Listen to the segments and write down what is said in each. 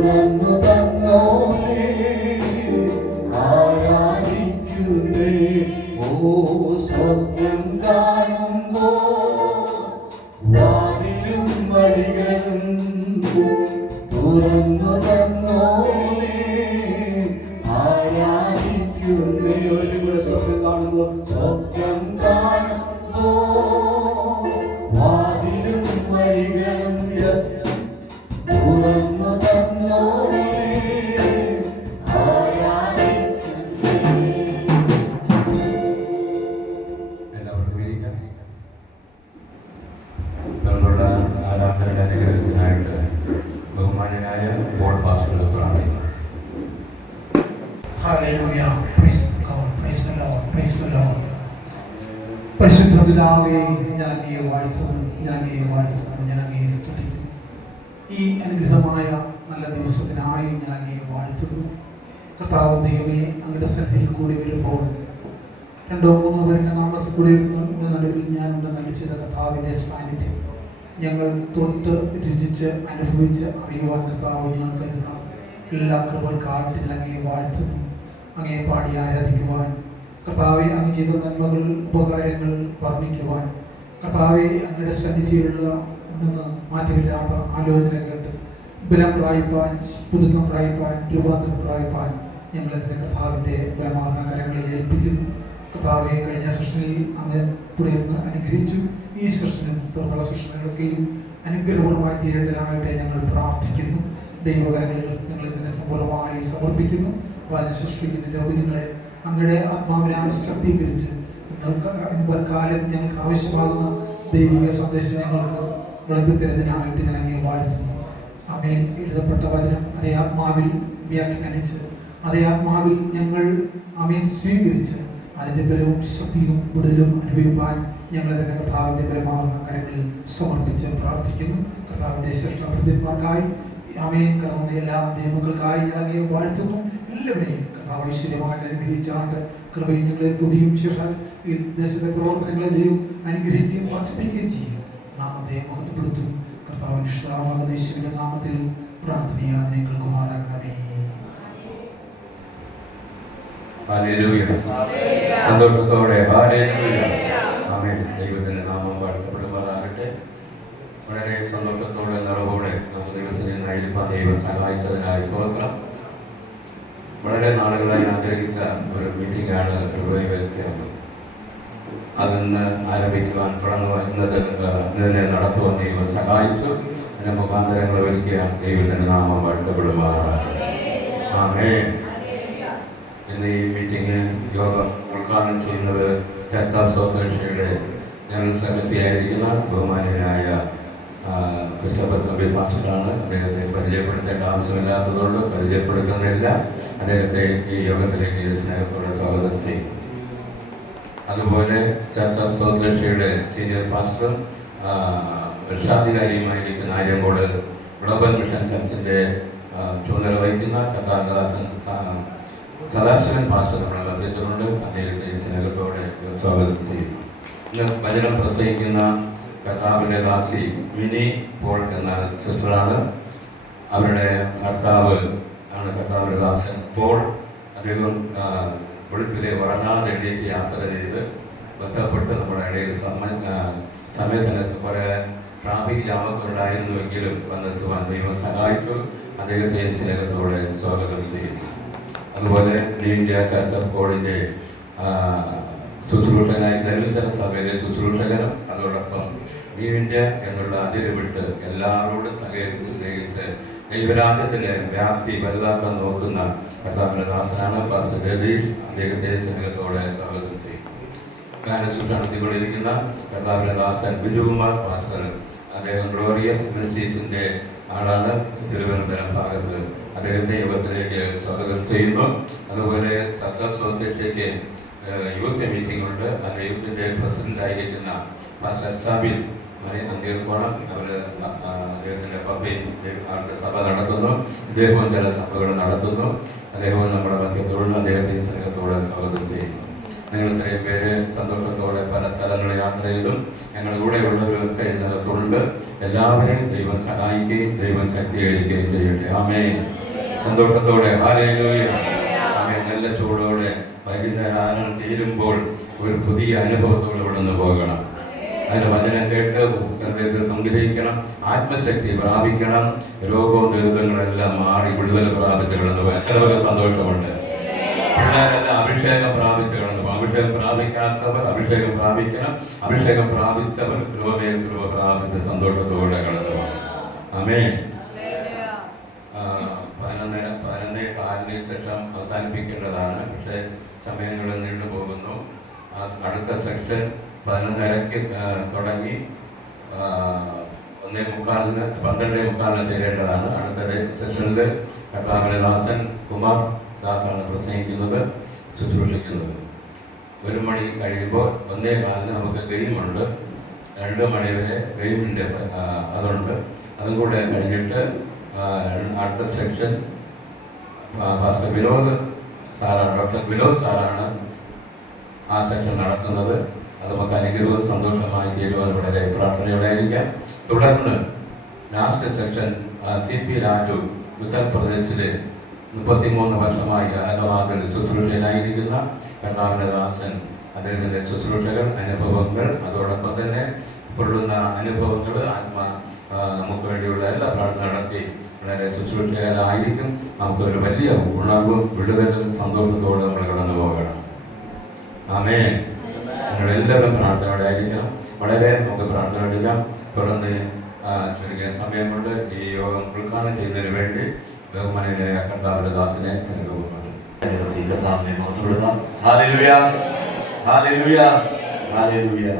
തുറന്നു തന്നോനെ ആരാധിക്കുന്നേ. ഓ സ്വപ്നം കാണുമ്പോ വാതിലും വഴികളും തുറന്നു തന്നോനെ ആരാധിക്കുന്നേ. ഒരു കൂടെ സ്വപ്നം കാണുമ്പോ സ്വപ്നം കാണുമ്പോ വാതിലും വഴികളും തുറന്നു തന്നോനെ ആരാധിക്കുന്നേ. എല്ലാവർക്കും ഇരിക്കാം. തങ്ങളുടെ ആരാധനയുടെ അനുഗ്രഹത്തിനായിട്ട് ബഹുമാന്യനായ പോൾ പാസ്റ്റർ പ്രാർത്ഥിക്കുന്നു. Hallelujah. Praise God. Praise the Lord. Praise the Lord. പരിശുദ്ധ പിതാവേ, ഞാൻ അങ്ങയെ വാഴ്ത്തുന്നു, ഞാൻ അങ്ങയെ വാഴ്ത്തുന്നു, ഞാൻ അങ്ങയെ സ്തുതിക്കുന്നു. ഈ അനുഗ്രഹമായ നല്ല ദിവസത്തിനായി ഞാൻ അങ്ങയെ വാഴ്ത്തുന്നു. കർത്താവ് ദൈവമേ, അങ്ങയുടെ സന്നിധിയിൽ കൂടി വരുമ്പോൾ രണ്ടോ മൂന്നോ പേരുടെ നാമത്തിൽ കൂടി നടുവിൽ ഞാനുണ്ട് നടി ചെയ്ത കർത്താവിൻ്റെ സാന്നിധ്യം ഞങ്ങൾ തൊട്ട് രുചിച്ച് അനുഭവിച്ച് അറിയുവാൻ കർത്താവ് ഞങ്ങൾ കരുതുന്ന എല്ലാ കൃപകൾക്കായിട്ട് അങ്ങയെ വാഴ്ത്തുന്നു. അങ്ങയെ പാടി ആരാധിക്കുവാൻ, കർത്താവെ അങ്ങ് ചെയ്ത നന്മകൾ ഉപകാരങ്ങൾ വർണ്ണിക്കുവാൻ, കർത്താവെ അങ്ങയുടെ സന്നിധിയിലുള്ള നിന്ന് മാറ്റമില്ലാത്ത ആലോചന കേട്ട് ബലം പ്രാപിപ്പാൻ, പുതുക്കം പ്രാപിപ്പാൻ, രൂപാന്തരം പ്രാപിപ്പാൻ ഞങ്ങളതിനെ കർത്താവിൻ്റെ ബലമാർന്ന കരങ്ങളിൽ ഏൽപ്പിക്കുന്നു. കർത്താവെ, കഴിഞ്ഞ സൃഷ്ടിയിൽ അങ്ങ് കൂടെ ഇരുന്ന് അനുഗ്രഹിച്ചു. ഈ സൃഷ്ടിയും തുടർന്നുള്ള സൃഷ്ടികളൊക്കെയും അനുഗ്രഹപൂർവമായി തീരേണ്ടതിനായിട്ട് ഞങ്ങൾ പ്രാർത്ഥിക്കുന്നു. ദൈവകരങ്ങളിൽ ഞങ്ങൾ ഇതിനെ സമ്പൂർണ്ണമായി സമർപ്പിക്കുന്നു. വാചന സൃഷ്ടിക്കുന്നതിൻ്റെ കുഞ്ഞുങ്ങളെ അങ്ങയുടെ ആത്മാവിനാൽ ശക്തീകരിച്ച് കാലം ഞങ്ങൾക്ക് ആവശ്യമാകുന്ന ദൈവിക സന്ദേശം ഞങ്ങൾക്ക് വെളുപ്പിത്തരുന്നതിനായിട്ട് ഞാൻ അങ്ങേ വാഴ്ത്തുന്നു. ആമേൻ. എഴുതപ്പെട്ട വചനം അതേ ആത്മാവിൽ വ്യാഖ്യാനിച്ച് അതേ ആത്മാവിൽ ഞങ്ങൾ ആമേൻ സ്വീകരിച്ച് അതിൻ്റെ ബലവും ശക്തിയും കൂടുതലും അനുഭവിപ്പാൻ ഞങ്ങൾ തന്നെ കർത്താവിൻ്റെ ബലമാർന്ന കരങ്ങളിൽ സമർപ്പിച്ച് പ്രാർത്ഥിക്കുന്നു. കർത്താവിൻ്റെ ശ്രേഷ്ഠഭൃത്യന്മാർക്കായി ആമേൻ കടന്ന എല്ലാ ദൈവങ്ങൾക്കായി ഞാൻ അങ്ങേ വാഴ്ത്തുന്നു. എല്ലാവരെയും കർത്താവ് ഐശ്വര്യമായിട്ട് അനുഗ്രഹിച്ചാണ്ട് കൃപയും ഞങ്ങളെ പുതിയും ശേഷം ഈ ദേശത്തെ പ്രവർത്തനങ്ങളെ ദൈവം അനുഗ്രഹിക്കുകയും വർദ്ധിപ്പിക്കുകയും ചെയ്യും. നാമത്തെ മഹത്വപ്പെടുത്തും. കർത്താവിൻ ഇഷ്ടമാകുന്ന യേശുവിന്റെ നാമത്തിൽ പ്രാർത്ഥനയാൽ നിങ്ങൾക്ക് മാറാകണമേ. ഹല്ലേലൂയ. സന്തോഷത്തോടെ ഹല്ലേലൂയ. ആമേൻ. ദൈവത്തിന്റെ നാമം വാഴ്ത്തപ്പെടുമാറാകട്ടെ. വളരെ സന്തോഷത്തോടെ നിറവോടെ നമുക്ക് ദിവസത്തിൽ ആയിരിക്കാൻ ദൈവം സഹായിച്ചതിനായി സ്തോത്രം. വളരെ നാളുകളായി ആഗ്രഹിച്ച ഒരു മീറ്റിംഗ് ആണ് റിവൈവൽ ക്യാമ്പ്. അതിന്ന് ആരംഭിക്കുവാൻ തുടങ്ങുവാൻ ഇതിനെ നടത്തുവാൻ ദൈവം സഹായിച്ചു. അതിന് മുഖാന്തരങ്ങൾ ഒരുക്കിയ ദൈവത്തിന്റെ നാമം വാഴ്ത്തപ്പെടുമാറാകട്ടെ. ആമേൻ. ഇന്ന് ഈ മീറ്റിംഗ് യോഗം ഉദ്ഘാടനം ചെയ്യുന്നത് ചർച്ച ഓഫ് സൗത്ത് ഏഷ്യയുടെ ജനറൽ സെക്രട്ടറി ആയിരിക്കുന്ന ബഹുമാന്യനായ ക്രിസ്റ്റഫർ തമ്പി പാസ്റ്ററാണ്. അദ്ദേഹത്തെ പരിചയപ്പെടുത്തേണ്ട ആവശ്യമില്ലാത്തതുകൊണ്ട് പരിചയപ്പെടുത്തുന്നില്ല. അദ്ദേഹത്തെ ഈ യോഗത്തിലേക്ക് സ്നേഹത്തോടെ സ്വാഗതം ചെയ്യും. അതുപോലെ ചർച്ച ഓഫ് സൗത്ത് ഏഷ്യയുടെ സീനിയർ പാസ്റ്റർ രക്ഷാധികാരിയുമായിരിക്കുന്ന ആര്യങ്കോട് ഗ്ലോബൽ മിഷൻ ചർച്ചിൻ്റെ ചുമതല വഹിക്കുന്ന കഥാദാസൻ സദാശിവൻ പാസ്റ്റർ നമ്മളെ എത്തിച്ചിട്ടുണ്ട്. അദ്ദേഹത്തെ സ്നേഹത്തോടെ സ്വാഗതം ചെയ്യുന്നു. ഇന്ന് വചനം പ്രസംഗിക്കുന്ന കർത്താവിൻ്റെ ദാസി മിനി പോൾ എന്ന സിസ്റ്ററാണ്. അവരുടെ ഭർത്താവ് ആണ് കർത്താവിൻ്റെ ദാസൻ പോൾ. അദ്ദേഹം വെളുപ്പിലെ ഉറങ്ങാതെഴുതിയിട്ട് യാത്ര ചെയ്ത് ബന്ധപ്പെട്ട് നമ്മുടെ ഇടയിൽ സമയത്തിന് കുറേ ട്രാഫിക് ജാമൊക്കെ ഉണ്ടായിരുന്നുവെങ്കിലും വന്നെത്തുവാൻ ദൈവം സഹായിച്ചു. അദ്ദേഹത്തെ സ്നേഹത്തോടെ സ്വാഗതം ചെയ്യുന്നു. അതുപോലെ ന്യൂ ഇന്ത്യ ചർച്ച് ഓഫ് ഗോഡിൻ്റെ ശുശ്രൂഷകനായി ദലിതര സഭയിലെ ശുശ്രൂഷകനും അതോടൊപ്പം ന്യൂ ഇന്ത്യ എന്നുള്ള അതിര് വിട്ട് എല്ലാവരോടും സഹകരിച്ച് സ്നേഹിച്ച് ദൈവരാജ്യത്തിൻ്റെ വ്യാപ്തി വലുതാക്കാൻ നോക്കുന്ന കർത്താവിൻ്റെ ദാസനാണ് പാസ്റ്റർ രതീഷ്. അദ്ദേഹത്തെ സ്നേഹത്തോടെ സ്വാഗതം ചെയ്യും. ഗാനശുശ്രൂഷ നടത്തിക്കൊണ്ടിരിക്കുന്ന കർത്താവിൻ്റെ ദാസൻ ബിജുകുമാർ പാസ്റ്റർ. അദ്ദേഹം ഗ്ലോറിയസ് മിനിസ്ട്രീസിൻ്റെ ആളാണ്. തിരുവനന്തപുരം ഭാഗത്ത് അദ്ദേഹത്തെ യോഗത്തിലേക്ക് സ്വാഗതം ചെയ്യുന്നു. അതുപോലെ സദർ സൗത്ത് ഏഷ്യയ്ക്ക് യൂത്ത് മീറ്റിംഗ് ഉണ്ട്. ആ യൂത്തിൻ്റെ പ്രസിഡന്റ് ആയിരിക്കുന്ന പാസ്റ്റർ സാബിൻ അന്തീർക്കോണം അവർ അദ്ദേഹത്തിൻ്റെ പബ്ബയിൽ ആൾക്ക് സഭ നടത്തുന്നു. ഇദ്ദേഹവും ചില സഭകൾ നടത്തുന്നു. അദ്ദേഹവും നമ്മുടെ മധ്യത്തോടുള്ള അദ്ദേഹത്തെ സ്നേഹത്തോടെ സ്വാഗതം ചെയ്യുന്നു. നിങ്ങൾ ഇത്രയും പേര് സന്തോഷത്തോടെ പല സ്ഥലങ്ങളിൽ യാത്ര ചെയ്തും ഞങ്ങളുടെ കൂടെ ഉള്ളവരൊക്കെ ഇതിനകത്തുണ്ട്. എല്ലാവരെയും ദൈവം സഹായിക്കുകയും ദൈവം ശക്തീകരിക്കുകയും ചെയ്യട്ടെ. ആമേൻ. സന്തോഷത്തോടെ ഹല്ലേലൂയ. ആമേൻ. നല്ല ചൂടോടെ വൈകുന്നേരം ആരാധന തീരുമ്പോൾ ഒരു പുതിയ അനുഭവത്തോടെ ഇവിടെ നിന്ന് പോകണം. അതിൻ്റെ വചനം കേട്ട് ഹൃദയത്തിൽ സംഗ്രഹിക്കണം, ആത്മശക്തി പ്രാപിക്കണം, രോഗവും ദുരിതങ്ങളെല്ലാം മാറി വിടുതൽ പ്രാപിച്ച് കിടന്നു പോയി. എത്ര പേർക്ക് സന്തോഷമുണ്ട്? പിള്ളേരെല്ലാം അഭിഷേകം പ്രാപിച്ച് കിടന്നു. അഭിഷേകം പ്രാപിക്കാത്തവർ അഭിഷേകം പ്രാപിക്കണം, അഭിഷേകം പ്രാപിച്ചവർ കൃപമേൽ കൃപ പ്രാപിച്ച് സന്തോഷത്തോടെ കടന്നു പോകണം. ആമേൻ. 11:15 സെഷൻ അവസാനിപ്പിക്കേണ്ടതാണ്. പക്ഷേ സമയങ്ങൾ നീണ്ടു പോകുന്നു. അടുത്ത സെക്ഷൻ 11:30 തുടങ്ങി 12:45 തീരേണ്ടതാണ്. അടുത്ത സെഷനിൽ കർത്താവിന്റെ ദാസൻ കുമാർ ദാസാണ് പ്രസംഗിക്കുന്നത്, ശുശ്രൂഷിക്കുന്നത്. 1 മണി കഴിയുമ്പോൾ 1:15 നമുക്ക് ഗെയിമുണ്ട്. 2 മണി വരെ ഗെയിമിൻ്റെ അതുണ്ട്. അതും കൂടെ കഴിഞ്ഞിട്ട് അടുത്ത സെക്ഷൻ ഡോക്ടർ വിനോദ് സാറാണ് ആ സെക്ഷൻ നടത്തുന്നത്. അത് നമുക്ക് അനുഗ്രഹവും സന്തോഷമായി തീരുവാൻ വളരെ പ്രാർത്ഥനയോടെ ആയിരിക്കാം. തുടർന്ന് ലാസ്റ്റ് സെക്ഷൻ CP രാജു ഉത്തർപ്രദേശിലെ 33 വർഷമായി അലഹാബാദിൽ ശുശ്രൂഷയിലായിരിക്കുന്ന കർത്താവിന്റെ ദാസൻ, അദ്ദേഹത്തിൻ്റെ ശുശ്രൂഷകൾ, അനുഭവങ്ങൾ, അതോടൊപ്പം തന്നെ പൊള്ളുന്ന അനുഭവങ്ങൾ, നമുക്ക് വേണ്ടിയുള്ള എല്ലാ പ്രാർത്ഥന നടത്തി വളരെ ശുശ്രൂഷകരായിരിക്കും. നമുക്കൊരു വലിയ ഉണർവും വിടുതലും സന്തോഷത്തോടെ നമ്മൾ കടന്നു പോകണം. ആമേൻ. നിങ്ങൾ എല്ലാവരും പ്രാർത്ഥനയോടെ ആയിരിക്കണം. വളരെ നമുക്ക് പ്രാർത്ഥന എടുക്കാം. തുടർന്ന് ചുരുങ്ങിയ സമയം കൊണ്ട് ഈ യോഗം ഉദ്ഘാടനം ചെയ്യുന്നതിന് വേണ്ടി ബഹുമാനീയനായ കർത്താവിന്റെ ദാസനെ സ്നേഹപൂർവ്വം കർത്താവിനെ മഹത്വപ്പെടുത്താം. ഹല്ലേലൂയ, ഹല്ലേലൂയ, ഹല്ലേലൂയ.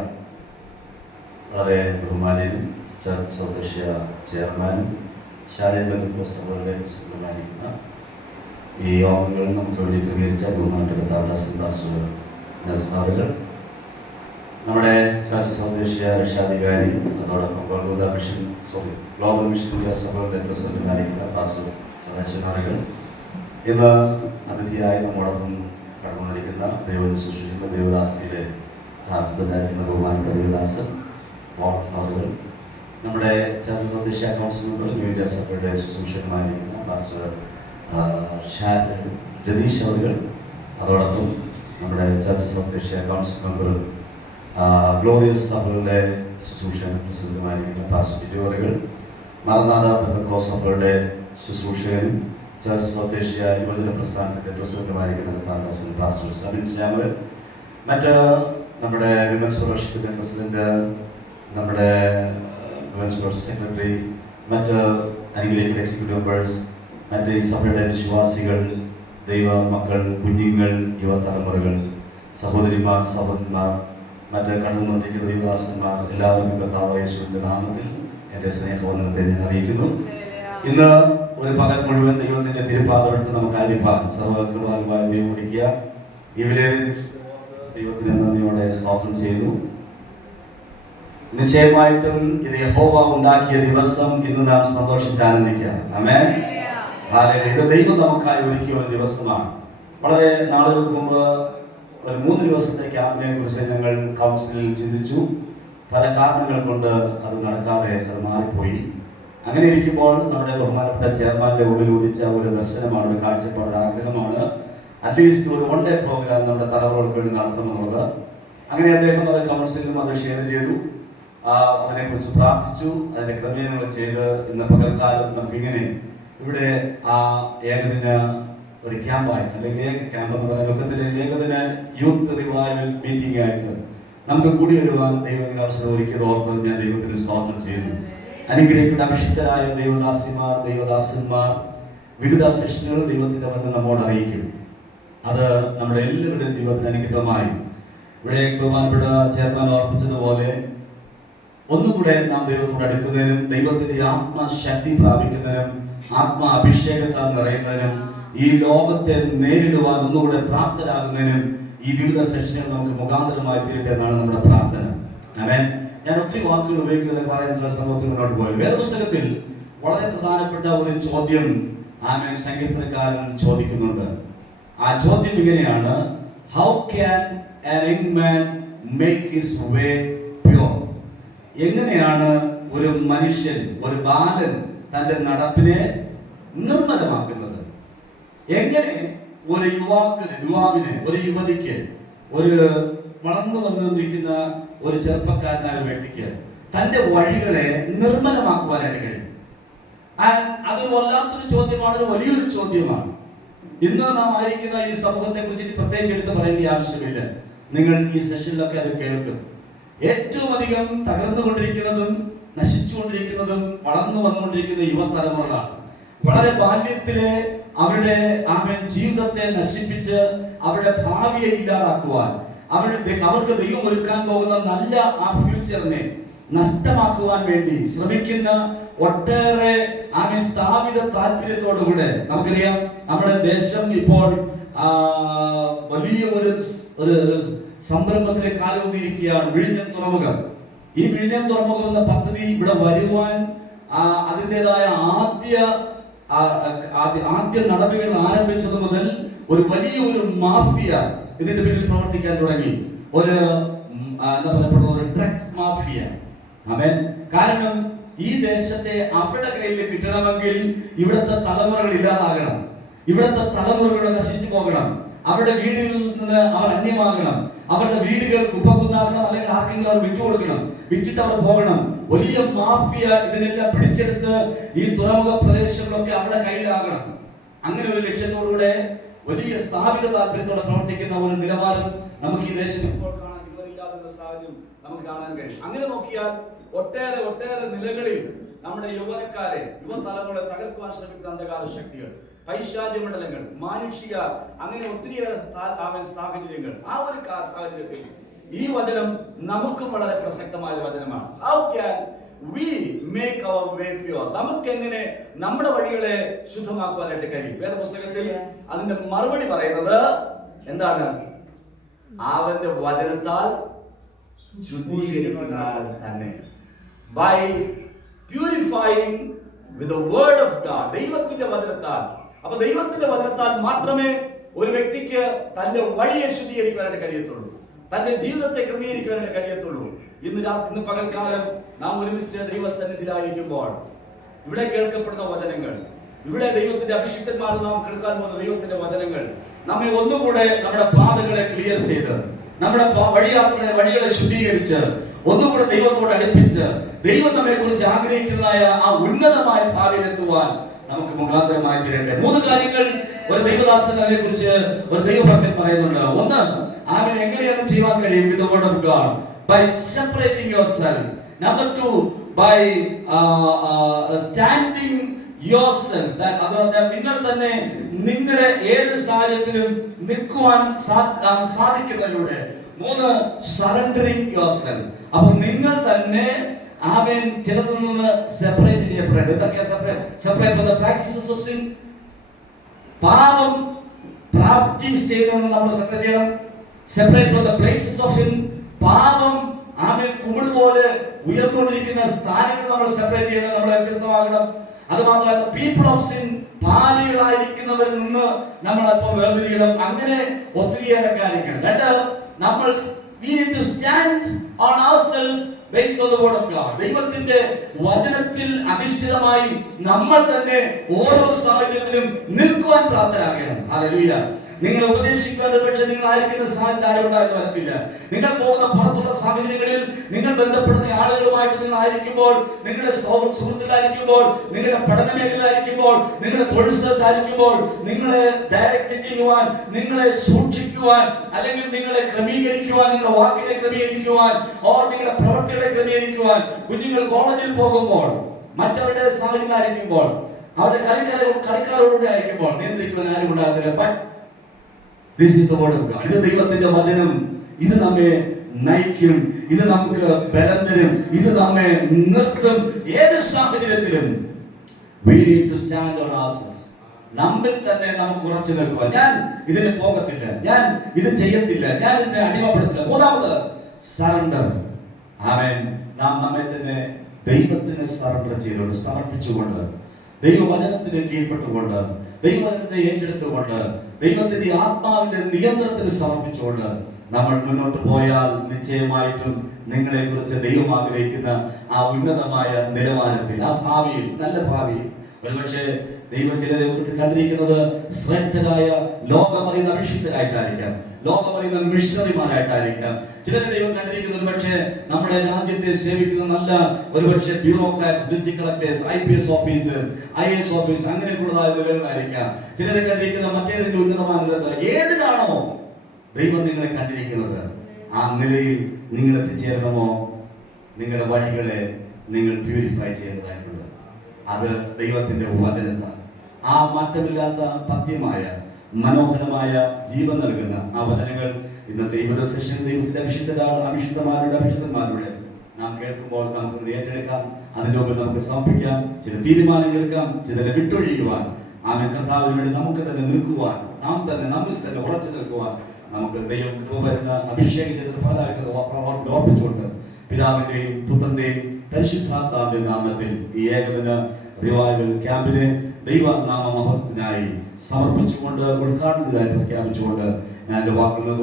വളരെ ബഹുമാന്യനും ചർച്ച് സദസ്യ ചെയർമാനും ശാലീൻ ബന്ധുക്കളുടെ ബഹുമാനിക്കുന്ന ഈ യോഗങ്ങൾ നമുക്ക് വേണ്ടി ക്രമീകരിച്ച ബഹുമാനപ്പെട്ട കർത്താവ് ദാസുകൾ, നഴ്സുമാരുകൾ, നമ്മുടെ ചർച്ച് സൗദേശീയ രക്ഷാധികാരി, അതോടൊപ്പം ഗ്ലോബൽ മിഷൻ ഇന്ത്യ സഭകളുടെ പ്രസിഡന്റുമായിരിക്കുന്ന പാസ്റ്റർ സദാശിവമാരുകൾ, ഇന്ന് അതിഥിയായി നമ്മോടൊപ്പം കടന്നു വന്നിരിക്കുന്ന ശുശ്രൂഷിക്കുന്ന ദേവദാസിയുടെ ഹസ്ബൻഡായിരിക്കുന്ന ബഹുമാനപ്പെട്ട ദേവദാസൻ അവറുകൾ, നമ്മുടെ ചർച്ച് സൗദേശീയ കൗൺസിൽ മെമ്പർ ന്യൂ ഇന്ത്യ സഭയുടെ ശുശ്രൂഷകമായിരിക്കുന്ന പാസ്റ്റർ രതീഷ് അവറുകൾ, അതോടൊപ്പം നമ്മുടെ ചർച്ച് സൗദേശീയ കൗൺസിൽ മെമ്പർ ഗ്ലോറിയസ് സഭകളുടെ ശുശ്രൂഷകൻ പ്രസിഡന്റുമായിരിക്കുന്ന പാസ്റ്റർ ബിജു അവറുകൾ, മറനാഥ പെന്തക്കോസ്ത് സഭകളുടെ ശുശ്രൂഷകനും ചർച്ച് സൗത്ത് ഏഷ്യ യുവജന പ്രസ്ഥാനത്തിൻ്റെ പ്രസിഡന്റുമായിരിക്കുന്ന കർത്താദാസൻ പാസ്റ്റർ സബിൻ ശ്യാമൽ, മറ്റ് നമ്മുടെ വിമൻസ് ഫെലോഷിപ്പിൻ്റെ പ്രസിഡന്റ്, നമ്മുടെ വിമൻസ് ഫെലോഷിപ്പ് സെക്രട്ടറി, മറ്റ് അനുഗ്രഹിക്കുന്ന എക്സിക്യൂട്ടീവ് മെമ്പേഴ്സ്, മറ്റ് ഈ സഭയുടെ വിശ്വാസികൾ, ദൈവ മക്കൾ, കുഞ്ഞുങ്ങൾ, യുവതലമുറകൾ, സഹോദരിമാർ, സഹോദരന്മാർ, മറ്റ് കടന്നുകൊണ്ടിരിക്കുന്ന ദൈവദാസന്മാർ, എല്ലാവർക്കും കർത്താവായ യേശുവിന്റെ നാമത്തിൽ എൻ്റെ സ്നേഹവന്ദനത്തെ ഞാൻ അറിയിക്കുന്നു. ഇന്ന് ഒരു പകൽ മുഴുവൻ ദൈവത്തിന്റെ തിരുപ്പാദമെടുത്ത് നമുക്ക് ആയിരിക്കാൻ സർവകൃപാലുമായ ദൈവം ഒരുക്കിയ ഈ വിലയേറിയ ദൈവത്തിന് നന്ദിയോടെ സ്തോത്രം ചെയ്യുന്നു. നിശ്ചയമായിട്ടും ഇത് യഹോവ ഉണ്ടാക്കിയ ദിവസം ഇന്ന് നാം സന്തോഷിച്ച് ആനന്ദിക്കുക. ആമേൻ. ഹല്ലേലൂയ. ഇത് ദൈവം നമുക്കായി ഒരുക്കിയ ഒരു ദിവസമാണ്. വളരെ നാളുകൾക്ക് മുമ്പ് ഒരു 3 ദിവസത്തെ ക്യാമ്പിനെ കുറിച്ച് ഞങ്ങൾ കൗൺസിലിൽ ചിന്തിച്ചു. പല കാരണങ്ങൾ കൊണ്ട് അത് നടക്കാതെ അത് മാറിപ്പോയി. അങ്ങനെ ഇരിക്കുമ്പോൾ നമ്മുടെ ബഹുമാനപ്പെട്ട ചെയർമാന്റെ ഉള്ളിൽ ഉദിച്ച ഒരു ദർശനമാണ്, ഒരു കാഴ്ചപ്പാട്, ഒരു ആഗ്രഹമാണ് അറ്റ്ലീസ്റ്റ് ഒരു 1 ഡേ പ്രോഗ്രാം നമ്മുടെ തലമുറകൾക്ക് വേണ്ടി നടത്തണമെന്നുള്ളത്. അങ്ങനെ അദ്ദേഹം അത് കൗൺസിലിലും അത് ഷെയർ ചെയ്തു, അതിനെക്കുറിച്ച് പ്രാർത്ഥിച്ചു, അതിന്റെ ക്രമീകരണങ്ങൾ ചെയ്ത് ഇന്ന് പകൽക്കാലം നമുക്കിങ്ങനെ ഇവിടെ ആ ഏകദിന ഒരു ക്യാമ്പായിട്ട്, അല്ലെങ്കിൽ ക്യാമ്പ് എന്ന് പറയുന്ന ലോകത്തിലെ ഏകദിന യൂത്ത് റിവൈവൽ മീറ്റിംഗ് ആയിട്ട് നമുക്ക് കൂടി വരുവാൻ ദൈവം അവസരം ഒരുക്കിയത് ഓർത്ത് ഞാൻ ദൈവത്തിന് സ്തോത്രം ചെയ്യുന്നു. അനുഗ്രഹിക്കുന്ന അഭിഷിക്തരായ ദൈവദാസിമാർ, ദൈവദാസന്മാർ വിവിധ സെഷനുകൾ ദൈവത്തിന്റെ വന്ന് നമ്മോട് അറിയിക്കും. അത് നമ്മുടെ എല്ലാവരുടെയും ജീവിതത്തിന് അനുഗ്രഹമായി. ഇവിടെ ബഹുമാനപ്പെട്ട ചെയർമാൻ ഓർപ്പിച്ചതുപോലെ ഒന്നുകൂടെ നാം ദൈവത്തോട് അടുക്കുന്നതിനും ദൈവത്തിന്റെ ആത്മശക്തി പ്രാപിക്കുന്നതിനും ആത്മ അഭിഷേകത്താൽ നിറയുന്നതിനും ഈ ലോകത്തെ നേരിടുവാൻ ഒന്നുകൂടെ പ്രാപ്തരാകുന്നതിനും ഈ വിവിധ സെഷനുകൾ നമുക്ക് മുഖാന്തരമായി തീരട്ടെ എന്നാണ് നമ്മുടെ പ്രാർത്ഥന. ആമേൻ. ഞാൻ ഒത്തിരി വാക്കുകൾ ഉപയോഗിക്കുന്നത് പറയാനുള്ള സമയത്ത് മുന്നോട്ട് പോയി. വേദപുസ്തകത്തിൽ വളരെ പ്രധാനപ്പെട്ട ഒരു ചോദ്യം ആമേൻ സങ്കീർത്തനക്കാരൻ ചോദിക്കുന്നുണ്ട്. ആ ചോദ്യം ഇങ്ങനെയാണ്: How can an young man make his way pure? എങ്ങനെയാണ് ഒരു മനുഷ്യൻ, ഒരു ബാലൻ തന്റെ നടപ്പിനെ നിർമ്മലമാക്കുന്നത്? എങ്ങനെ ഒരു യുവാവിന്, ഒരു യുവതിക്ക്, ഒരു വളർന്നു വന്നിരിക്കുന്ന ഒരു ചെറുപ്പക്കാരനായ ഒരു വ്യക്തിക്ക് തന്റെ വഴികളെ നിർമ്മലമാക്കുവാനായിട്ട് കഴിയും? അതൊരു വല്ലാത്തൊരു ചോദ്യമാണ്, ഒരു വലിയൊരു ചോദ്യമാണ്. ഇന്ന് നാം ആയിരിക്കുന്ന ഈ സമൂഹത്തെ കുറിച്ച് പ്രത്യേകിച്ച് എടുത്ത് പറയേണ്ട ആവശ്യമില്ല. നിങ്ങൾ ഈ സെഷനിലൊക്കെ അത് കേൾക്കും. ഏറ്റവും അധികം തകർന്നുകൊണ്ടിരിക്കുന്നതും നശിച്ചുകൊണ്ടിരിക്കുന്നതും വളർന്നു വന്നുകൊണ്ടിരിക്കുന്ന യുവതലമുറകളാണ്. വളരെ ബാല്യത്തിലെ അവരുടെ ജീവിതത്തെ നശിപ്പിച്ച് അവരുടെ ഭാവിയെ ഇല്ലാതാക്കുവാൻ, അവർക്ക് ദൈവം ഒരുക്കാൻ പോകുന്ന നല്ല ആ ഫ്യൂച്ചറിനെ നഷ്ടമാക്കുവാൻ വേണ്ടി ശ്രമിക്കുന്ന ഒട്ടേറെ സ്ഥാപിത താല്പര്യത്തോടുകൂടെ, നമുക്കറിയാം നമ്മുടെ ദേശം ഇപ്പോൾ വലിയ ഒരു സംരംഭത്തിലെ കാലുകുത്തിയിരിക്കുകയാണ്. വിഴിഞ്ഞം തുറമുഖം. ഈ വിഴിഞ്ഞം തുറമുഖം എന്ന പദ്ധതി ഇവിടെ വരുവാൻ അതിൻ്റെതായ ആദ്യ നടപടികൾ ആരംഭിച്ചത് മുതൽ ഒരു വലിയൊരു മാഫിയ ഇതിന്റെ പിന്നിൽ പ്രവർത്തിക്കാൻ തുടങ്ങി. ഒരു എന്താ പറയപ്പെടുന്ന ഒരു ഡ്രഗ്സ് മാഫിയ. ആമേൻ. കാരണം ഈ ദേശത്തെ അവരുടെ കയ്യിൽ കിട്ടണമെങ്കിൽ ഇവിടുത്തെ തലമുറകൾ ഇല്ലാതാകണം, ഇവിടുത്തെ തലമുറകളുടെ നശിച്ചു പോകണം, അവരുടെ വീടുകളിൽ നിന്ന് അവർ അന്യമാകണം, അവരുടെ വീടുകൾ കുപ്പക്കുന്നാകണം, അല്ലെങ്കിൽ ആർക്കെങ്കിലും അവർ വിട്ടുകൊടുക്കണം, വിറ്റിട്ട് അവർ പോകണം. വലിയ മാഫിയ ഇതിനെല്ലാം പിടിച്ചെടുത്ത് ഈ തുറമുഖ പ്രദേശങ്ങളൊക്കെ അവരുടെ കയ്യിലാകണം. അങ്ങനെ ഒരു ലക്ഷ്യത്തോടുകൂടെ വലിയ സ്ഥാപിത താല്പര്യത്തോടെ പ്രവർത്തിക്കുന്ന ഒരു നിലവാരം നമുക്ക് ഈ ദേശത്ത് ഇപ്പോൾ കാണാൻ, ഇതുവരെയില്ലാത്ത സാഹചര്യം നമുക്ക് കാണാൻ കഴിയും. അങ്ങനെ നോക്കിയാൽ ഒട്ടേറെ നിലകളിൽ നമ്മുടെ യുവതലമുറയെ തകർക്കുവാൻ ശ്രമിക്കുന്ന അന്ധകാര ശക്തികൾ, പൈശാചിക മണ്ഡലങ്ങൾ, മാനുഷിക, അങ്ങനെ ഒത്തിരിയേറെ സാഹചര്യങ്ങൾ. ആ ഒരു സാഹചര്യത്തിൽ ഈ വചനം നമുക്കും വളരെ പ്രസക്തമായ വചനമാണ്. How can we make our way pure? നമുക്ക് എങ്ങനെ നമ്മുടെ വഴികളെ ശുദ്ധമാക്കുവാനായിട്ട് കഴിയും? വേദപുസ്തകത്തിൽ അതിന്റെ മറുപടി പറയുന്നത് എന്താണ്? അവന്റെ വചനത്താൽ ശുദ്ധീകരിക്കുന്നതിനാൽ തന്നെ. By purifying with the word of God. ദൈവത്തിന്റെ വചനത്താൽ. അപ്പൊ ദൈവത്തിന്റെ വചനത്താൽ മാത്രമേ ഒരു വ്യക്തിക്ക് തന്റെ വഴിയെ ശുദ്ധീകരിക്കാനായിട്ട് കഴിയത്തുള്ളൂ, തന്റെ ജീവിതത്തെ ക്രമീകരിക്കാനായിട്ട് കഴിയത്തുള്ളൂ. ഇന്ന് പകൽക്കാലം നാം ഒരുമിച്ച് ദൈവസന്നിധിയിലായിരിക്കുമ്പോൾ ഇവിടെ കേൾക്കപ്പെടുന്ന വചനങ്ങൾ, ഇവിടെ ദൈവത്തിന്റെ അഭിഷിക്തന്മാർ നാം കേൾക്കാൻ പോകുന്ന ദൈവത്തിന്റെ വചനങ്ങൾ നമ്മെ ഒന്നുകൂടെ നമ്മുടെ പാതകളെ ക്ലിയർ ചെയ്ത്, നമ്മുടെ വഴികളെ ശുദ്ധീകരിച്ച്, ഒന്നുകൂടെ ദൈവത്തോട് അടുപ്പിച്ച്, ദൈവം നമ്മെ കുറിച്ച് ആഗ്രഹിക്കുന്നതായ ആ ഉന്നതമായ ഭാവിയിലെത്തുവാൻ നമുക്ക് മുഖാന്തരമായി തീരട്ടെ. 3 കാര്യങ്ങൾ ഒരു ദൈവദാസനെ കുറിച്ച് ഒരു ദൈവഭക്തൻ പറയുന്നുണ്ട്. ഒന്ന്, അവൻ എങ്ങനെയാണ് ചെയ്യാൻ കഴിയും? With the word of God, by separating yourself. Number 2, by standing yourself. നിങ്ങൾ തന്നെ നിങ്ങളുടെ ഏത് സാഹചര്യത്തിലും നിൽക്കുവാൻ സാധിക്കുന്നതിലൂടെ. 3, surrendering yourself. അപ്പൊ നിങ്ങൾ തന്നെ ചിലതിൽ നിന്ന് സെപ്പറേറ്റ് ചെയ്യപ്പെടേണ്ടത്. എന്തൊക്കെയാ separate from the practices of sin? പാപം പ്രാക്ടീസ് ചെയ്യുന്നതെന്ന് നമ്മൾ സെപ്പറേറ്റ് ചെയ്യണം. Separate from the places of sin. പാപം കുമിൾ പോലെ ഉയർന്നുകൊണ്ടിരിക്കുന്ന സ്ഥാനങ്ങൾ നമ്മൾ സെപ്പറേറ്റ് ചെയ്യണം, നമ്മൾ വ്യത്യസ്തമാകണം. അത് മാത്രമല്ല, പീപ്പിൾ ഓഫ് സിൻ, പാപികളായിരിക്കുന്നവരിൽ നിന്ന് നമ്മൾ അല്പം വേർതിരിക്കണം. അങ്ങനെ ഒത്തിരിയേറെ കാര്യങ്ങൾ. നമ്മൾ we need to stand on ourselves based on the word of God. ദൈവത്തിന്റെ വചനത്തിൽ അധിഷ്ഠിതമായി നമ്മൾ തന്നെ ഓരോ സാഹചര്യത്തിലും നിൽക്കുവാൻ പ്രാപ്തരാകണം. ഹല്ലേലൂയ. നിങ്ങളെ ഉപദേശിക്കാൻ പക്ഷേ നിങ്ങൾ ആയിരിക്കുന്ന സാഹചര്യം ആരുണ്ടായെന്ന് വരത്തില്ല. നിങ്ങൾ പോകുന്ന പുറത്തുള്ള സാഹചര്യങ്ങളിൽ, നിങ്ങൾ ബന്ധപ്പെടുന്ന ആളുകളുമായിട്ട് നിങ്ങൾ ആയിരിക്കുമ്പോൾ, നിങ്ങളുടെ സുഹൃത്തുക്കളായിരിക്കുമ്പോൾ, നിങ്ങളുടെ പഠന മേഖലയിലായിരിക്കുമ്പോൾ, നിങ്ങളുടെ തൊഴിൽ സ്ഥലത്തായിരിക്കുമ്പോൾ, നിങ്ങളെ ഡയറക്റ്റ് ചെയ്യുവാൻ, നിങ്ങളെ സൂക്ഷിക്കുവാൻ, അല്ലെങ്കിൽ നിങ്ങളെ ക്രമീകരിക്കുവാൻ, നിങ്ങളുടെ വാക്കിനെ ക്രമീകരിക്കുവാൻ, ഓർ നിങ്ങളുടെ പ്രവൃത്തികളെ ക്രമീകരിക്കുവാൻ, കുഞ്ഞുങ്ങൾ കോളേജിൽ പോകുമ്പോൾ, മറ്റവരുടെ സാഹചര്യമായിരിക്കുമ്പോൾ, അവരുടെ കളിക്കാരോടുകൂടെ ആയിരിക്കുമ്പോൾ നിയന്ത്രിക്കുവാൻ ആരും ഉണ്ടാകത്തില്ല. But this is the word of God. ഇത് ദൈവത്തിന്റെ വചനം. ഇത് നമ്മെ നയിക്കും, ഇത് നമുക്ക് ബലം തരും, ഇത് നമ്മെ നിർത്തും. ഏത് സാഹചര്യത്തിലും we need to stand on ourselves. നമ്മിൽ തന്നെ നമുക്ക് ഉറച്ചു നിൽക്കുക. ഞാൻ ഇതിന് പോകത്തില്ല, ഞാൻ ഇത് ചെയ്യത്തില്ല, ഞാൻ ഇതിനെ അടിമപ്പെടുത്തില്ല. 3ാമത്, സറണ്ടർ. ആമേൻ. നാം നമ്മെ തന്നെ ദൈവത്തിന് സറണ്ടർ ചെയ്തുകൊണ്ട്, സമർപ്പിച്ചുകൊണ്ട് ദൈവവചനത്തിന് കീഴ്പ്പെട്ടുകൊണ്ട്, ദൈവവചനത്തെ ഏറ്റെടുത്തുകൊണ്ട്, ദൈവത്തിന്റെ ആത്മാവിന്റെ നിയന്ത്രണത്തിന് സമർപ്പിച്ചുകൊണ്ട് നമ്മൾ മുന്നോട്ട് പോയാൽ നിശ്ചയമായിട്ടും നിങ്ങളെക്കുറിച്ച് ദൈവം ആഗ്രഹിക്കുന്ന ആ ഉന്നതമായ നിലവാരത്തിൽ, ആ ഭാവിയിൽ, നല്ല ഭാവിയിൽ, ഒരുപക്ഷെ ദൈവം ചിലരെ കണ്ടിരിക്കുന്നത് ശ്രേഷ്ഠരായ ലോകമറിയുന്ന അഭിഷിക്തരായിട്ടായിരിക്കാം, ലോകമറിയുന്ന മിഷണറിമാരായിട്ടായിരിക്കാം. ചിലരെ ദൈവം കണ്ടിരിക്കുന്നത് ഒരുപക്ഷെ നമ്മുടെ രാജ്യത്തെ സേവിക്കുന്ന നല്ല ഒരുപക്ഷെ bureaucrats, district collectors, IPS officers, IAS office, അങ്ങനെയുള്ളതായ നിലകളായിരിക്കാം. ചിലരെ കണ്ടിരിക്കുന്ന മറ്റേതെങ്കിലും ഉന്നതമായ നിലത്തിൽ. ഏതിനാണോ ദൈവം നിങ്ങളെ കണ്ടിരിക്കുന്നത്, ആ നിലയിൽ നിങ്ങൾ എത്തിച്ചേരണമോ നിങ്ങളുടെ വഴികളെ നിങ്ങൾ പ്യൂരിഫൈ ചെയ്യേണ്ടതായിട്ടുണ്ട്. അത് ദൈവത്തിന്റെ വചനത്താൽ, ആ മാറ്റമില്ലാത്ത പഥ്യമായ മനോഹരമായ ജീവൻ നൽകുന്ന ആ വചനങ്ങൾ ഇന്നത്തെ ഈ സെഷൻ ദൈവത്തിന്റെ അഭിഷിക്തന്മാരുടെ നാം കേൾക്കുമ്പോൾ നമുക്ക് ഏറ്റെടുക്കാം. അതിന്റെ മുമ്പിൽ നമുക്ക് സമർപ്പിക്കാം. ചില തീരുമാനങ്ങൾ എടുക്കാം, ചിലരെ വിട്ടൊഴിയുവാൻ, ആമേൻ, കർത്താവിന് വേണ്ടി നമുക്ക് തന്നെ നിൽക്കുവാൻ, നാം തന്നെ നമ്മിൽ തന്നെ ഉറച്ചു നിൽക്കുവാൻ നമുക്ക് ദൈവം കൃപ വരുന്ന അഭിഷേകം ചെയ്തിട്ട് പല ഓർപ്പിച്ചുകൊണ്ട് പിതാവിന്റെയും പുത്രന്റെയും പരിശുദ്ധാത്മാവിന്റെ നാമത്തിൽ ഈ ഏകദിന റിവൈവൽ ക്യാമ്പിനെ ദൈവനാമ മഹത്വത്തിനായി സമർപ്പിച്ചുകൊണ്ട് ഉദ്ഘാടനത്തിനായി പ്രഖ്യാപിച്ചുകൊണ്ട് ഞാൻ എൻ്റെ വാക്കുകൾ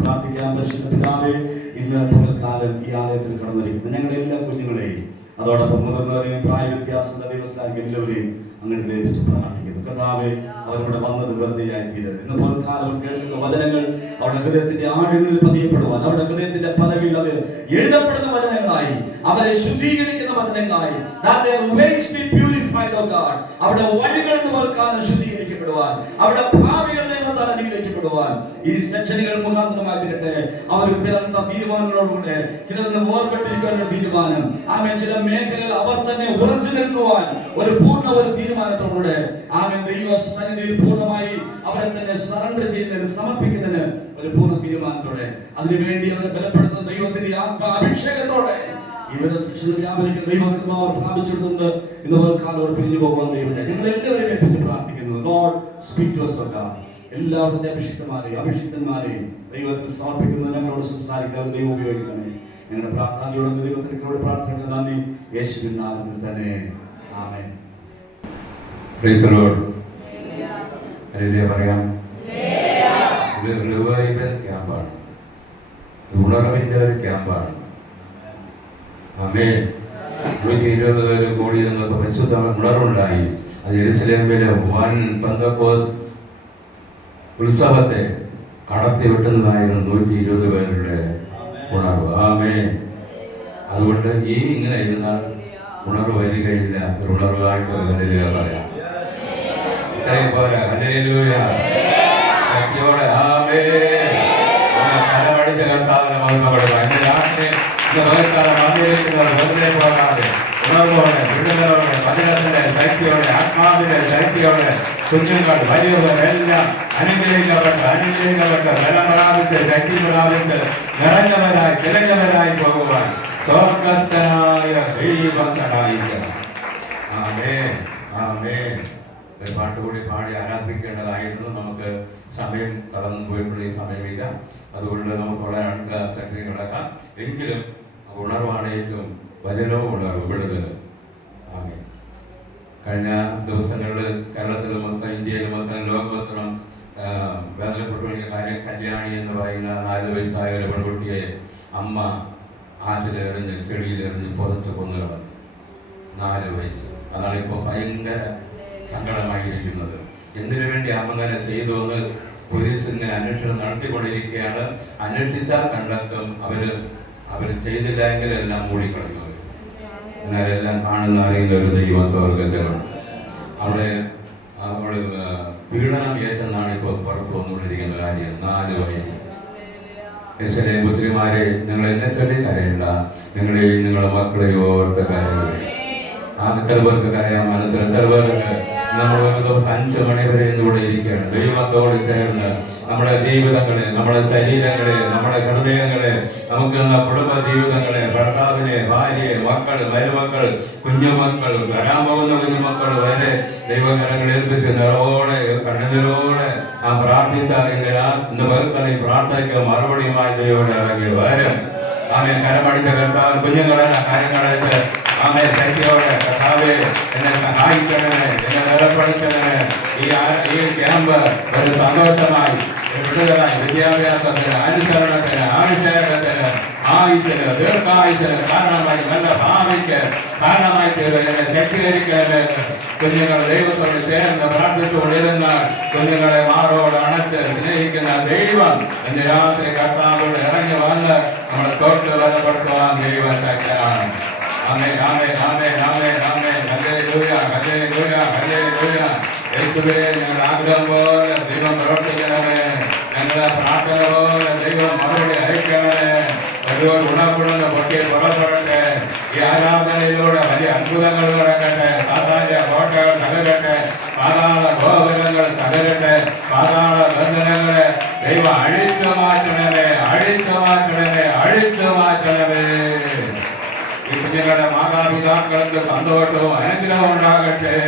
പ്രാർത്ഥിക്കാം. പരിശുദ്ധ പിതാവേ, ഇന്ന് പകൽക്കാലം ഈ ആലയത്തിൽ കടന്നിരിക്കുന്ന ഞങ്ങളുടെ എല്ലാ കുഞ്ഞുങ്ങളെയും, അതോടൊപ്പം മുതിർന്നവരെയും പ്രായ വ്യത്യാസമുള്ള ദൈവസ്ഥാനിക്ക് എല്ലാവരെയും അങ്ങോട്ട് ലഭിച്ച് പ്രാർത്ഥിക്കുന്നു. കർത്താവേ, അവരിവിടെ വന്നത് വെറുതെയായി തീരരുത്. ഇന്ന് പകൽക്കാലം കേൾക്കുന്ന വചനങ്ങൾ അവരുടെ ഹൃദയത്തിന്റെ ആഴങ്ങളിൽ പതിയപ്പെടുവാൻ, അവരുടെ ഹൃദയത്തിന്റെ പലകിൽ അത് എഴുതപ്പെടുന്ന വചനങ്ങളായി, അവരെ ശുദ്ധീകരിക്കുന്ന വചനങ്ങളായി, അവിടെ വഴികളിൽ നിന്ന് പകൽക്കാലം ശുദ്ധീകരിക്കപ്പെടുവാൻ, അവിടെ ഭാവികൾ ദൈവത്താൽ അനുഗ്രഹിക്കപ്പെടുവാൻ ഈ സെക്ഷനുകൾ മുഖാന്തരമായി തീരട്ടെ. അവർ ചില തീരുമാനങ്ങളോടുകൂടെ, ചിലർ വേർപെട്ടിരിക്കാനുള്ള തീരുമാനം, ആമേൻ, ചില മേഖലകൾ അവർ തന്നെ ഉറച്ചു നിൽക്കുവാൻ ഒരു തീരുമാനത്തോടുകൂടെ, ആമേൻ, ദൈവ സന്നിധിയിൽ പൂർണ്ണമായി അവരെ തന്നെ സറണ്ടർ ചെയ്യുന്നതിന്, സമർപ്പിക്കുന്നതിന് ഒരു പൂർണ്ണ തീരുമാനത്തോടെ, അതിനുവേണ്ടി അവരെ ബലപ്പെടുത്തുന്ന ദൈവത്തിന്റെ അഭിഷേകത്തോടെ ഈ വ്യാപരിക്കുന്ന ദൈവകൃപാവ് പ്രാപിച്ചിട്ടുണ്ട്. ഇന്ന് കാലം അവർ പിരിഞ്ഞു പോകാൻ ദൈവത്തെ ഞങ്ങൾ എല്ലാവരെയും ഏൽപ്പിച്ച് പ്രാർത്ഥിക്കുന്നു. Lord speak to us, God. എല്ലാവരുടെ അഭിഷിക്തന്മാരെയും ദൈവത്തിന് സമർപ്പിക്കുന്നത് ഞങ്ങളോട് സംസാരിക്കാൻ ദൈവം ഉപയോഗിക്കണമേ. ഞങ്ങളുടെ പ്രാർത്ഥനയോടെ ദൈവത്തിനോട് പ്രാർത്ഥനയുടെ നന്ദി യേശുവിൻ നാമത്തിൽ തന്നെ. ആമേൻ. Praise the lord. ഹല്ലേലൂയ പറയാം. ഇത് റിവൈവൽ ക്യാമ്പാണ്, ഉണർവിന്റെ ഒരു ക്യാമ്പാണ്. ആമേൻ. 120 പേര് കൂടിയിരുന്നപ്പോൾ പരിശുദ്ധ ഉണർവുണ്ടായി. അത് യെരുശലേമിലെ വൻ പെന്തക്കോസ്ത് ഉത്സവത്തെ കടത്തിവിട്ടുന്നതായിരുന്നു 120 പേരുടെ ഉണർവ്. ആമേൻ. അതുകൊണ്ട് ഈ ഇങ്ങനെ ഇരുന്നാൽ ഉണർവ് വരികയില്ല. ഒരു ഉണർവായിട്ട് ഹല്ലേലൂയ പറയാം. ഇത്രയും പോലെ ഹല്ലേലൂയ ശക്തിയോടെ ആമേൻ. കരമടിച്ച കർത്താവിനെ മഹത്വപ്പെടുക. എന്റെ രാത്രി വെറുതെ പോകാതെ ഉണർവോടെ, വിടുതലോടെ, വചനത്തിന്റെ ശക്തിയോടെ, ആത്മാവിന്റെ ശക്തിയോടെ കുഞ്ഞുങ്ങൾ വലിയവർ എല്ലാം അനുഗ്രഹിക്കപ്പെട്ട് ബലം പ്രാപിച്ച്, ശക്തി പ്രാപിച്ച് നിറഞ്ഞവരായി തികഞ്ഞവരായി പോകുവാൻ സ്വർഗസ്ഥനായ ദൈവം സഹായിക്കണം. ആമേൻ, ആമേൻ. ഒരു പാട്ടുകൂടി പാടി ആരാധിക്കേണ്ടതായിരുന്നു. നമുക്ക് സമയം കടന്നു പോയിട്ടുള്ള ഈ സമയമില്ല. അതുകൊണ്ട് നമുക്ക് വളരെ അടുത്ത സെക്ഷനിൽ കിടക്കാം. എങ്കിലും ഉണർവാണ് ഏറ്റവും വചനവും ഉണർവ് വിടുതലും. ആമേൻ. കഴിഞ്ഞ ദിവസങ്ങളിൽ കേരളത്തിൽ മൊത്തം, ഇന്ത്യയിൽ മൊത്തം, ലോകമൊത്തം വേദനപ്പെട്ടുകൊണ്ടിരിക്കുന്ന കാര്യം, കല്യാണി എന്ന് പറയുന്ന 4 വയസ്സായ ഒരു പെൺകുട്ടിയെ അമ്മ ആറ്റിലെറിഞ്ഞ്, ചെടിയിലെറിഞ്ഞ് പുതച്ച് കൊന്നു കളഞ്ഞു. 4 വയസ്സ്. അതാണിപ്പോൾ ഭയങ്കര സങ്കടമായിരിക്കുന്നത്. എന്തിനു വേണ്ടി അമ്മ അങ്ങനെ ചെയ്തു എന്ന് പോലീസ് ഇങ്ങനെ അന്വേഷണം നടത്തിക്കൊണ്ടിരിക്കുകയാണ്. അന്വേഷിച്ചാൽ കണ്ടെത്തും. അവർ ചെയ്തില്ല എങ്കിൽ എല്ലാം മൂടിക്കളഞ്ഞു. എന്നാൽ എല്ലാം കാണുന്ന അറിയുന്ന ഒരു ദൈവ സ്വർഗത്തിലുണ്ട്. അവിടെ അവള് പീഡനം ഏറ്റെന്നാണ് ഇപ്പോൾ പുറത്തു വന്നുകൊണ്ടിരിക്കുന്ന കാര്യം. 4 വയസ്സ്. യേശുവിനെ പുത്രിമാരെ, നിങ്ങൾ എന്നെ ചൊല്ലി കരയണ്ട, നിങ്ങളെയും നിങ്ങളുടെ മക്കളെയും ഓർത്ത് കരയുക. എത്ര പേർക്ക് കരയാൻ മനസ്സിൽ, എത്ര പേർക്ക് നമ്മൾ ഒരു ദിവസം 5 മണി വരെ ഇന്നിവിടെ ഇരിക്കുകയാണ്. ദൈവത്തോട് ചേർന്ന് നമ്മുടെ ജീവിതങ്ങളെ, നമ്മുടെ ശരീരങ്ങളെ, നമ്മുടെ ഹൃദയങ്ങളെ, നമുക്ക് കുടുംബ ജീവിതങ്ങളെ, ഭർത്താവിനെ, ഭാര്യയെ, മക്കൾ, മരുമക്കൾ, കുഞ്ഞുമക്കൾ, വരാൻ പോകുന്ന കുഞ്ഞുമക്കൾ വരെ ദൈവകരങ്ങൾ ഏൽപ്പിച്ച് നിറവോടെ, കണ്ണുനീരോടെ നാം പ്രാർത്ഥിച്ചാൽ ഇന്ന് പേർക്കാണ് ഈ പ്രാർത്ഥനയ്ക്ക് മറുപടിയുമായി ദൈവം ഇറങ്ങി വരും. ആമേൻ. കരമടിച്ച കർത്താവ് കുഞ്ഞുങ്ങളെ കാര്യങ്ങളെ ആമേ ശക്തിയോടെ കർത്താവേ എന്നെ സഹായിക്കണമേ, എന്നെ ബലപ്പെടുത്തണമേ. ഈ ക്യാമ്പ് ഒരു സന്തോഷമായി, വിടുതലായി, വിദ്യാഭ്യാസത്തിന്, അനുസരണത്തിന്, അഭിഷേകത്തിന്, ആയുസിന്, ദീർഘായുസിന് കാരണമായി, നല്ല ഭാവിക്ക് കാരണമായി തീരും. എന്നെ ശക്തീകരിക്കണമേ. കുഞ്ഞുങ്ങൾ ദൈവത്തോട് ചേർന്ന് പ്രാർത്ഥിച്ചുകൊണ്ടിരുന്നാൽ കുഞ്ഞുങ്ങളെ മാറോട് അണച്ച് സ്നേഹിക്കുന്ന ദൈവം ഇന്ന് രാത്രി കർത്താവോട് ഇറങ്ങി വന്ന് നമ്മളെ തൊട്ട് ബലപ്പെടുത്തുവാൻ ദൈവം ശക്തനാണ്. ആമേൻ, ആമേൻ, ആമേൻ, ആമേൻ, ആമേൻ. ഹല്ലേലൂയ, ഹല്ലേലൂയ, ഹല്ലേലൂയ. യേശുവേ, ഞങ്ങളുടെ ആഗ്രഹം പോലെ ദൈവം പ്രവർത്തിക്കണമേ. ഞങ്ങളുടെ പ്രാർത്ഥന പോലെ ദൈവം മറുപടി അയക്കണമേ. വലിയ ഗുണപ്പെടുന്ന പൊട്ടി പുറപ്പെടട്ടെ. ഈ ആരാധനയിലൂടെ വലിയ അത്ഭുതങ്ങൾ നടക്കട്ടെ. സാധാരണ കോട്ടകൾ തകരട്ടെ, പാതാള ഗോപുരങ്ങൾ തകരട്ടെ, പാതാള ബന്ധനങ്ങളെ ദൈവം അഴിച്ചു മാറ്റണമേ, അഴിച്ചു മാറ്റണമേ, അഴിച്ചു മാറ്റണമേ. ഈ കുഞ്ഞുങ്ങളുടെ മാതാപിതാക്കൾക്ക് സന്തോഷവും അനുഗ്രഹവും ഉണ്ടാകട്ടെ,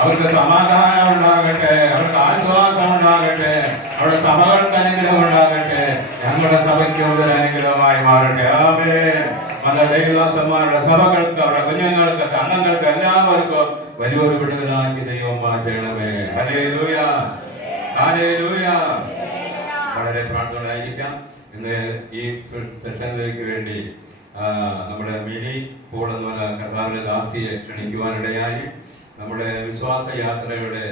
അവർക്ക് സമാധാനം ഉണ്ടാകട്ടെ, അവർക്ക് ആശ്വാസം ഉണ്ടാകട്ടെ, അവരുടെ സഭകൾക്ക് അനുഗ്രഹം ഉണ്ടാകട്ടെ, ഞങ്ങളുടെ സഭയ്ക്ക് മുതൽ അനുഗ്രഹമായി മാറട്ടെ. ആമേൻ. വന്ന ദൈവദാസന്മാരുടെ സഭകൾക്ക്, അവരുടെ കുഞ്ഞുങ്ങൾക്ക്, അംഗങ്ങൾക്ക് എല്ലാവർക്കും വലിയൊരു വിടുതലാക്കി ദൈവം മാറ്റണമേ. ഹല്ലേലൂയ, ഹല്ലേലൂയ. വളരെ പ്രാർത്ഥനകളായിരിക്കാം. ഇന്ന് ഈ സെഷനിലേക്ക് വേണ്ടി നമ്മുടെ മിനി പോൾ എന്ന് പറഞ്ഞ കർത്താവിന്റെ ദാസിയെ ക്ഷണിക്കുവാനിടയായി. നമ്മുടെ വിശ്വാസ യാത്രയുടെ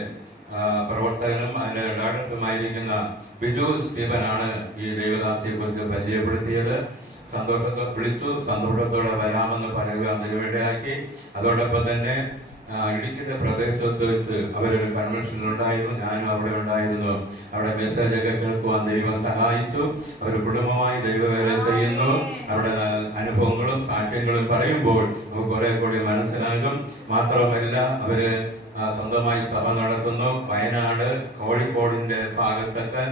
പ്രവർത്തകനും അതിൻ്റെ ഡയറക്ടറുമായിരിക്കുന്ന ബിജു സ്റ്റീഫനാണ് ഈ ദൈവദാസിയെ കുറിച്ച് പരിചയപ്പെടുത്തിയത്. സന്തോഷത്തോടെ വരാമെന്ന് പറയുക ദൈവമിടയാക്കി. അതോടൊപ്പം തന്നെ ഇടുക്കിയുടെ പ്രദേശത്ത് വെച്ച് അവരൊരു കൺവെൻഷനിലുണ്ടായിരുന്നു, ഞാനും അവിടെ ഉണ്ടായിരുന്നു. അവിടെ മെസ്സേജൊക്കെ കേൾക്കുവാൻ ദൈവം സഹായിച്ചു. അവർ കുടുംബമായി ദൈവവേല ചെയ്യുന്നു. അവിടെ അനുഭവങ്ങളും സാക്ഷ്യങ്ങളും പറയുമ്പോൾ നമുക്ക് കുറെ കൂടി മനസ്സിലാകും. മാത്രമല്ല അവര് സ്വന്തമായി സഭ നടത്തുന്നു. വയനാട്, കോഴിക്കോടിന്റെ ഭാഗത്തൊക്കെ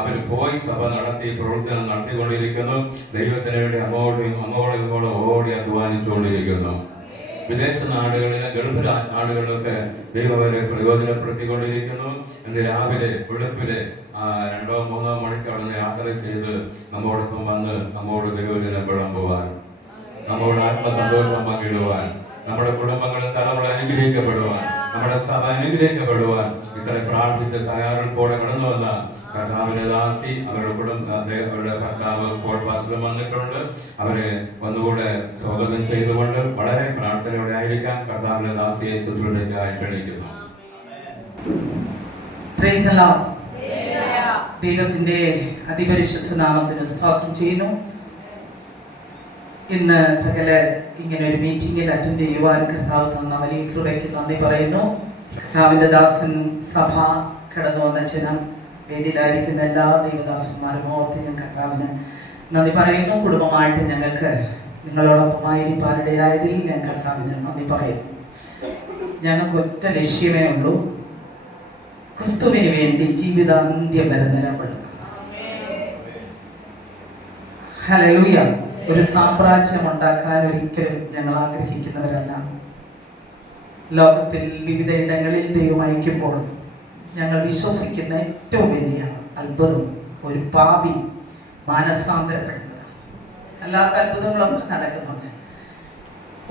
അവർ പോയി സഭ നടത്തി പ്രവർത്തനം നടത്തിക്കൊണ്ടിരിക്കുന്നു. ദൈവത്തിന് വേണ്ടി അങ്ങോട്ടും ഓടി അധ്വാനിച്ചുകൊണ്ടിരിക്കുന്നു. വിദേശ നാടുകളിലെ ഗൾഫ് നാടുകളിലൊക്കെ ദൈവം അവരെ പ്രയോജനപ്പെടുത്തിക്കൊണ്ടിരിക്കുന്നു. ഇന്ന് രാവിലെ വെളുപ്പിലെ 2-3 മണിക്ക് അവിടെ നിന്ന് യാത്ര ചെയ്ത് നമ്മോടൊപ്പം വന്ന് നമ്മോട് ദൈവദിനം വിളമ്പുവാൻ, നമ്മോട് ആത്മസന്തോഷം പങ്കിടുവാൻ, നമ്മുടെ കുടുംബങ്ങളും തലമുറ അനുഗ്രഹിക്കപ്പെടുവാൻ, നമ്മുടെ സഭ അനുഗ്രഹിക്കപ്പെടുവാൻ ഇത്ര പ്രാർത്ഥിച്ച് തയ്യാറെടുപ്പോടെ കടന്നു വന്ന കർത്താവിന്റെ ദാസി, അവരുടെ ഭർത്താവ് പോൾ പാസ്റ്ററും വന്നിട്ടുണ്ട്. അവരെ ഒന്നുകൂടെ സ്വാഗതം ചെയ്തുകൊണ്ട് വളരെ പ്രാർത്ഥനയോടെ ആയിരിക്കാം കർത്താവിന്റെ ദാസിയെ ശുശ്രൂഷയ്ക്കായി ക്ഷണിക്കുന്നു. ദൈവത്തിന്റെ അതിപരിശുദ്ധ നാമത്തിന് സ്തോത്രം ചെയ്യുന്നു. ഇന്ന് പകല് ഇങ്ങനെ ഒരു മീറ്റിംഗിൽ അറ്റൻഡ് ചെയ്യുവാൻ കർത്താവ് തന്ന വലിയ കൃപയ്ക്ക് നന്ദി പറയുന്നു. കർത്താവിന്റെ ദാസൻ സഭ കടന്നു വന്ന ജനം, വേദിയിലായിരിക്കുന്ന എല്ലാ ദൈവദാസന്മാരും ഓർത്ത് ഞാൻ കർത്താവിന് നന്ദി പറയുന്നു. കുടുംബമായിട്ട് ഞങ്ങൾക്ക് നിങ്ങളോടൊപ്പമായിരിക്കാനിടയായതിൽ ഞാൻ കർത്താവിന് നന്ദി പറയുന്നു. ഞങ്ങൾക്ക് ഒറ്റ ലക്ഷ്യമേ ഉള്ളൂ, ക്രിസ്തുവിന് വേണ്ടി ജീവിതാന്ത്യം വരെ നിലകൊള്ളുക. ഹല്ലേലൂയ. ഒരു സാമ്രാജ്യം ഉണ്ടാക്കാൻ ഒരിക്കലും ഞങ്ങൾ ആഗ്രഹിക്കുന്നവരല്ല. ലോകത്തിൽ വിവിധ ഇടങ്ങളിൽ ദൈവം അയക്കുമ്പോൾ ഞങ്ങൾ വിശ്വസിക്കുന്ന ഏറ്റവും വലിയ അത്ഭുതം ഒരു പാപി മാനസാന്തരപ്പെടുന്നതാണ്. അല്ലാത്ത അത്ഭുതങ്ങളൊക്കെ നടക്കുന്നുണ്ട്.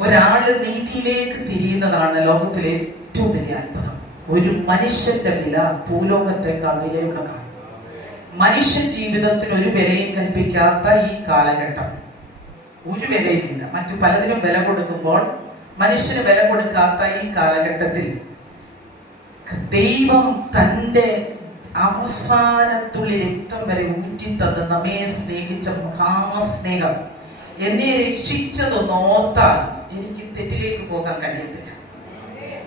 ഒരാള് നീതിയിലേക്ക് തിരിയുന്നതാണ് ലോകത്തിലെ ഏറ്റവും വലിയ അത്ഭുതം. ഒരു മനുഷ്യന്റെ വില ഭൂലോകത്തേക്കാൾ വിലയുള്ളതാണ്. മനുഷ്യ ജീവിതത്തിന് ഒരു വിലയും കൽപ്പിക്കാത്ത ഈ കാലഘട്ടം, ഒരു വിലയുമില്ല. മറ്റു പലതിനും വില കൊടുക്കുമ്പോൾ മനുഷ്യന് വില കൊടുക്കാത്ത ഈ കാലഘട്ടത്തിൽ ദൈവം തൻ്റെ അവസാനത്തുള്ളി രക്തം വരെ ഊറ്റിത്തന്ന് നമ്മെ സ്നേഹിച്ച മഹാസ്നേഹം, എന്നെ രക്ഷിച്ചതൊന്ന് ഓർത്താൽ എനിക്ക് തെറ്റിലേക്ക് പോകാൻ കഴിയത്തില്ല.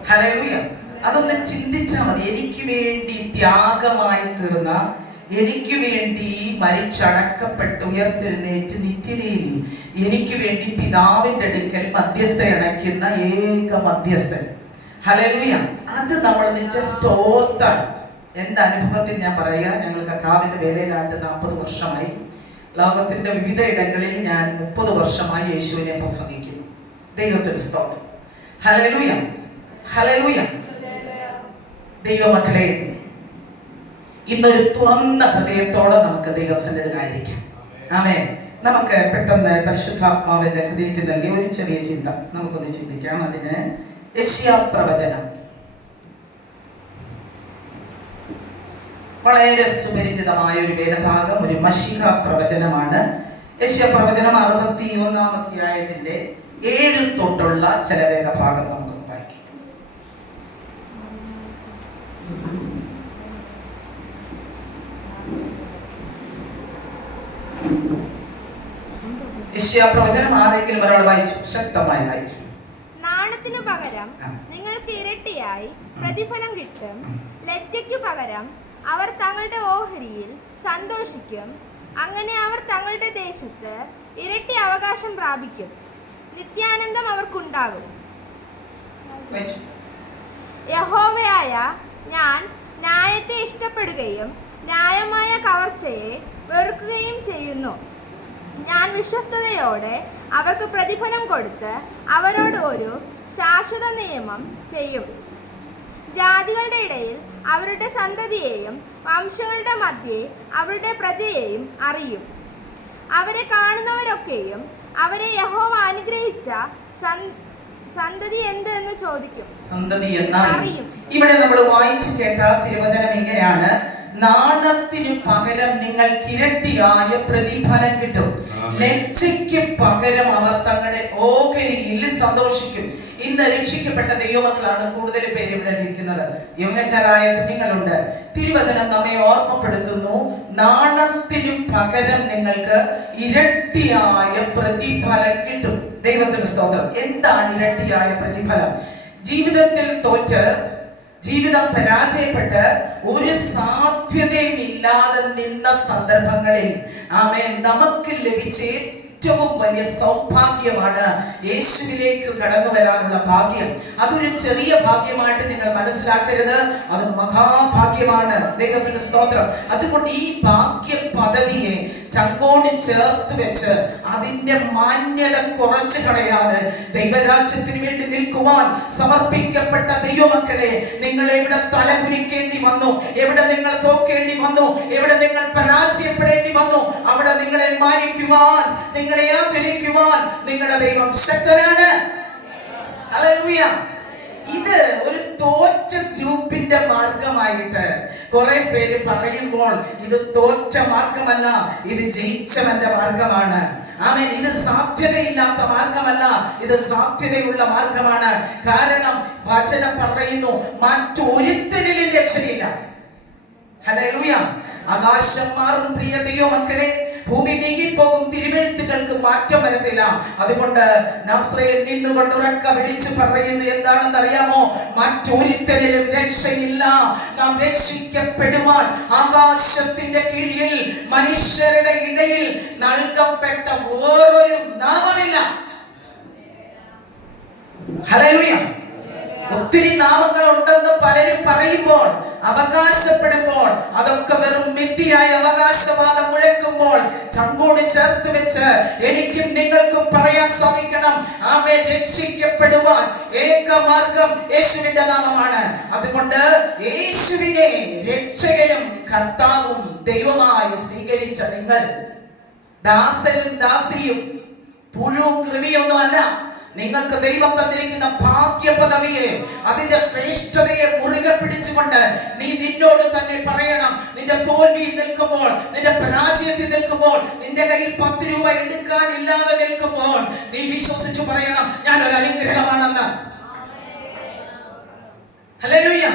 ഹല്ലേലൂയ. അതൊന്ന് ചിന്തിച്ചാൽ മതി. എനിക്ക് വേണ്ടി ത്യാഗമായി തീർന്ന, എനിക്ക് വേണ്ടി മരിച്ചടക്കപ്പെട്ട് ഉയർത്തെഴുന്നേറ്റ് നിത്യതയിൽ എനിക്ക് വേണ്ടി പിതാവിന്റെ അടുക്കൽ മധ്യസ്ഥ അണയ്ക്കുന്ന ഏക മധ്യസ്ഥൻ. ഹല്ലേലൂയ. അത് നമ്മൾ ജസ്റ്റ് ഓർത്താൽ എൻ്റെ അനുഭവത്തിൽ ഞാൻ പറയുക, ഞങ്ങൾ കർത്താവിന്റെ വേലയിലായിട്ട് 40 വർഷമായി. ലോകത്തിന്റെ വിവിധ ഇടങ്ങളിൽ ഞാൻ 30 വർഷമായി യേശുവിനെ പ്രസംഗിക്കുന്നു. ദൈവത്തിന് സ്തോത്രം. Hallelujah, hallelujah. ദൈവമക്കളെ, ഇന്നൊരു തുറന്ന ഹൃദയത്തോടെ നമുക്ക് ദൈവസന്നിധിയിലായിരിക്കാം. ആമേൻ. നമുക്ക് പെട്ടെന്ന് പരിശുദ്ധാത്മാവിന്റെ ഹൃദയത്തിൽ നൽകിയ ഒരു ചെറിയ ചിന്ത നമുക്കൊന്ന് ചിന്തിക്കാം. അതിന് യെശയ്യാ പ്രവചനം വളരെ സുപരിചിതമായ ഒരു വേദഭാഗം, ഒരു മശീഹ പ്രവചനമാണ്. യെശയ്യാ പ്രവചനം 61-ാം അധ്യായത്തിന്റെ 7 തൊട്ടുള്ള ചില വേദഭാഗം നമുക്കൊന്ന് വായിക്കാം. യെശയ്യാ പ്രവചനം ആരെങ്കിലും ഒരാൾ വായിച്ചു, ശക്തമായി വായിച്ചു. നാണത്തിനു പകരം നിങ്ങൾക്ക് ഇരട്ടിയായി പ്രതിഫലം കിട്ടും. ലജ്ജയ്ക്കു പകരം അവർ തങ്ങളുടെ ഓഹരിയിൽ സന്തോഷിക്കും. അങ്ങനെ അവർ തങ്ങളുടെ ദേശത്ത് ഇരട്ടി അവകാശം പ്രാപിക്കും. നിത്യാനന്ദം അവർക്കുണ്ടാകും. യഹോവയായ ഞാൻ ന്യായത്തെ ഇഷ്ടപ്പെടുകയും ന്യായമായ കവർച്ചയെ വെറുക്കുകയും ചെയ്യുന്നു. ഞാൻ വിശ്വസ്തയോടെ അവർക്ക് പ്രതിഫലം കൊടുത്ത് അവരോട് ഒരു ശാശ്വത നിയമം ചെയ്യും. ജാതികളുടെ ഇടയിൽ അവരുടെ സന്തതിയെയും വംശങ്ങളുടെ മധ്യേ അവരുടെ പ്രജയെയും അറിയും. അവരെ കാണുന്നവരൊക്കെയും അവരെ യഹോവ അനുഗ്രഹിച്ച സന്തതി എന്ത് എന്ന് ചോദിക്കും. സന്തതി എന്നറിയും. ഇവിടെ നമ്മൾ വായിച്ചു കേട്ട തിരുവചനം ഇങ്ങനെയാണ്: നാണത്തിനു പകരം നിങ്ങൾക്ക് ഇരട്ടിയായ പ്രതിഫലം കിട്ടും. ലജ്ജയ്ക്ക് പകരം അവർ തങ്ങളുടെ ഓഹരിയിൽ സന്തോഷിക്കും. ഇന്ന് രക്ഷിക്കപ്പെട്ട ദൈവമക്കളാണ് കൂടുതൽ പേര് ഇവിടെ ഇരിക്കുന്നത്. യൗവനക്കാരായ കുഞ്ഞുങ്ങളുണ്ട്. തിരുവചനം നമ്മെ ഓർമ്മപ്പെടുത്തുന്നു, നാണത്തിനു പകരം നിങ്ങൾക്ക് ഇരട്ടിയായ പ്രതിഫലം കിട്ടും. ദൈവത്തിന് സ്തോത്രം. എന്താണ് ഇരട്ടിയായ പ്രതിഫലം? ജീവിതത്തിൽ തോറ്റ്, ജീവിതം പരാജയപ്പെട്ട് ഒരു സാധ്യതയും ഇല്ലാതെ നിന്ന സന്ദർഭങ്ങളിൽ ആമേൻ നമുക്ക് ലഭിച്ച ഏറ്റവും വലിയ സൗഭാഗ്യമാണ് യേശുവിലേക്ക് കടന്നു വരാനുള്ള ഭാഗ്യം. അതൊരു ചെറിയ ഭാഗ്യമായിട്ട് നിങ്ങൾ മനസ്സിലാക്കരുത്, അത് മഹാഭാഗ്യമാണ്. ദൈവത്തിന് സ്തോത്രം. അതുകൊണ്ട് ഈ ഭാഗ്യ പദവിയെ ചങ്കോട് ചേർത്ത് വെച്ച് അതിന്റെ മാന്യത കുറച്ച് കളയാതെ ദൈവരാജ്യത്തിന് വേണ്ടി നിൽക്കുവാൻ സമർപ്പിക്കപ്പെട്ട ദൈവമക്കളെ, നിങ്ങൾ എവിടെ തലകുനിക്കേണ്ടി വന്നു, എവിടെ നിങ്ങൾ തോക്കേണ്ടി വന്നു, എവിടെ നിങ്ങൾ പരാജയപ്പെടേണ്ടി വന്നു, അവിടെ നിങ്ങളെ മാനിക്കുവാൻ, നിങ്ങളെ ആദരിക്കുവാൻ നിങ്ങളുടെ ദൈവം ശക്തനാണ്. ഹല്ലേലൂയ. ഇത് ഒരു തോറ്റ ഗ്രൂപ്പിന്റെ മാർഗമായിട്ട് കുറെ പേര് പറയുമ്പോൾ ഇത് തോറ്റ മാർഗമല്ല, ഇത് ജയിച്ചവന്റെ മാർഗമാണ്. ആമേൻ. ഇത് സാധ്യതയില്ലാത്ത മാർഗമല്ല, ഇത് സാധ്യതയുള്ള മാർഗമാണ്. കാരണം വചനം പറയുന്നു, മറ്റൊരുത്തരിലും രക്ഷയില്ല. ഹല്ലേലൂയ. ആകാശം മാറും പ്രിയ ദൈവമക്കളെ, ഭൂമി നീങ്ങിപ്പോകും, തിരുവെഴുത്തുകൾക്ക് മാറ്റം വരത്തില്ല. അതുകൊണ്ട് നസ്രയിൽ നിന്നുകൊണ്ട് ഉറക്ക വിളിച്ചു പറയുന്നു, എന്താണെന്ന് അറിയാമോ? മറ്റൊരുത്തരിലും രക്ഷയില്ല. നാം രക്ഷിക്കപ്പെടുവാൻ ആകാശത്തിന്റെ കീഴിൽ മനുഷ്യരുടെ ഇടയിൽ നൽകപ്പെട്ട വേറൊരു നാമമില്ല. ഹല്ലേലൂയ. ഒത്തിരി നാമങ്ങൾ ഉണ്ടെന്ന് പലരും പറയുമ്പോൾ, അവകാശപ്പെടുമ്പോൾ, അതൊക്കെ വെറും മിഥ്യയായ അവകാശവാദം മുഴക്കുമ്പോൾ ചങ്കോട് ചേർത്ത് വെച്ച് എനിക്കും നിങ്ങൾക്കും പറയാൻ സാധിക്കണം, ആമേൻ, രക്ഷിക്കപ്പെടുവാൻ ഏക മാർഗം യേശുവിന്റെ നാമമാണ്. അതുകൊണ്ട് യേശുവിനെ രക്ഷകനും കർത്താവും ദൈവമായി സ്വീകരിച്ച നിങ്ങൾ ദാസനും ദാസിയും പുഴുവും കൃമിയൊന്നുമല്ല. നിങ്ങൾക്ക് ദൈവം തന്നിരിക്കുന്ന ഭാഗ്യ പദവിയെ, അതിന്റെ ശ്രേഷ്ഠതയെ മുറുകെ പിടിച്ചുകൊണ്ട് നീ നിന്നോട് തന്നെ പറയണം. നിന്റെ തോൽവിയിൽ നിൽക്കുമ്പോൾ, നിന്റെ പരാജയത്തിൽ നിൽക്കുമ്പോൾ, നിന്റെ കയ്യിൽ 10 രൂപ എടുക്കാനില്ലാതെ നിൽക്കുമ്പോൾ നീ വിശ്വസിച്ചു പറയണം, ഞാൻ ഒരു അനുഗ്രഹമാണെന്ന്. ഹല്ലേലൂയ.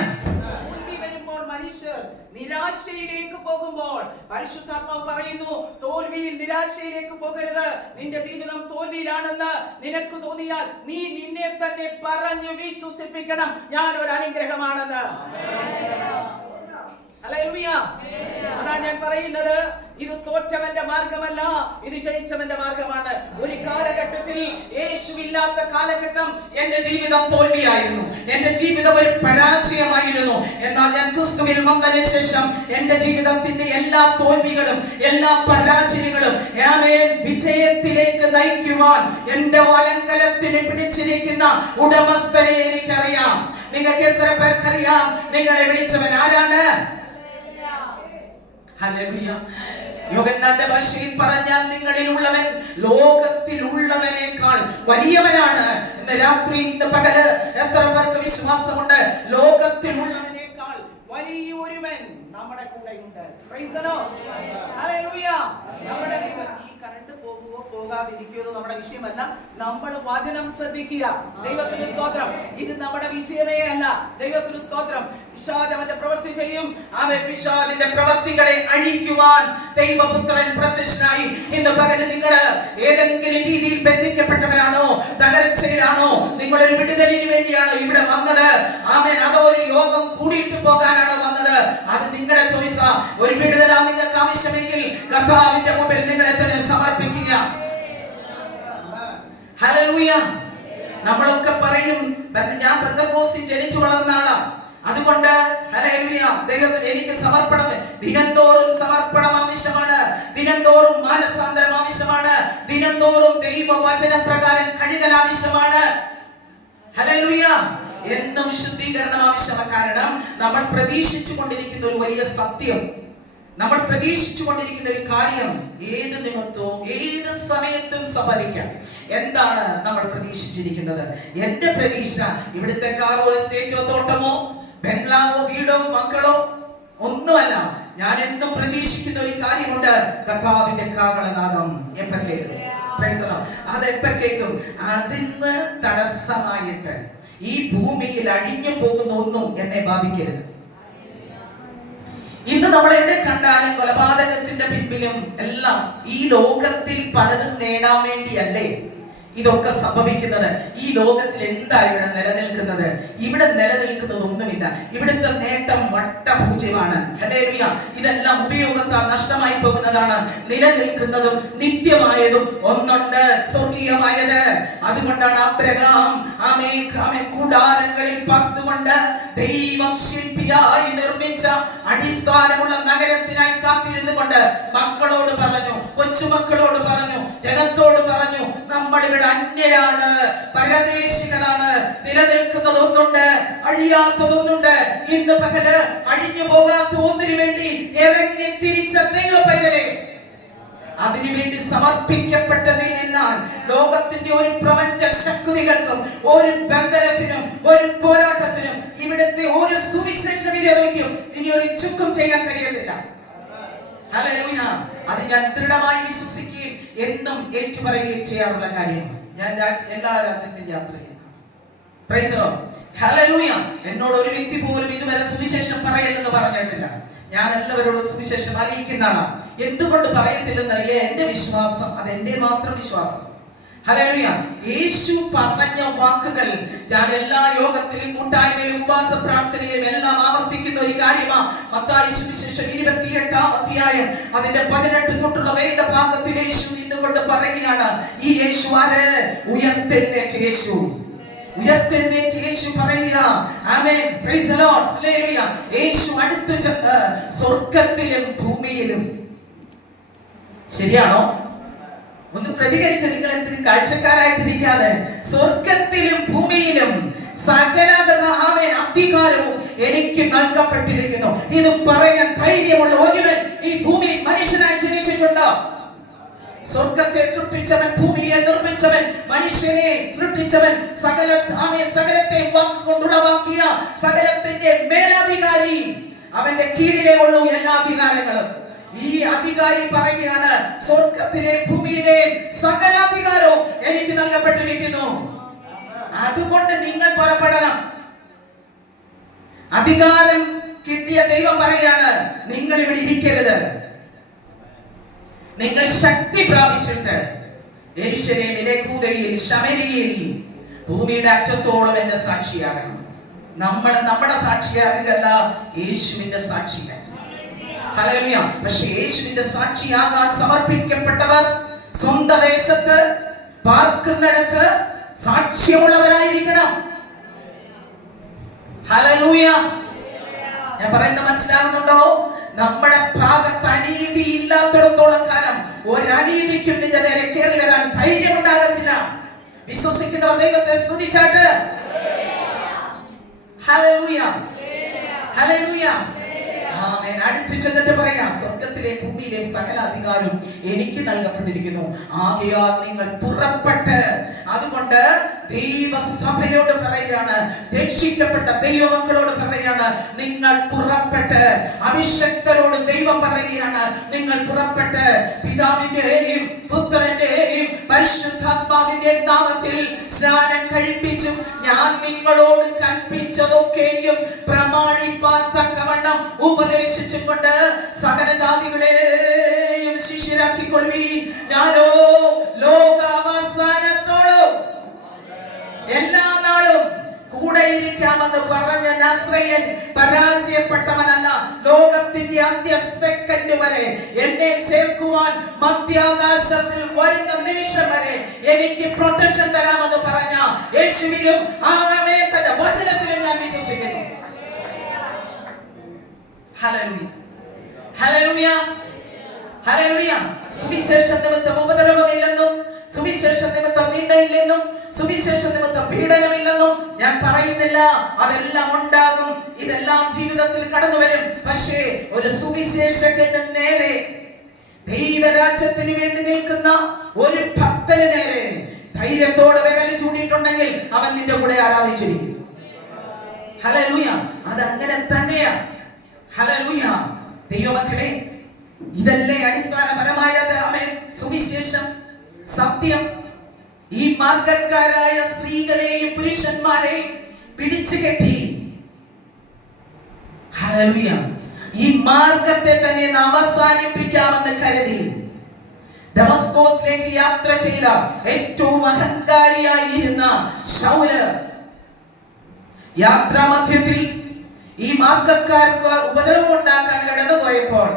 മനുഷ്യർ നിരാശയിലേക്ക് പോകുമ്പോൾ പരിശുദ്ധാത്മാവ് പറയുന്നു, തോൽവിയിൽ നിരാശയിലേക്ക് പോകരുത്. നിന്റെ ജീവിതം തോൽവിയിലാണെന്ന് നിനക്ക് തോന്നിയാൽ നീ നിന്നെ തന്നെ പറഞ്ഞു വിശ്വസിപ്പിക്കണം, ഞാൻ ഒരു അനുഗ്രഹമാണെന്ന്. ഹല്ലേലൂയ. അതാ ഞാൻ പറയുന്നത്, ഇത് തോറ്റവന്റെ മാർഗമല്ല, ഇത് ജയിച്ചവന്റെ മാർഗമാണ്. ഒരു കാലഘട്ടത്തിൽ യേശുവില്ലാത്ത കാലഘട്ടം എന്റെ ജീവിതം തോൽവിയായിരുന്നു, എന്റെ ജീവിതം ഒരു പരാജയമായിരുന്നു. എന്നാൽ ഞാൻ ക്രിസ്തുവിൽ വന്നതിന് ശേഷം എന്റെ ജീവിതത്തിന്റെ എല്ലാ തോൽവികളും എല്ലാ പരാജയങ്ങളും വിജയത്തിലേക്ക് നയിക്കുവാൻ എന്റെ വലങ്കലത്തിന് പിടിച്ചിരിക്കുന്ന ഉടമസ്ഥനെ എനിക്കറിയാം. നിങ്ങൾക്ക് എത്ര പേർക്കറിയാം നിങ്ങളെ വിളിച്ചവൻ ആരാണ്? ഹല്ലേലൂയ. യോഹന്നാന്റെ ഭാഷയിൽ പറഞ്ഞാൽ നിങ്ങളിലുള്ളവൻ ലോകത്തിലുള്ളവനേക്കാൾ വലിയവനാണ്. ഇന്ന് രാത്രി ഇന്ന് പകല് എത്ര പേർക്ക് വിശ്വാസമുണ്ട് ലോകത്തിലുള്ളവനേക്കാൾ വലിയൊരുവൻ നമ്മുടെ കൂടെയുണ്ട്? Price the lord. ഹല്ലേലൂയ. നമ്മുടെ ദൈവം ഈ കറണ്ട് പോകുവോ പോകാതിരിക്കുകയോ നമ്മുടെ വിഷയമല്ല. നമ്മൾ വചനം ശ്രദ്ധിക്കുക. ദൈവത്തിന് സ്തോത്രം. ഇത് നമ്മുടെ വിഷയമേ അല്ല. ദൈവത്തിന് സ്തോത്രം. പിശാച് അവന്റെ പ്രവൃത്തി ചെയ്യും. അവൻ പിശാചിന്റെ പ്രവൃത്തികളെ അഴിക്കുവാൻ ദൈവപുത്രൻ പ്രത്യക്ഷനായി. ഇന്ന് പകല് നിങ്ങൾ ഏതെങ്കിലും രീതിയിൽ ബന്ധിക്കപ്പെട്ടവരാണോ, തകർച്ചയിലാണോ, നിങ്ങളൊരു വിടുതലിന് വേണ്ടിയാണോ ഇവിടെ വന്നത്? ആമേൻ. അതോ ഒരു യോഗം കൂടിയിട്ട് പോകാനാണോ വന്നത്? അത് നിങ്ങളുടെ ചോയ്സാ. ഒരു വിടുതലാ നിങ്ങൾക്ക് ആവശ്യമെങ്കിൽ കർത്താവിന്റെ മുമ്പിൽ നിങ്ങളെ തന്നെ സമർപ്പിക്കുക. ഹല്ലേലൂയ. നമ്മളൊക്കെ പറയും ഞാൻ പെന്തക്കോസ്തിൽ ജനിച്ചു വളർന്ന ആളാ, അതുകൊണ്ട് ഹല്ലേലൂയ ദൈവത്തിന് എനിക്ക് സമർപ്പണം. ദിനംതോറും സമർപ്പണം ആവശ്യമാണ്. ദിനംതോറും മാനസാന്തരം ആവശ്യമാണ്. ദിനംതോറും ദൈവവചന പ്രകാരം കഴുകൽ ആവശ്യമാണ്. ഹല്ലേലൂയ. എന്നും ശുദ്ധീകരണം ആവശ്യമാണ്. കാരണം നമ്മൾ പ്രതീക്ഷിച്ചു കൊണ്ടിരിക്കുന്ന ഒരു വലിയ സത്യം, നമ്മൾ പ്രതീക്ഷിച്ചു കൊണ്ടിരിക്കുന്ന ഒരു കാര്യം ഏത് നിമിത്തവും ഏത് സമയത്തും സംഭവിക്കാം. എന്താണ് നമ്മൾ പ്രതീക്ഷിച്ചിരിക്കുന്നത്? എന്റെ പ്രതീക്ഷ ഇവിടുത്തെ കാറോ എസ്റ്റേറ്റോ തോട്ടമോ ബംഗ്ലാവോ വീടോ മക്കളോ ഒന്നുമല്ല. ഞാൻ എന്നും പ്രതീക്ഷിക്കുന്ന ഒരു കാര്യമുണ്ട്. കർത്താവിന്റെ കാഹളനാദം എപ്പ കേൾക്കും? അതെപ്പ കേൾക്കും? അതിന് തടസ്സമായിട്ട് ഈ ഭൂമിയിൽ അഴിഞ്ഞു പോകുന്ന ഒന്നും എന്നെ ബാധിക്കരുത്. ഇന്ന് നമ്മൾ എവിടെ കണ്ടാലും കൊലപാതകത്തിന്റെ പിൻപിലും എല്ലാം ഈ ലോകത്തിൽ പലതും നേടാൻ വേണ്ടിയല്ലേ ഇതൊക്കെ സംഭവിക്കുന്നത്? ഈ ലോകത്തിൽ എന്താ ഇവിടെ നിലനിൽക്കുന്നത്? ഇവിടെ നിലനിൽക്കുന്നത് ഒന്നുമില്ല. ഇവിടുത്തെ നേട്ടം വട്ടപൂജ്യമാണ്. ഹല്ലേലൂയ. ഇതെല്ലാം ഉപയോഗത്താൽ നഷ്ടമായി പോകുന്നതാണ്. നിലനിൽക്കുന്നതും നിത്യമായതും ഒന്നുണ്ട്, സ്വർഗീയമായത്. അതുകൊണ്ടാണ് അബ്രഹാം കൂടാരങ്ങളിൽ പത്തുകൊണ്ട് ദൈവം ശില്പിയായി നിർമ്മിച്ച അടിസ്ഥാനമുള്ള നഗരത്തിനായി കാത്തിരുന്നു കൊണ്ട് മക്കളോട് പറഞ്ഞു, കൊച്ചുമക്കളോട് പറഞ്ഞു, ജനത്തോട് പറഞ്ഞു, നമ്മൾ ഇവിടെ അന്യരാണ്, പരദേശികളാണ്. നിലനിൽക്കുന്നതൊന്നുണ്ട്, അഴിയാത്തതൊന്നുണ്ട്. ഇന്ന് പകല് അഴിഞ്ഞു പോകാത്ത ഒന്നിനു വേണ്ടി ഇറങ്ങി തിരിച്ച ദൈവ പൈതലേ, അതിനുവേണ്ടി സമർപ്പിക്കപ്പെട്ടതിൽ നിന്നാൽ ലോകത്തിന്റെ ഒരു പ്രപഞ്ച ശക്തികൾക്കും ഒരു ബന്ധനത്തിനും ഒരു പോരാട്ടത്തിനും ഇവിടുത്തെ ഒരു സുവിശേഷ വിരോധിക്കും ഇനി ഒരു ചുക്കും ചെയ്യാൻ കഴിയത്തില്ല. ഹല്ലേലൂയ. അത് ഞാൻ ദൃഢമായി വിശ്വസിക്കുകയും എന്നും ഏറ്റുപറയുകയും ചെയ്യാറുള്ള കാര്യമാണ്. ഞാൻ എല്ലാ രാജ്യത്തും യാത്ര ചെയ്യുന്നു. Price the lord. ഹല്ലേലൂയ. എന്നോട് ഒരു വ്യക്തി പോലും ഇതുവരെ സുവിശേഷം പറയല്ലെന്ന് പറഞ്ഞിട്ടില്ല. ഞാൻ എല്ലാവരോടും സുവിശേഷം അറിയിക്കുന്നതാണ്. എന്തുകൊണ്ട് പറയത്തില്ലെന്നറിയ? എന്റെ വിശ്വാസം, അത് എന്റെ മാത്രം വിശ്വാസം. ഹല്ലേലൂയ. യേശു പറഞ്ഞ വാക്കുകൾ ഞാൻ എല്ലാ യോഗത്തിലും കൂട്ടായ്മയിലും ഉപവാസ പ്രാർത്ഥനയിലും എല്ലാം ആവർത്തിക്കുന്ന ഒരു കാര്യമാണ്. മത്തായി സുവിശേഷം 28-ാം അധ്യായം അതിന്റെ 18 തൊട്ടുള്ള വേദഭാഗത്തിൽ യേശു നിന്നുകൊണ്ട് പറയുകയാണ്. ഈ യേശു ആര്? ഉയർത്തെഴുന്നേറ്റ യേശു. ഉയർത്തെഴുന്നേറ്റ യേശു പറയുക. ആമേൻ. Praise the lord. ഹല്ലേലൂയ. യേശു അടുത്തു ചെന്ന് സ്വർഗ്ഗത്തിലും ഭൂമിയിലും. ശരിയാണോ? ഒന്ന് പ്രതികരിച്ച നിങ്ങൾ എന്തിനും കാഴ്ചക്കാരായിട്ടിരിക്കാതെ, സ്വർഗത്തിലും ഭൂമിയിലും സകല അധികാരവും എനിക്ക് നൽകപ്പെട്ടിരിക്കുന്നു. ഇത് പറയാൻ ധൈര്യമുള്ള ഒരുവൻ ഈ ഭൂമിയിൽ മനുഷ്യനായി ജനിച്ചിട്ടുണ്ടോ? സ്വർഗത്തെ സൃഷ്ടിച്ചവൻ, ഭൂമിയെ നിർമ്മിച്ചവൻ, മനുഷ്യനെ സൃഷ്ടിച്ചവൻ, സകലത്തെ വാക്കുകൊണ്ടുളവാക്കിയ സകലത്തിന്റെ മേലധികാരി, അവന്റെ കീഴിലേ ഉള്ളൂ എല്ലാ അധികാരങ്ങളും. ഈ അധികാരി പറയുകയാണ്, സ്വർഗത്തിലെ ഭൂമിയിലെ സകലാധികാരവും എനിക്ക് നൽകപ്പെട്ടിരിക്കുന്നു. അതുകൊണ്ട് നിങ്ങൾ പുറപ്പെടണം. അധികാരം കിട്ടിയ ദൈവം പറയാണ്, നിങ്ങൾ ഇവിടെ ഇരിക്കരുത്. നിങ്ങൾ ശക്തി പ്രാപിച്ചിട്ട് യെരൂശലേമിലെ യഹൂദയിൽ ശമര്യയിൽ ഭൂമിയുടെ അറ്റത്തോളം എന്റെ സാക്ഷിയാകണം. നമ്മുടെ സാക്ഷിയാകുകയല്ല, യേശുവിന്റെ സാക്ഷിയാകുക. ഹല്ലേലൂയ. പക്ഷേ യേശുവിന്റെ സാക്ഷിയാകാൻ സമർപ്പിക്കപ്പെട്ടവർ സ്വന്തം ദേശത്ത് പാർക്കുന്നിടത്ത് സാക്ഷ്യമുള്ളവരായിരിക്കണം. ഹല്ലേലൂയ. ഞാൻ പറയുന്നത് മനസ്സിലാകുന്നുണ്ടോ? നമ്മുടെ ഭാഗത്ത് അനീതി ഇല്ലാത്തിടത്തോളം കാലം ഒരു അനീതിക്കും നിന്റെ നേരെ കയറി വരാൻ ധൈര്യമുണ്ടാകത്തില്ല. വിശ്വസിക്കുന്നവർ ദൈവത്തെ സ്തുതിച്ചാട്ട്. ഹല്ലേലൂയ. ഹല്ലേലൂയ. ആമേൻ. അടുത്ത് ചെന്നിട്ട് പറയാ, സ്വർഗ്ഗത്തിലെ ഭൂമിയിലെ സകല അധികാരവും എനിക്ക് നൽകപ്പെട്ടിരിക്കുന്നു. ആകയാൽ നിങ്ങൾ പുറപ്പെട്ട്, അതുകൊണ്ട് ദൈവസഭയോട് പറയാണ്, രക്ഷിക്കപ്പെട്ട ദൈവമക്കളോട് പറയാണ്, നിങ്ങൾ പുറപ്പെട്ട്. അഭിഷക്തരോട് ദൈവം പറയുകയാണ്, നിങ്ങൾ പുറപ്പെട്ട് പിതാവിന്റെയും പുത്രന്റെയും പരിശുദ്ധാത്മാവിന്റെ നാമത്തിൽ സ്നാനം കഴിപ്പിച്ചും ഞാൻ നിങ്ങളോട് കൽപ്പിച്ചതൊക്കെയും പ്രമാണിപ്പാൻ തക്കവണ്ണം ഉപദേശിച്ചും കൊണ്ട് സകല ജാതികളെയും ശിഷ്യരാക്കിക്കൊള്ളുവീൻ. ഞാനോ ലോകാവസാനത്തോളം എല്ലാ നാളും കൂടെ ഇരിക്കാമെന്ന് പറഞ്ഞ നസ്രയൻ പരാജയപ്പെട്ടവനല്ല. ലോകത്തിന്റെ അന്ത്യ സെക്കൻഡ് വരെ എന്നെ ചേർക്കുവാൻ മധ്യാകാശത്തിൽ വരുന്ന നിമിഷം വരെ എനിക്ക് പ്രൊട്ടക്ഷൻ തരാമെന്ന് പറഞ്ഞ യേശുവിലും ആമേൻ തന്റെ വചനത്തിലും ഞാൻ വിശ്വസിക്കുന്നു. ഹല്ലേലൂയ, ഹല്ലേലൂയ, ഹല്ലേലൂയ. സുവിശേഷ നിമിത്തം ഉപദ്രവമില്ലെന്നും സുവിശേഷ നിമിത്തം നിന്ദയില്ലെന്നും സുവിശേഷ നിമിത്തം പീഡനമില്ലെന്നും ഞാൻ പറയുന്നില്ല. അതെല്ലാം ഉണ്ടാകും, ഇതെല്ലാം ജീവിതത്തിൽ കടന്നു വരും. പക്ഷേ ഒരു സുവിശേഷകന് നേരെ, ദൈവരാജ്യത്തിന് വേണ്ടി നിൽക്കുന്ന ഒരു ഭക്തന് നേരെ ധൈര്യത്തോടെ വിരൽ ചൂണ്ടിയിട്ടുണ്ടെങ്കിൽ അവൻ നിന്റെ കൂടെ ആരാധിച്ചിരിക്കും. ഹല്ലേലൂയ, അതങ്ങനെ തന്നെയാ. ഹല്ലേലൂയ. ദൈവമക്കളെ, ഇതല്ലേ അടിസ്ഥാനപരമായ സുവിശേഷം, സത്യം. ഈ മാർഗക്കാരായ സ്ത്രീകളെയും പുരുഷന്മാരെയും പിടിച്ചു കെട്ടി, ഹല്ലേലൂയ, ഈ മാർഗത്തെ തന്നെ അവസാനിപ്പിക്കാമെന്ന് കരുതി ദമസ്കോസിലേക്ക് യാത്ര ചെയ്ത ഏറ്റവും അഹങ്കാരിയായിരുന്ന ശൗല് യാത്രാമധ്യത്തിൽ ഈ മാർഗക്കാർക്ക് ഉപദ്രവം ഉണ്ടാക്കാൻ കടന്നുപോയപ്പോൾ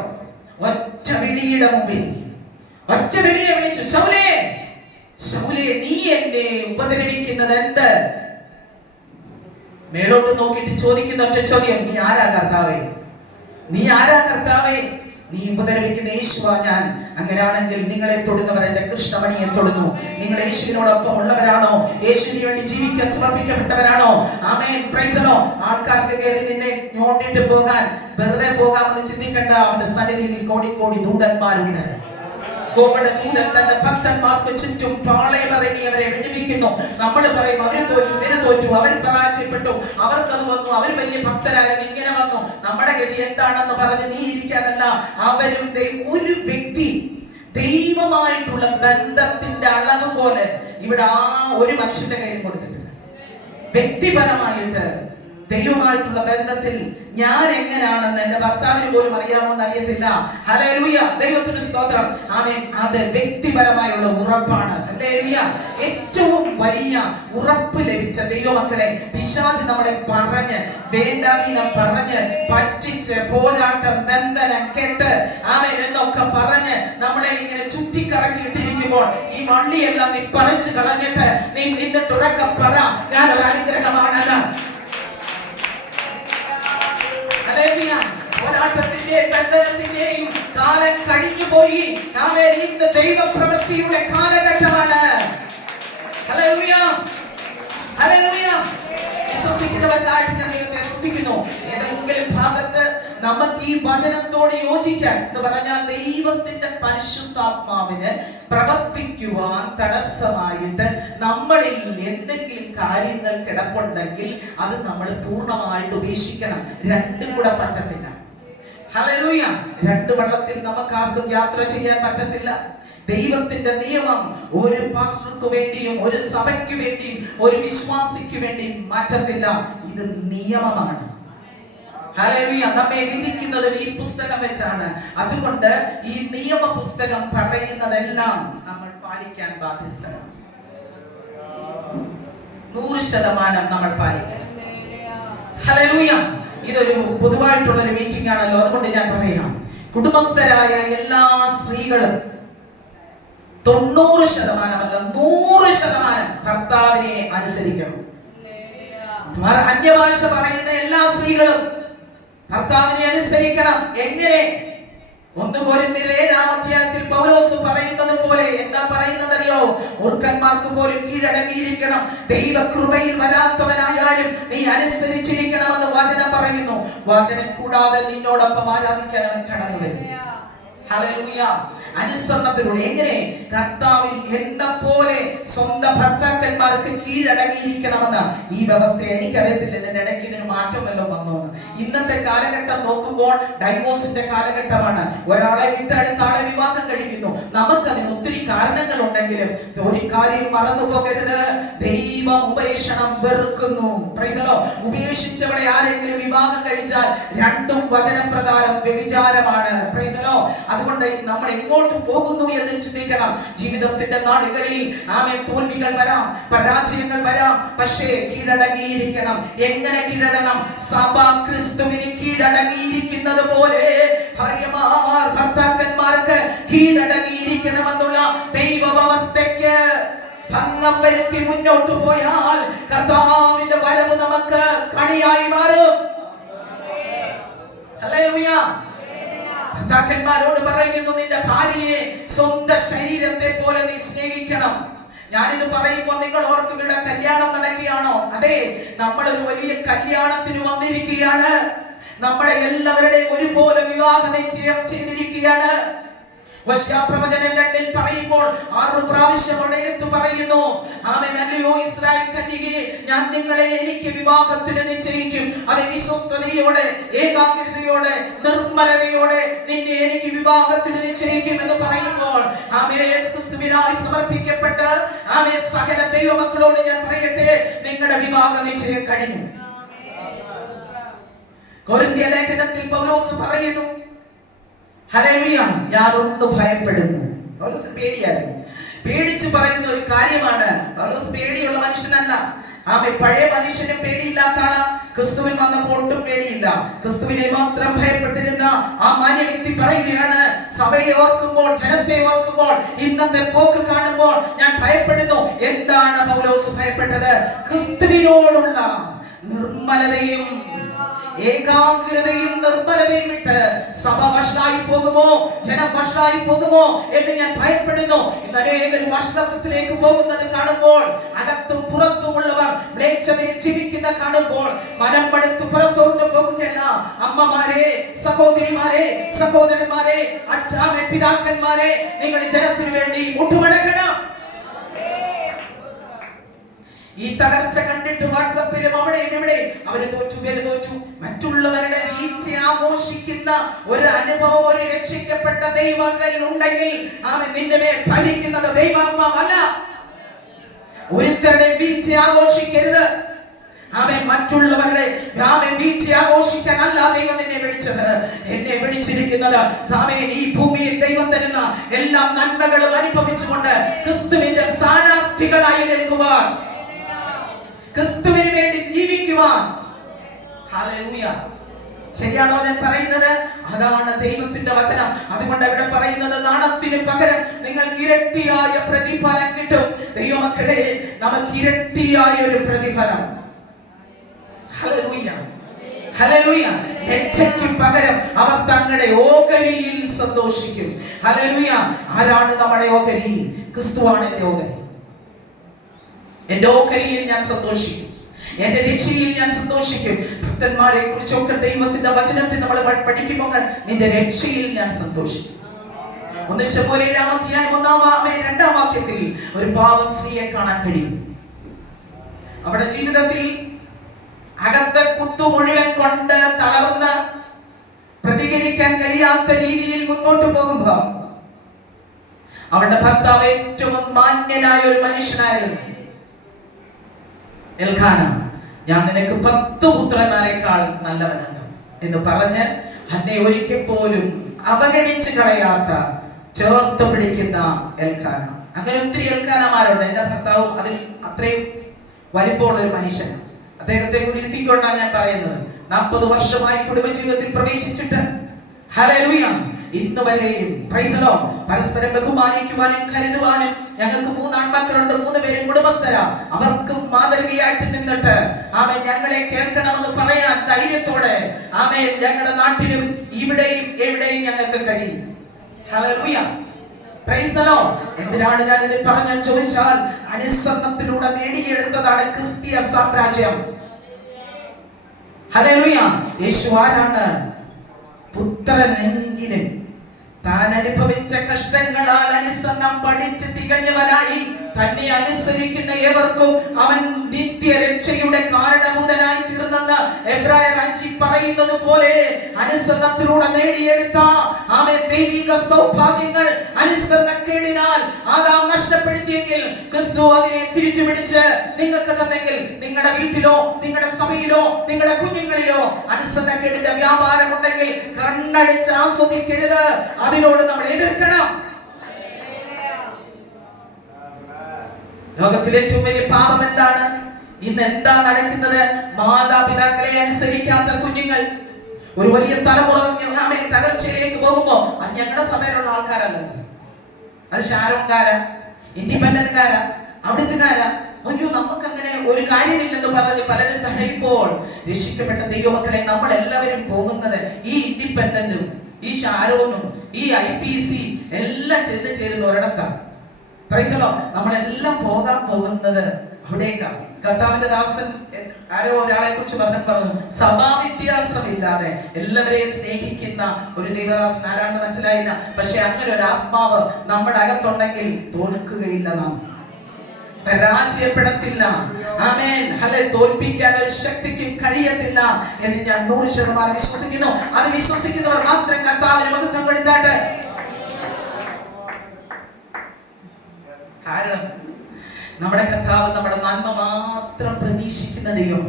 ഒറ്റ വിളിയുടെ മുമ്പിൽ ഒറ്റ വിളിയെ വിളിച്ചു, ശൗലേ, ശൗലേ, നീ എന്നെ ഉപദ്രവിക്കുന്നത് എന്ത്? മേലോട്ട് നോക്കിയിട്ട് ചോദിക്കുന്ന ഒറ്റ ചോദ്യം, നീ ആരാ കർത്താവേ? നീ ആരാ കർത്താവേ? നീ ഉപദ്രവിക്കുന്ന യേശുവാ ഞാൻ. അങ്ങനെയാണെങ്കിൽ നിങ്ങളെ തൊടുന്നവർ എന്റെ കൃഷ്ണമണിയെ തൊടുന്നു. നിങ്ങൾ യേശുവിനോടൊപ്പം ഉള്ളവരാണോ? യേശുവിന് വേണ്ടി ജീവിക്കാൻ സമർപ്പിക്കപ്പെട്ടവരാണോ? ആമേൻ, പ്രൈസ് ദി ലോർഡ്. ആൾക്കാർക്ക് കയറി നിന്നെ ഞോണ്ടിട്ട് പോകാൻ, വെറുതെ പോകാമെന്ന് ചിന്തിക്കേണ്ട. അവന്റെ സന്നിധിയിൽ കോടിക്കോടി ദൂതന്മാരുണ്ട്. ദൂതൻ തന്റെ ഭക്തന്മാർക്ക് ചുറ്റും പാളയമറിഞ്ഞ് അവരെ വിടുവിക്കുന്നു. നമ്മൾ പറയും അവര് തോറ്റു, ഇവര് തോറ്റു, അവർ പരാജയപ്പെട്ടു, അവർക്കത് വന്നു, അവർ വലിയ ഭക്തരായിരുന്നു, ഇങ്ങനെ വന്നു. നമ്മുടെ ഗതി എന്താണെന്ന് പറഞ്ഞ് നീ ഇരിക്കാനല്ല. അവരും ഒരു വ്യക്തി ദൈവമായിട്ടുള്ള ബന്ധത്തിന്റെ അളവ് പോലെ ഇവിടെ ആ ഒരു മനുഷ്യന്റെ കയ്യിൽ കൊടുത്തിട്ടുണ്ട്. വ്യക്തിപരമായിട്ട് ദൈവമായിട്ടുള്ള ബന്ധത്തിൽ ഞാൻ എങ്ങനെയാണെന്ന് എന്റെ ഭർത്താവിന് പോലും അറിയാമോന്ന് അറിയത്തില്ല. ഹല്ലേലൂയ, ദൈവത്തിന് സ്തോത്രം. ആമേൻ. അത് വ്യക്തിപരമായുള്ള ഉറപ്പാണ്. ഹല്ലേലൂയ. ഏറ്റവും വലിയ ഉറപ്പ് ലഭിച്ച ദൈവമക്കളെ, പിശാച് നമ്മളെ പറഞ്ഞ് വേണ്ടാവീനം പറഞ്ഞ് പറ്റിച്ച് പോരാട്ടം ബന്ധനം കെട്ട് ആമേൻ എന്നൊക്കെ പറഞ്ഞ് നമ്മളെ ഇങ്ങനെ ചുറ്റിക്കറക്കിയിട്ടിരിക്കുമ്പോൾ ഈ വള്ളിയെല്ലാം നീ പറിച്ചു കളഞ്ഞിട്ട് നീ നിന്നിട്ടുറക്ക പറ, ഞാൻ ഒരു അനുഗ്രഹമാണെന്ന്. പോരാട്ടത്തിന്റെയും ബന്ധനത്തിന്റെയും കാലം കഴിഞ്ഞു പോയി. ഇന്ന് ദൈവപ്രവൃത്തിയുടെ കാലഘട്ടമാണ്. Hallelujah, hallelujah. വിശ്വസിക്കുന്നവർക്കായിട്ട് ഞാൻ ദൈവത്തെ സ്തുതിക്കുന്നു. ഏതെങ്കിലും ഭാഗത്ത് നമുക്ക് ഈ വചനത്തോട് യോജിക്കാൻ എന്ന് പറഞ്ഞാൽ ദൈവത്തിന്റെ പരിശുദ്ധാത്മാവിന് പ്രവർത്തിക്കുവാൻ തടസ്സമായിട്ട് നമ്മളിൽ എന്തെങ്കിലും കാര്യങ്ങൾ കിടപ്പുണ്ടെങ്കിൽ അത് നമ്മൾ പൂർണ്ണമായിട്ട് ഉപേക്ഷിക്കണം. രണ്ടും കൂടെ പറ്റത്തില്ല. ഹല്ലേലൂയ. രണ്ട് വള്ളത്തിൽ നമുക്ക് ആർക്കും യാത്ര ചെയ്യാൻ പറ്റത്തില്ല. ദൈവത്തിന്റെ നിയമം ഒരു പാസ്റ്റർക്ക് വേണ്ടിയും ഒരു സഭയ്ക്ക് വേണ്ടിയും ഒരു വിശ്വാസിക്ക് വേണ്ടിയും മാറ്റത്തില്ല. ഇത് നിയമമാണ്. ഹല്ലേലൂയ. നമ്മെ വിധിക്കുന്നത് ഈ പുസ്തകം വെച്ചാണ്. അതുകൊണ്ട് ഈ നിയമ പുസ്തകം പറയുന്നതെല്ലാം നമ്മൾ പാലിക്കാൻ ബാധ്യസ്ഥരാണ്. 100% നമ്മൾ പാലിക്കണം. ഹല്ലേലൂയ. ഇതൊരു പൊതുവായിട്ടുള്ള ഒരു മീറ്റിംഗ് ആണല്ലോ, അതുകൊണ്ട് ഞാൻ പറയാം, കുടുംബസ്ഥരായ എല്ലാ സ്ത്രീകളും 90%, 100% ഭർത്താവിനെ അനുസരിക്കണം. അന്യഭാഷ പറയുന്ന എല്ലാ സ്ത്രീകളും ഭർത്താവിനെ അനുസരിക്കണം. എങ്ങനെ? 1 കൊരിന്ത്യർ 7-ാം അധ്യായത്തിൽ പൗലോസ് പറയുന്നത് പോലെ എന്താ പറയുന്നതറിയോ? മൂർഖന്മാർക്ക് പോലും കീഴടങ്ങിയിരിക്കണം, ദൈവകൃപയിൽ വരാത്തവനായാലും നീ അനുസരിച്ചിരിക്കണമെന്ന് വചനം പറയുന്നു. വചനം കൂടാതെ നിന്നോടൊപ്പം ആരാധിക്കാൻ അവൻ കടന്നു വരും. ഹല്ലേലൂയ. അനുസരണത്തിലൂടെ എങ്ങനെ? കർത്താവിൽ എന്ന പോലെ സ്വന്തം ഭർത്താക്കന്മാർക്ക് കീഴടങ്ങിയിരിക്കണമെന്ന്. ഈ വ്യവസ്ഥ എനിക്കറിയത്തില്ല, ഇതിന്റെ ഇടയ്ക്ക് ഇതിന് മാറ്റം വല്ലതും വന്നോ. ഇന്നത്തെ കാലഘട്ടം നോക്കുമ്പോൾ ഡൈവോഴ്സിന്റെ കാലഘട്ടമാണ്. ഒരാളെ വിട്ട് അടുത്ത ആളെ വിവാഹം കഴിക്കുന്നു. നമുക്കതിന് ഒത്തിരി കാരണങ്ങൾ ഉണ്ടെങ്കിലും ഒരു കാര്യം മറന്നു പോകരുത്, ദൈവം ഉപേക്ഷണം വെറുക്കുന്നു. ഉപേക്ഷിച്ചവളെ ആരെങ്കിലും വിവാഹം കഴിച്ചാൽ രണ്ടും വചനപ്രകാരം വ്യഭിചാരമാണ്. അതുകൊണ്ട് നമ്മൾ എങ്ങോട്ട് പോകുന്നു എന്ന് ചിന്തിക്കണം. ജീവിതത്തിന്റെ നാളുകളിൽ തോൽവികൾ വരാം, പരാജയങ്ങൾ വരാം, പക്ഷേ കീഴടങ്ങിയിരിക്കണം. എങ്ങനെ കീഴടങ്ങണം? സഭ ക്രിസ്തുവിന് കീഴടങ്ങിയിരിക്കുന്നത് പോലെ ഭാര്യമാർ ഭർത്താക്കന്മാർക്ക് കീഴടങ്ങിയിരിക്കണമെന്നുള്ള ദൈവവ്യവസ്ഥയ്ക്ക് ഭംഗം വരുത്തി മുന്നോട്ട് പോയാൽ കർത്താവിന്റെ വരവ് നമുക്ക് കണിയായി മാറും. ഹല്ലേലൂയ. ഭർത്താക്കന്മാരോട് പറയുന്നു, നിന്റെ ഭാര്യയെ സ്വന്തം ശരീരത്തെ പോലെ നീ സ്നേഹിക്കണം. ഞാനിത് പറയുമ്പോൾ നിങ്ങൾ ഓർക്കും ഇവിടെ കല്യാണം നടക്കുകയാണോ? അതെ, നമ്മളൊരു വലിയ കല്യാണത്തിന് വന്നിരിക്കുകയാണ്. നമ്മളെ എല്ലാവരുടെയും ഒരുപോലെ വിവാഹ നിശ്ചയം ചെയ്തിരിക്കുകയാണ്. പ്രവചനം 2-ൽ പറയുമ്പോൾ 6 പ്രാവശ്യം അവിടെ എടുത്തു പറയുന്നു, ആമേൻ, അല്ലയോ ഇസ്രായേൽ കന്യകേ, ഞാൻ നിങ്ങളെ എനിക്ക് വിവാഹത്തിന് നിശ്ചയിക്കും. അത് വിശ്വസ്തയോടെ, ഏകാഗ്രതയോടെ, നിർമ്മലതയോടെ നിന്നെ എനിക്ക് വിവാഹത്തിന് നിശ്ചയിക്കും എന്ന് പറയുമ്പോൾ ആമേൻ, ക്രിസ്തുവിനായി സമർപ്പിക്കപ്പെട്ട് ആമേൻ സകല ദൈവമക്കളോട് ഞാൻ പറയട്ടെ, നിങ്ങളുടെ വിവാഹ നിശ്ചയം കഴിഞ്ഞു. കൊരിന്ത്യ ലേഖനത്തിൽ പൗലോസ് പറയുന്നു, ഹല്ലേലൂയ, ഞാനൊന്ന് ഭയപ്പെടുന്നു. പൗലോസ് പേടിയായിരുന്നു. പേടിച്ച് പറയുന്ന ഒരു കാര്യമാണ്. പൗലോസ് പേടിയുള്ള മനുഷ്യനല്ല. പഴയ മനുഷ്യനും പേടിയില്ലാത്ത ആളാ. ക്രിസ്തുവിൽ വന്നപ്പോൾ ഒട്ടും പേടിയില്ല. ക്രിസ്തുവിനെ മാത്രം ഭയപ്പെട്ടിരുന്ന ആ മാന്യ വ്യക്തി പറയുകയാണ്, സഭയെ ഓർക്കുമ്പോൾ, ജനത്തെ ഓർക്കുമ്പോൾ, ഇന്നത്തെ പോക്ക് കാണുമ്പോൾ ഞാൻ ഭയപ്പെടുന്നു. എന്താണ് പൗലോസ് ഭയപ്പെട്ടത്? ക്രിസ്തുവിനോടുള്ള നിർമ്മലതയും ഏകാഗ്രതയും നിർമ്മലതയും വിട്ട് സഭ വഷളായി പോകുമോ, ജനം വഷളായി പോകുമോ എന്ന് ഞാൻ ഭയപ്പെടുന്നു. ഇന്ന് അനേകർ വഷളത്വത്തിലേക്ക് പോകുന്നത് കാണുമ്പോൾ, അകത്തും പുറത്തുമുള്ളവർ മ്ലേച്ഛതയിൽ ജീവിക്കുന്ന കാണുമ്പോൾ മനം പടുത്ത് പുറത്തോട്ട് പോകുകയല്ല. അമ്മമാരെ, സഹോദരിമാരെ, സഹോദരന്മാരെ, അച്ഛാമേ, പിതാക്കന്മാരെ, നിങ്ങൾ ജനത്തിനു വേണ്ടി മുട്ടുമടക്കണം. ഈ തകർച്ച കണ്ടിട്ട് വാട്സാപ്പിലും അവിടെയും ഇവിടെ അവര് തോറ്റു, പേര് തോറ്റു, മറ്റുള്ളവരുടെ വീഴ്ച ആഘോഷിക്കുന്ന ഒരു അനുഭവം ഒരു രക്ഷിക്കപ്പെട്ട ദൈവങ്ങളിൽ ഉണ്ടെങ്കിൽ അവൻ നിന്റെ മേൽ ഫലിക്കുന്നത് ദൈവാത്മാവല്ല. ഒരുത്തരുടെ വീഴ്ച ആഘോഷിക്കരുത്. അവൻ മറ്റുള്ളവരുടെ വീഴ്ച ആഘോഷിക്കാനല്ല ദൈവം നിന്നെ വിളിച്ചത്. എന്നെ വിളിച്ചിരിക്കുന്നത് ഈ ഭൂമിയിൽ ദൈവം തരുന്ന എല്ലാ നന്മകളും അനുഭവിച്ചുകൊണ്ട് ക്രിസ്തുവിന്റെ സ്ഥാനാർത്ഥികളായി നിൽക്കുവാൻ, ക്രിസ്തുവിന് വേണ്ടി ജീവിക്കുവാൻ. ഹല്ലേലൂയ. ശരിയാണോ ഞാൻ പറയുന്നത്? അതാണ് ദൈവത്തിന്റെ വചനം. അതുകൊണ്ട് ഇവിടെ പറയുന്നത്, നാണത്തിന് പകരം നിങ്ങൾക്ക് ഇരട്ടിയായ പ്രതിഫലം കിട്ടും. ദൈവമക്കളെ, നമുക്ക് ഇരട്ടിയായ ഒരു പ്രതിഫലം. Hallelujah, hallelujah. ലജ്ജയ്ക്ക് പകരം അവർ തങ്ങളുടെ ഓഹരിയിൽ സന്തോഷിക്കും. ഹല്ലേലൂയ. ആരാണ് നമ്മുടെ ഓഹരി? ക്രിസ്തുവാണ് എന്റെ ഓഹരി. എന്റെ ഓഹരിയിൽ ഞാൻ സന്തോഷിക്കും, എന്റെ രക്ഷയിൽ ഞാൻ സന്തോഷിക്കും. ഭക്തന്മാരെ കുറിച്ചൊക്കെ ദൈവത്തിന്റെ വചനത്തിൽ നമ്മൾ പഠിക്കുമ്പോൾ നിന്റെ രക്ഷയിൽ ഞാൻ സന്തോഷിക്കും. 1 ശമൂവേൽ 7-ാം അധ്യായം 1-2 വാക്യത്തിൽ ഒരു പാവം സ്ത്രീയെ കാണാൻ കഴിയും. അവിടെ ജീവിതത്തിൽ അകത്തെ കുത്തു മുഴുവൻ കൊണ്ട് തളർന്ന് പ്രതികരിക്കാൻ കഴിയാത്ത രീതിയിൽ മുന്നോട്ട് പോകുമ്പോൾ അവളുടെ ഭർത്താവ് ഏറ്റവും മാന്യനായ ഒരു മനുഷ്യനായിരുന്നു. എൽക്കാന, ഞാൻ നിനക്ക് 10 പുത്രന്മാരെക്കാൾ നല്ലവനാണ് എന്ന് പറഞ്ഞ് അന്നെ ഒരിക്കൽ പോലും അവഗണിച്ച് കളയാത്ത, ചേർത്ത് പിടിക്കുന്ന എൽക്കാന. അങ്ങനെ ഒത്തിരി എൽക്കാനമാരുണ്ട്. എന്റെ ഭർത്താവും അതിൽ അത്രയും വലിപ്പമുള്ള ഒരു മനുഷ്യനാണ്. അദ്ദേഹത്തെ കൂടി ഇരുത്തിക്കൊണ്ടാണ് ഞാൻ പറയുന്നത്. 40 വർഷമായി കുടുംബജീവിതത്തിൽ പ്രവേശിച്ചിട്ട് ഹല്ലേലൂയ ഇന്ന് വരെയും പരസ്പരം ബഹുമാനിക്കുവാനും കരുതുവാനും, ഞങ്ങൾക്ക് 3 ആൺമക്കളുണ്ട്, 3 പേരും കുടുംബസ്ഥരാ, അവർക്കും മാതൃകയായിട്ട് നിന്നിട്ട് ആമേൻ ഞങ്ങളെ കേൾക്കണമെന്ന് പറയാൻ ധൈര്യത്തോടെ ആമേൻ ഞങ്ങളുടെ നാട്ടിലും ഇവിടെയും എവിടെയും ഞങ്ങൾക്ക് കഴിയും. Hallelujah, price the Lord. എന്തിനാണ് ഞാൻ ഇത് പറഞ്ഞു ചോദിച്ചാൽ, അനുസരണത്തിലൂടെ നേടിയെടുത്തതാണ് ക്രിസ്തീയ സാമ്രാജ്യം. ഹല്ലേലൂയ. യേശു ആരാണ്? പുത്രനെങ്കിലും താൻ അനുഭവിച്ച കഷ്ടങ്ങളാൽ അനുസരണം പഠിച്ച് തികഞ്ഞവനായി തന്നെ അനുസരിക്കുന്ന ഏവർക്കും അവൻ നിത്യരക്ഷയുടെ കാരണഭൂതനായി തീർന്നെന്ന് എബ്രായർ 5 പറയുന്നത് പോലെ, അനുസരണത്തിലൂടെ നേടിയെടുത്ത ദൈവിക സൗഭാഗ്യങ്ങൾ അനുസരണക്കേടിനാൽ ആദാം നഷ്ടപ്പെടുത്തിയെങ്കിൽ ക്രിസ്തു അതിനെ തിരിച്ചു പിടിച്ച് നിങ്ങൾക്ക് തന്നെങ്കിൽ, നിങ്ങളുടെ വീട്ടിലോ നിങ്ങളുടെ സഭയിലോ നിങ്ങളുടെ കുഞ്ഞുങ്ങളിലോ അനുസരണക്കേടിന്റെ വ്യാപാരമുണ്ടെങ്കിൽ കണ്ണടിച്ച് ആസ്വദിക്കരുത്. അതിനോട് നമ്മൾ എതിർക്കണം. ലോകത്തിലെ ഏറ്റവും വലിയ പാപം എന്താണ്? ഇന്ന് എന്താ നടക്കുന്നത്? മാതാപിതാക്കളെ അനുസരിക്കാത്ത കുഞ്ഞുങ്ങൾ. ഒരു വലിയ തലമുറ തകർച്ചയിലേക്ക് പോകുമ്പോ അത് ഞങ്ങളുടെ സഭയിലുള്ള ആൾക്കാരല്ല, അത് ഷാരോൺകാരാ, ഇൻഡിപെൻഡന്റുകാരാ, അവിടുത്തുകാരാ. അയ്യോ, നമുക്കങ്ങനെ ഒരു കാര്യമില്ലെന്ന് പറഞ്ഞ് പലരും തടയുമ്പോൾ, രക്ഷിക്കപ്പെട്ട ദൈവമക്കളെ, നമ്മൾ എല്ലാവരും പോകുന്നത് ഈ ഇൻഡിപെൻഡന്റും ഈ ഷാരോനും ഈ IPC എല്ലാം ചെന്ന് ചേരുന്ന ഒരിടത്താണ്. Price the Lord. നമ്മളെല്ലാം പോകാൻ പോകുന്നത് അവിടേക്കാണ്. കർത്താവിന്റെ ദാസൻ ആരോ ഒരാളെ കുറിച്ച് പറഞ്ഞു, സഭാ വ്യത്യാസമില്ലാതെ എല്ലാവരെയും സ്നേഹിക്കുന്ന ഒരു ദൈവദാസൻ ആരാണെന്ന് മനസ്സിലായില്ല. പക്ഷെ അങ്ങനെ ഒരു ആത്മാവ് നമ്മുടെ അകത്തുണ്ടെങ്കിൽ തോൽക്കുകയില്ല, നാം പരാജയപ്പെടത്തില്ല. ആമേൻ. തോൽപ്പിക്കാൻ ഒരു ശക്തിക്കും കഴിയത്തില്ല എന്ന് ഞാൻ 100% വിശ്വസിക്കുന്നു. അത് വിശ്വസിക്കുന്നവർ മാത്രം കർത്താവിന് മഹത്വം കൊടുത്താട്ടെ. കാരണം നമ്മുടെ കർത്താവ് നമ്മുടെ നന്മ മാത്രം പ്രതീക്ഷിക്കുന്ന ദൈവം,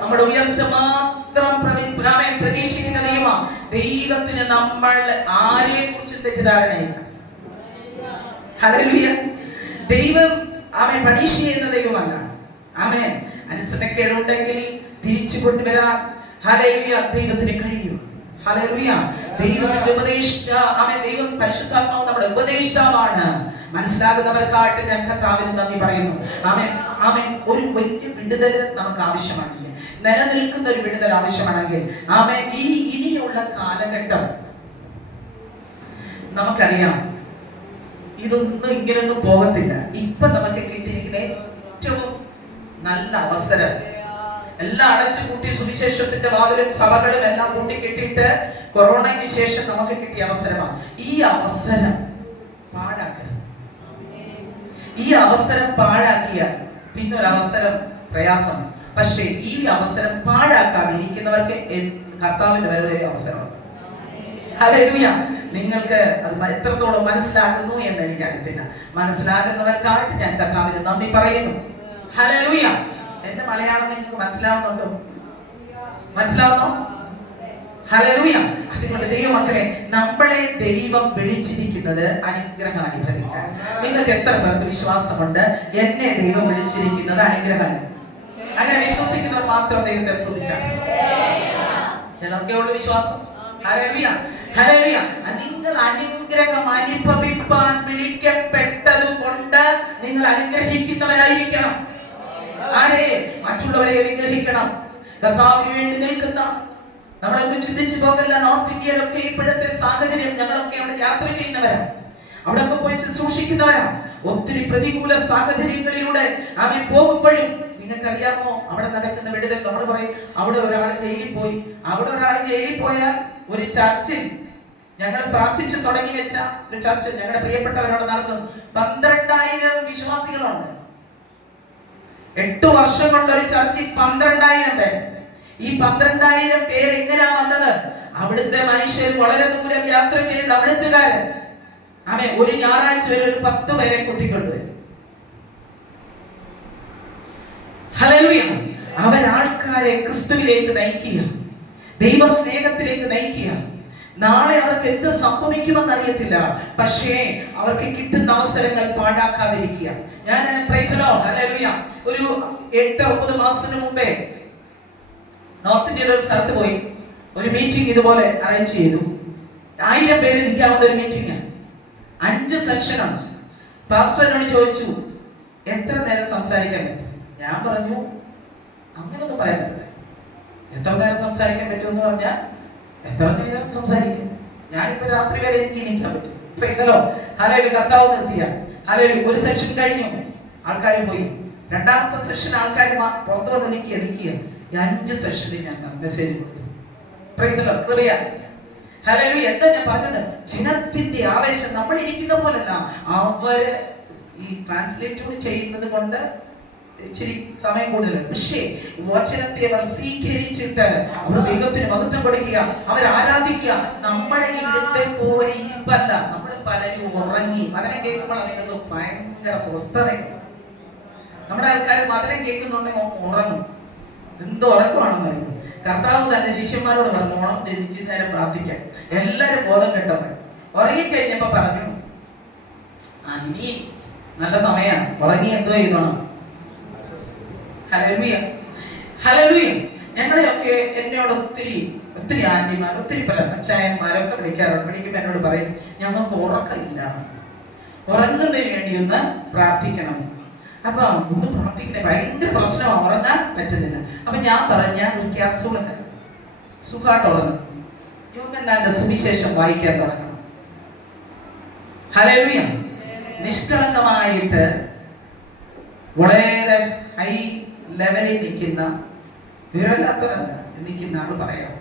നമ്മുടെ ഉയർച്ച മാത്രം പ്രതീക്ഷിക്കുന്ന ദൈവമാണ്. ദൈവത്തിന് നമ്മൾ ആരെ കുറിച്ചും തെറ്റിദ്ധാരണയില്ല. ഹല്ലേലൂയ. ദൈവം പണിഷ് ചെയ്യുന്ന ദൈവമല്ല. ആമേൻ. അനുസരണക്കേടുണ്ടെങ്കിൽ തിരിച്ചു കൊണ്ടുവരാൻ ഹല്ലേലൂയ ദൈവത്തിന് കഴിയും. ഹല്ലേലൂയ. ദൈവത്തിന്റെ ദൈവം പരിശുദ്ധാത്മാവ് നമ്മുടെ ഉപദേഷ്ടാവാണ്. മനസ്സിലാകുന്നവർക്കായിട്ട് ഞാൻ കർത്താവിന് നന്ദി പറയുന്നു. ആമേൻ. ആമേൻ. ഒരു വലിയ വിടുതൽ നമുക്ക് ആവശ്യമാണെങ്കിൽ, നിലനിൽക്കുന്ന ഒരു വിടുതൽ ആവശ്യമാണെങ്കിൽ, ആമേൻ, ഈ ഇനിയുള്ള കാലഘട്ടം നമുക്കറിയാം, ഇതൊന്നും ഇങ്ങനൊന്നും പോകത്തില്ല. ഇപ്പൊ നമുക്ക് കിട്ടിയിരിക്കുന്ന ഏറ്റവും നല്ല അവസരം, എല്ലാം അടച്ചുപൂട്ടി സുവിശേഷത്തിന്റെ വാതിലും സഭകളും എല്ലാം കൂട്ടിക്കെട്ടിയിട്ട് കൊറോണയ്ക്ക് ശേഷം നമുക്ക് കിട്ടിയ അവസരമാണ്. ഈ അവസരം പാഴാക്കരുത്. ഈ അവസരം പാഴാക്കിയാൽ പിന്നൊരവസരം പ്രയാസം. പക്ഷേ ഈ അവസരം പാഴാക്കാതെ ഇരിക്കുന്നവർക്ക് കർത്താവിന്റെ വരവരെ അവസരമുണ്ട്. ഹല്ലേലൂയ. നിങ്ങൾക്ക് അത് എത്രത്തോളം മനസ്സിലാകുന്നു എന്ന് എനിക്കറിയത്തില്ല. മനസ്സിലാകുന്നവർക്കായിട്ട് ഞാൻ കർത്താവിന് നന്ദി പറയുന്നു. ഹല്ലേലൂയ. എന്റെ മലയാളം നിങ്ങൾക്ക് മനസ്സിലാവുന്നുണ്ടോ? മനസ്സിലാവുന്നോ? ഹല്ലേലൂയ. അതുകൊണ്ട് ദൈവമക്കളെ, നമ്മളെ ദൈവം വിളിച്ചിരിക്കുന്നത് അനുഗ്രഹം അനുഭവിക്കാൻ. നിങ്ങൾക്ക് എത്ര പേർക്ക് വിശ്വാസമുണ്ട് എന്നെ ദൈവം വിളിച്ചിരിക്കുന്നത് അനുഗ്രഹം? അങ്ങനെ വിശ്വസിക്കുന്നവർ മാത്രം ദൈവത്തെ സ്തുതിച്ചാൽ. ചിലർക്കേ ഉള്ളൂ വിശ്വാസം. ഹല്ലേലൂയ. ഹല്ലേലൂയ. നിങ്ങൾ അനുഗ്രഹം അനുഭവിപ്പാൻ വിളിക്കപ്പെട്ടത് കൊണ്ട് നിങ്ങൾ അനുഗ്രഹിക്കുന്നവരായിരിക്കണം. ആരെ? മറ്റുള്ളവരെ അനുഗ്രഹിക്കണം. കർത്താവിന് വേണ്ടി നിൽക്കുന്ന, നമ്മളൊക്കെ ചിന്തിച്ചു പോകല്ല, നോർത്ത് ഇന്ത്യയിലൊക്കെ ഇപ്പോഴത്തെ സാഹചര്യം, ഞങ്ങളൊക്കെ അവിടെ യാത്ര ചെയ്യുന്നവരാ, അവിടെയൊക്കെ പോയി ശുശ്രൂഷിക്കുന്നവരാ. ഒത്തിരി പ്രതികൂല സാഹചര്യങ്ങളിലൂടെ അവൻ പോകുമ്പോഴും നിങ്ങൾക്കറിയാമോ അവിടെ നടക്കുന്ന വിടുതൽ? നമ്മൾ പറയും അവിടെ ഒരാൾ ജയിലിൽ പോയി. അവിടെ ഒരാൾ ജയിലിൽ പോയ ഒരു ചർച്ചിൽ ഞങ്ങൾ പ്രാർത്ഥിച്ചു തുടങ്ങി വെച്ച ഒരു ചർച്ച് ഞങ്ങളുടെ പ്രിയപ്പെട്ടവരോട് നടത്തും. 12,000 വിശ്വാസികളുണ്ട്. 8 വർഷം കൊണ്ട് ഒരു ചർച്ചിൽ 12,000 പേര്. ഈ 12,000 പേര് എങ്ങനെയാ വന്നത്? അവിടുത്തെ മനുഷ്യർ വളരെ ദൂരം യാത്ര ചെയ്ത് അവിടുത്തുകാര് ഒരു ഞായറാഴ്ച വരെ ഒരു 10 പേരെ കൂട്ടിക്കൊണ്ടുവരും. ഹല്ലേലൂയ. അവരാൾക്കാരെ ക്രിസ്തുവിലേക്ക് നയിക്കുക, ദൈവ സ്നേഹത്തിലേക്ക് നയിക്കുക. നാളെ അവർക്ക് എന്ത് സംഭവിക്കുമെന്ന് അറിയത്തില്ല, പക്ഷേ അവർക്ക് കിട്ടുന്ന അവസരങ്ങൾ പാഴാക്കാതിരിക്കുക. ഞാൻ പ്രൈസ് ദി ലോർഡ്, ഹല്ലേലൂയ, ഒരു 8-9 മാസത്തിന് മുമ്പേ നോർത്ത് ഇന്ത്യയിലെ ഒരു സ്ഥലത്ത് പോയി ഒരു മീറ്റിംഗ് ഇതുപോലെ അറേഞ്ച് ചെയ്തു. 1000 പേര് ഇരിക്കാവുന്ന ഒരു മീറ്റിംഗ്, 5 സെക്ഷനാണ്. പാസ്റ്റർ എന്നോട് ചോദിച്ചു എത്ര നേരം സംസാരിക്കാൻ പറ്റും? ഞാൻ പറഞ്ഞു അങ്ങനൊന്നും പറയാൻ പറ്റില്ല. എത്ര നേരം സംസാരിക്കാൻ പറ്റുമെന്ന് പറഞ്ഞാൽ എത്ര നേരം സംസാരിക്കും? ഞാനിപ്പോ രാത്രി വരെ എനിക്ക് ഇരിക്കാൻ പറ്റും. പ്രൈസലോ ഹല്ലേലൂയ. കർത്താവ് നിർത്തിയ ഹല്ലേലൂയ. ഒരു സെഷൻ കഴിഞ്ഞു, ആൾക്കാർ പോയി. രണ്ടാമത്തെ സെഷൻ ആൾക്കാർ പുറത്തു വന്ന് നിൽക്കുക. 5 സെഷനിൽ ഞാൻ മെസ്സേജ് കൊടുത്തു. പ്രൈസലോ കൃപയാ. ഹല്ലേലൂയ. എന്താ ഞാൻ പറഞ്ഞത്? ജനത്തിന്റെ ആവേശം നമ്മൾ ഇരിക്കുന്ന പോലല്ല. അവര് ഈ ട്രാൻസ്ലേറ്റ് കൂടി ചെയ്യുന്നത് കൊണ്ട് ഇച്ചിരി സമയം കൂടുതലാണ്. പക്ഷേ വചനത്തെ അവർ സ്വീകരിച്ചിട്ട് അവർ ദൈവത്തിന് മഹത്വം കൊടുക്കുക, അവർ ആരാധിക്കുക. നമ്മുടെ ഇവിടുത്തെ പോലെ ഇരിപ്പല്ല. നമ്മൾ പലരും ഉറങ്ങി. വചനം കേൾക്കുമ്പോൾ നിങ്ങൾക്ക് ഭയങ്കര സ്വസ്ഥതയാണ്. നമ്മുടെ ആൾക്കാർ വചനം കേൾക്കുന്നുണ്ടെങ്കിൽ ഉറങ്ങും. എന്തോ ഉറക്കമാണെന്ന് അറിയും. കർത്താവ് തന്നെ ശിഷ്യന്മാരോട് പറഞ്ഞു, ഓണം ധരിച്ച് നേരം പ്രാർത്ഥിക്കാൻ. എല്ലാരും ബോധം കെട്ടപ്പോൾ ഉറങ്ങിക്കഴിഞ്ഞപ്പോ പറഞ്ഞു, ഇനി നല്ല സമയമാണ്, ഉറങ്ങി എന്തോ ചെയ്തോണം. ഹല്ലേലൂയ. ഹല്ലേലൂയ. ഞങ്ങളെയൊക്കെ എന്നോട് ഒത്തിരി ആന്റിമാർ, ഒത്തിരി പല അച്ചായന്മാരൊക്കെ വിളിക്കാറുണ്ട്. വിളിക്കുമ്പോൾ എന്നോട് പറയും, ഞങ്ങൾക്ക് ഉറക്കമില്ല, ഉറങ്ങുന്നതിന് വേണ്ടി ഒന്ന് പ്രാർത്ഥിക്കണം. അപ്പൊ ഒന്ന് പ്രാർത്ഥിക്കണേ, ഭയങ്കര പ്രശ്നമാണ്, ഉറങ്ങാൻ പറ്റുന്നില്ല. അപ്പൊ ഞാൻ പറഞ്ഞ ഒരു ക്യാപ്സൂൾ സുഖമായിട്ട് ഉറങ്ങും. യോഹന്നാന്റെ സുവിശേഷം വായിക്കാൻ തുടങ്ങണം. ഹല്ലേലൂയ. നിഷ്കളങ്കമായിട്ട് വളരെ ഹൈ ലെവലിൽ നിൽക്കുന്ന, വിവരമില്ലാത്തവരല്ല നിൽക്കുന്ന ആള് പറയാം,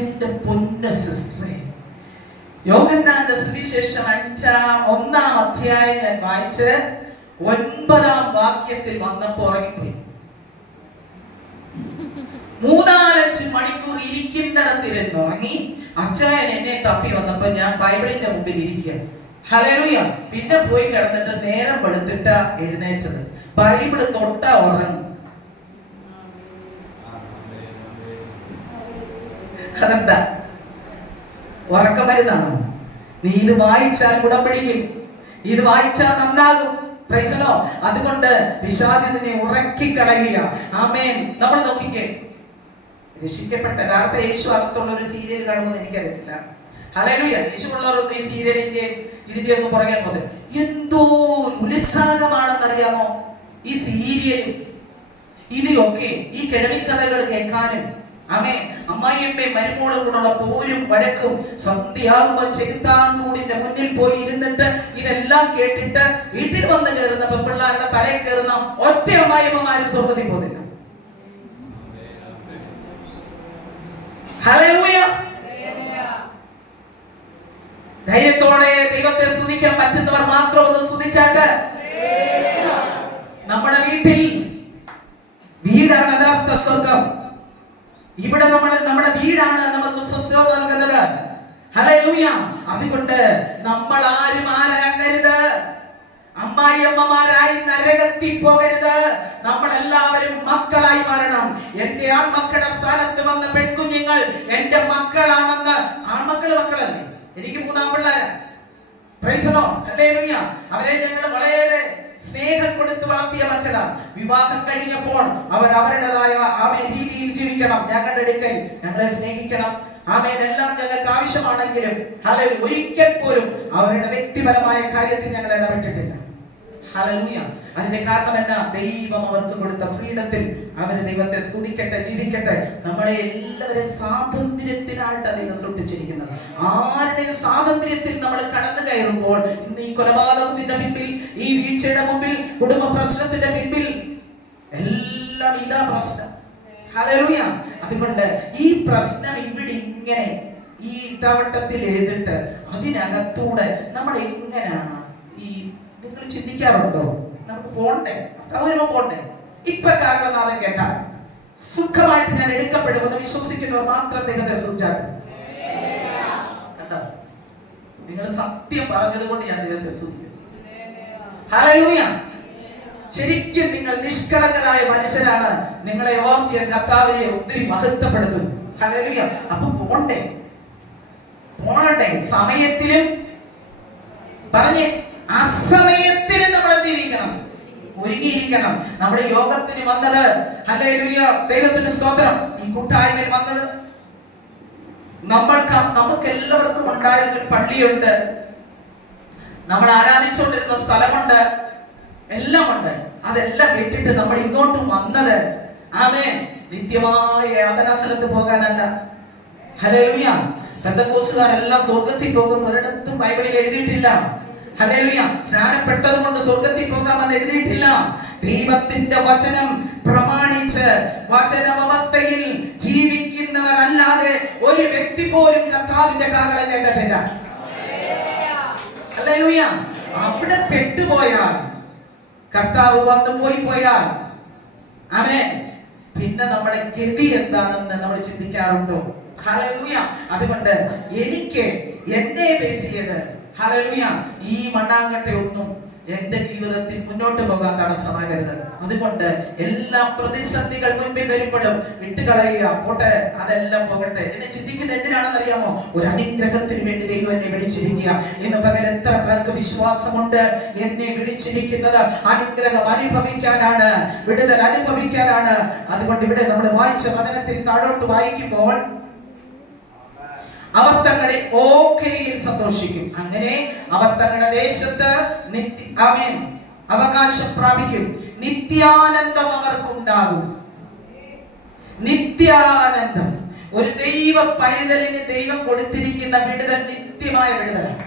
എന്റെ പൊന്ന സിസ്റ്ററെ, യോഹന്നാന്റെ സുവിശേഷം 1-ാം അധ്യായം ഞാൻ വായിച്ച് 9-ാം വാക്യത്തിൽ വന്നപ്പോ ഉറങ്ങിപ്പോയി. 3-4 മണിക്കൂർ ഇരിക്കുന്നിടത്തിരുന്ന് ഉറങ്ങി. അച്ചായൻ എന്നെ തപ്പി വന്നപ്പോ ഞാൻ ബൈബിളിന്റെ മുമ്പിൽ ഇരിക്കുക. ഹല്ലേലൂയ. പിന്നെ പോയി കിടന്നിട്ട് നേരം വെളുത്തിട്ട് എഴുന്നേറ്റത്. ബൈബിള് തൊട്ട ഉറങ്ങും. അതെന്താ? ഉറക്കമരുന്നാണോ? നീ ഇത് വായിച്ചാൽ ഗുണം പിടിക്കും, ഇത് വായിച്ചാൽ നന്നാകും. പ്രൈസലോ. അതുകൊണ്ട് പിശാച് നിന്നെ ഉറക്കിക്കളയുക. ആമേൻ. നമ്മൾ നോക്കിക്കേ, രക്ഷിക്കപ്പെട്ട യഥാർത്ഥ യേശു അകത്തുള്ള ഒരു സീരിയൽ കാണുമെന്ന് എനിക്കറിയത്തില്ല. ഹല്ലേലൂയ. യേശുവുള്ളവരൊന്നും ഈ സീരിയലിന്റെ ഇതിന്റെ ഒന്നും പുറകെ പോകുന്നത് എന്തോ ഉത്സാഹമാണെന്നറിയാമോ ഈ സീരിയലും ഇതൊക്കെ, ഈ കിഴവിക്കഥകൾ കേൾക്കാനും. ആമേൻ. അമ്മായിയമ്മയും മരുമോളും കൂടെയുള്ള പോരും വഴക്കും, സന്ധ്യയാകുമ്പോ ചെകുത്താൻകൂടിന്റെ മുന്നിൽ പോയി ഇരുന്നിട്ട് ഇതെല്ലാം കേട്ടിട്ട് വീട്ടിൽ വന്ന് കയറുന്ന പെൺപിള്ളാരുടെ തലയിൽ കയറുന്ന ഒറ്റ അമ്മായിയമ്മമാരും സ്വർഗ്ഗത്തിൽ പോകുന്നില്ല. ഹല്ലേലൂയ. ധൈര്യത്തോടെ ദൈവത്തെ സ്തുതിക്കാൻ പറ്റുന്നവർ മാത്രം ഒന്ന് സ്തുതിച്ചാട്ട്. നമ്മുടെ വീടാണ് യഥാർത്ഥ സ്വർഗം. ഇവിടെ നമ്മുടെ വീടാണ് നമുക്ക് സ്വസ്ഥത നൽകുന്നത്. ഹല്ലേലൂയ. അതുകൊണ്ട് നമ്മൾ ആരും ആരാകരുത്, അമ്മായിയമ്മമാരായി നരകത്തിൽ പോകരുത്. നമ്മളെല്ലാവരും മക്കളായി മാറണം. എന്റെ ആൺമക്കളുടെ സ്ഥാനത്ത് വന്ന പെൺകുഞ്ഞുങ്ങൾ എന്റെ മക്കളാണെന്ന്. മക്കളല്ലേ? എനിക്ക് 3 ആൺപിള്ളേരാ. Praise the lord. ഹല്ലേലൂയ. അവരെ ഞങ്ങൾ വളരെ സ്നേഹം കൊടുത്ത് വളർത്തിയ മക്കളാ. വിവാഹം കഴിഞ്ഞപ്പോൾ അവർ അവരുടേതായ രീതിയിൽ ജീവിക്കണം. ഞങ്ങളുടെ അടുക്കൽ ഞങ്ങളെ സ്നേഹിക്കണം. ആമേൻ. എല്ലാം ഞങ്ങൾക്ക് ആവശ്യമാണെങ്കിലും ഹല്ലേലൂയ, ഒരിക്കൽ പോലും അവരുടെ വ്യക്തിപരമായ കാര്യത്തിൽ ഞങ്ങൾ ഇടപെട്ടിട്ടില്ല. ഹല്ലേലൂയ. അതിന്റെ കാരണം എന്താ? ദൈവം അവർക്ക് കൊടുത്ത ഫ്രീഡത്തിൽ അവർ ദൈവത്തെ സ്തുതിക്കട്ടെ, ജീവിക്കട്ടെ. നമ്മളെ എല്ലാവരും സ്വാതന്ത്ര്യത്തിനായിട്ടാണ് ദൈവം സൃഷ്ടിച്ചിരിക്കുന്നത്. ആരുടെ സ്വാതന്ത്ര്യത്തിൽ നമ്മൾ കടന്നു കയറുമ്പോൾ ഇന്ന് ഈ കൊലപാതകത്തിന്റെ പിന്നിൽ, ഈ വീഴ്ചയുടെ മുമ്പിൽ, കുടുംബ പ്രശ്നത്തിന്റെ പിന്നിൽ എല്ലാം ഇതാ പ്രശ്നം. ഹല്ലേലൂയ. അതുകൊണ്ട് ഈ പ്രശ്നം ഇവിടെ ഇങ്ങനെ ഈ ഇടവട്ടത്തിൽ എഴുതിട്ട് അതിനകത്തൂടെ നമ്മൾ എങ്ങനെയാണ് ഈ, നിങ്ങൾ ചിന്തിക്കാറുണ്ടോ? നമുക്ക് പോണ്ടേ, കർത്താവിനോ പോണ്ടേ? ഇപ്പൊ കാരണനാഥൻ കേട്ടാൽ സുഖമായിട്ട് ഞാൻ എടുക്കപ്പെടുമെന്ന് വിശ്വസിക്കുന്നവർ മാത്രം ദൈവത്തെ സ്തുതിച്ചാൽ. കണ്ടോ? നിങ്ങൾ സത്യം പറഞ്ഞത് കൊണ്ട് ഞാൻ ദൈവത്തെ സ്തുതിക്കുന്നു. ഹല്ലേലൂയ. ശരിക്കും നിങ്ങൾ നിഷ്കളങ്കരായ മനുഷ്യരാണ്. നിങ്ങളെ ഓർത്തിയ കർത്താവിനെ ഒത്തിരി മഹത്വപ്പെടുത്തുന്നു. ഹല്ലേലൂയ. അപ്പൊ പോണ്ടേ? സമയത്തിലും പറഞ്ഞേ, അസമയത്തിലും നമ്മൾ എന്തിരിക്കണം? ഒരുങ്ങിയിരിക്കണം. നമ്മുടെ യോഗത്തിന് വന്നത്, ഹല്ലേലൂയ, ദൈവത്തിന്റെ സ്തോത്രം, ഈ കൂട്ടായ്മയിൽ വന്നത് നമുക്ക് എല്ലാവർക്കും ഉണ്ടായിരുന്ന ഒരു പള്ളിയുണ്ട്, നമ്മൾ ആരാധിച്ചുകൊണ്ടിരുന്ന സ്ഥലമുണ്ട്, എല്ലാം ഉണ്ട്. അതെല്ലാം വിട്ടിട്ട് നമ്മൾ ഇങ്ങോട്ടും വന്നത് ആമേൻ നിത്യമായ യാതന സ്ഥലത്ത് പോകാനല്ല. ഹല്ലേലൂയ. പെന്തക്കോസുകാരെല്ലാം സ്വർഗത്തിൽ പോകുന്നു ഒരിടത്തും ബൈബിളിൽ എഴുതിയിട്ടില്ല. ഹല്ലേലൂയ. സ്നാനപ്പെട്ടത് കൊണ്ട് സ്വർഗത്തിൽ പോകാമെന്ന് എഴുതിയിട്ടില്ല. ദൈവത്തിന്റെ വചനം പ്രമാണിച്ച് വചനവസ്ഥയിൽ ജീവിക്കുന്നവരല്ലാതെ ഒരു വ്യക്തി പോലും കർത്താവിന്റെ കാലം കേട്ടിട്ടില്ല. ഹല്ലേലൂയ. അവിടെ പെട്ടുപോയാൽ, കർത്താവ് വന്നു പോയാൽ, ആമേൻ, പിന്നെ നമ്മുടെ ഗതി എന്താണെന്ന് നമ്മൾ ചിന്തിക്കാറുണ്ടോ? ഹല്ലേലൂയ. അതുകൊണ്ട് എനിക്ക് എന്നെ ബേസ് ചെയ്ത്, ഹല്ലേലൂയ, ഈ മണ്ണാങ്കട്ടെ ഒന്നും എന്റെ ജീവിതത്തിൽ മുന്നോട്ട് പോകാൻ തടസ്സമാകരുത്. അതുകൊണ്ട് എല്ലാ പ്രതിസന്ധികൾ മുൻപിൽ വരുമ്പോഴും വിട്ടുകളയുക, പോട്ടെ, അതെല്ലാം പോകട്ടെ എന്ന് ചിന്തിക്കുന്നത് എന്തിനാണെന്ന് അറിയാമോ? ഒരു അനുഗ്രഹത്തിന് വേണ്ടി ദൈവം എന്നെ വിളിച്ചിരിക്കുക. ഇന്ന് പകൽ എത്ര പേർക്ക് വിശ്വാസമുണ്ട്? എന്നെ വിളിച്ചിരിക്കുന്നത് അനുഗ്രഹം അനുഭവിക്കാനാണ്, വിടുതൽ അനുഭവിക്കാനാണ്. അതുകൊണ്ട് ഇവിടെ നമ്മൾ വായിച്ച വചനത്തിൽ താഴോട്ട് വായിക്കുമ്പോൾ അവർ തങ്ങളുടെ ഓഹരിയിൽ സന്തോഷിക്കും. അങ്ങനെ അവർ തങ്ങളുടെ ദേശത്ത് ആമേൻ അവകാശം പ്രാപിക്കും. നിത്യാനന്ദം അവർക്കുണ്ടാകും. നിത്യാനന്ദം. ഒരു ദൈവ പൈതലിന് ദൈവം കൊടുത്തിരിക്കുന്ന വിടുതൽ നിത്യമായ വിടുതലാണ്,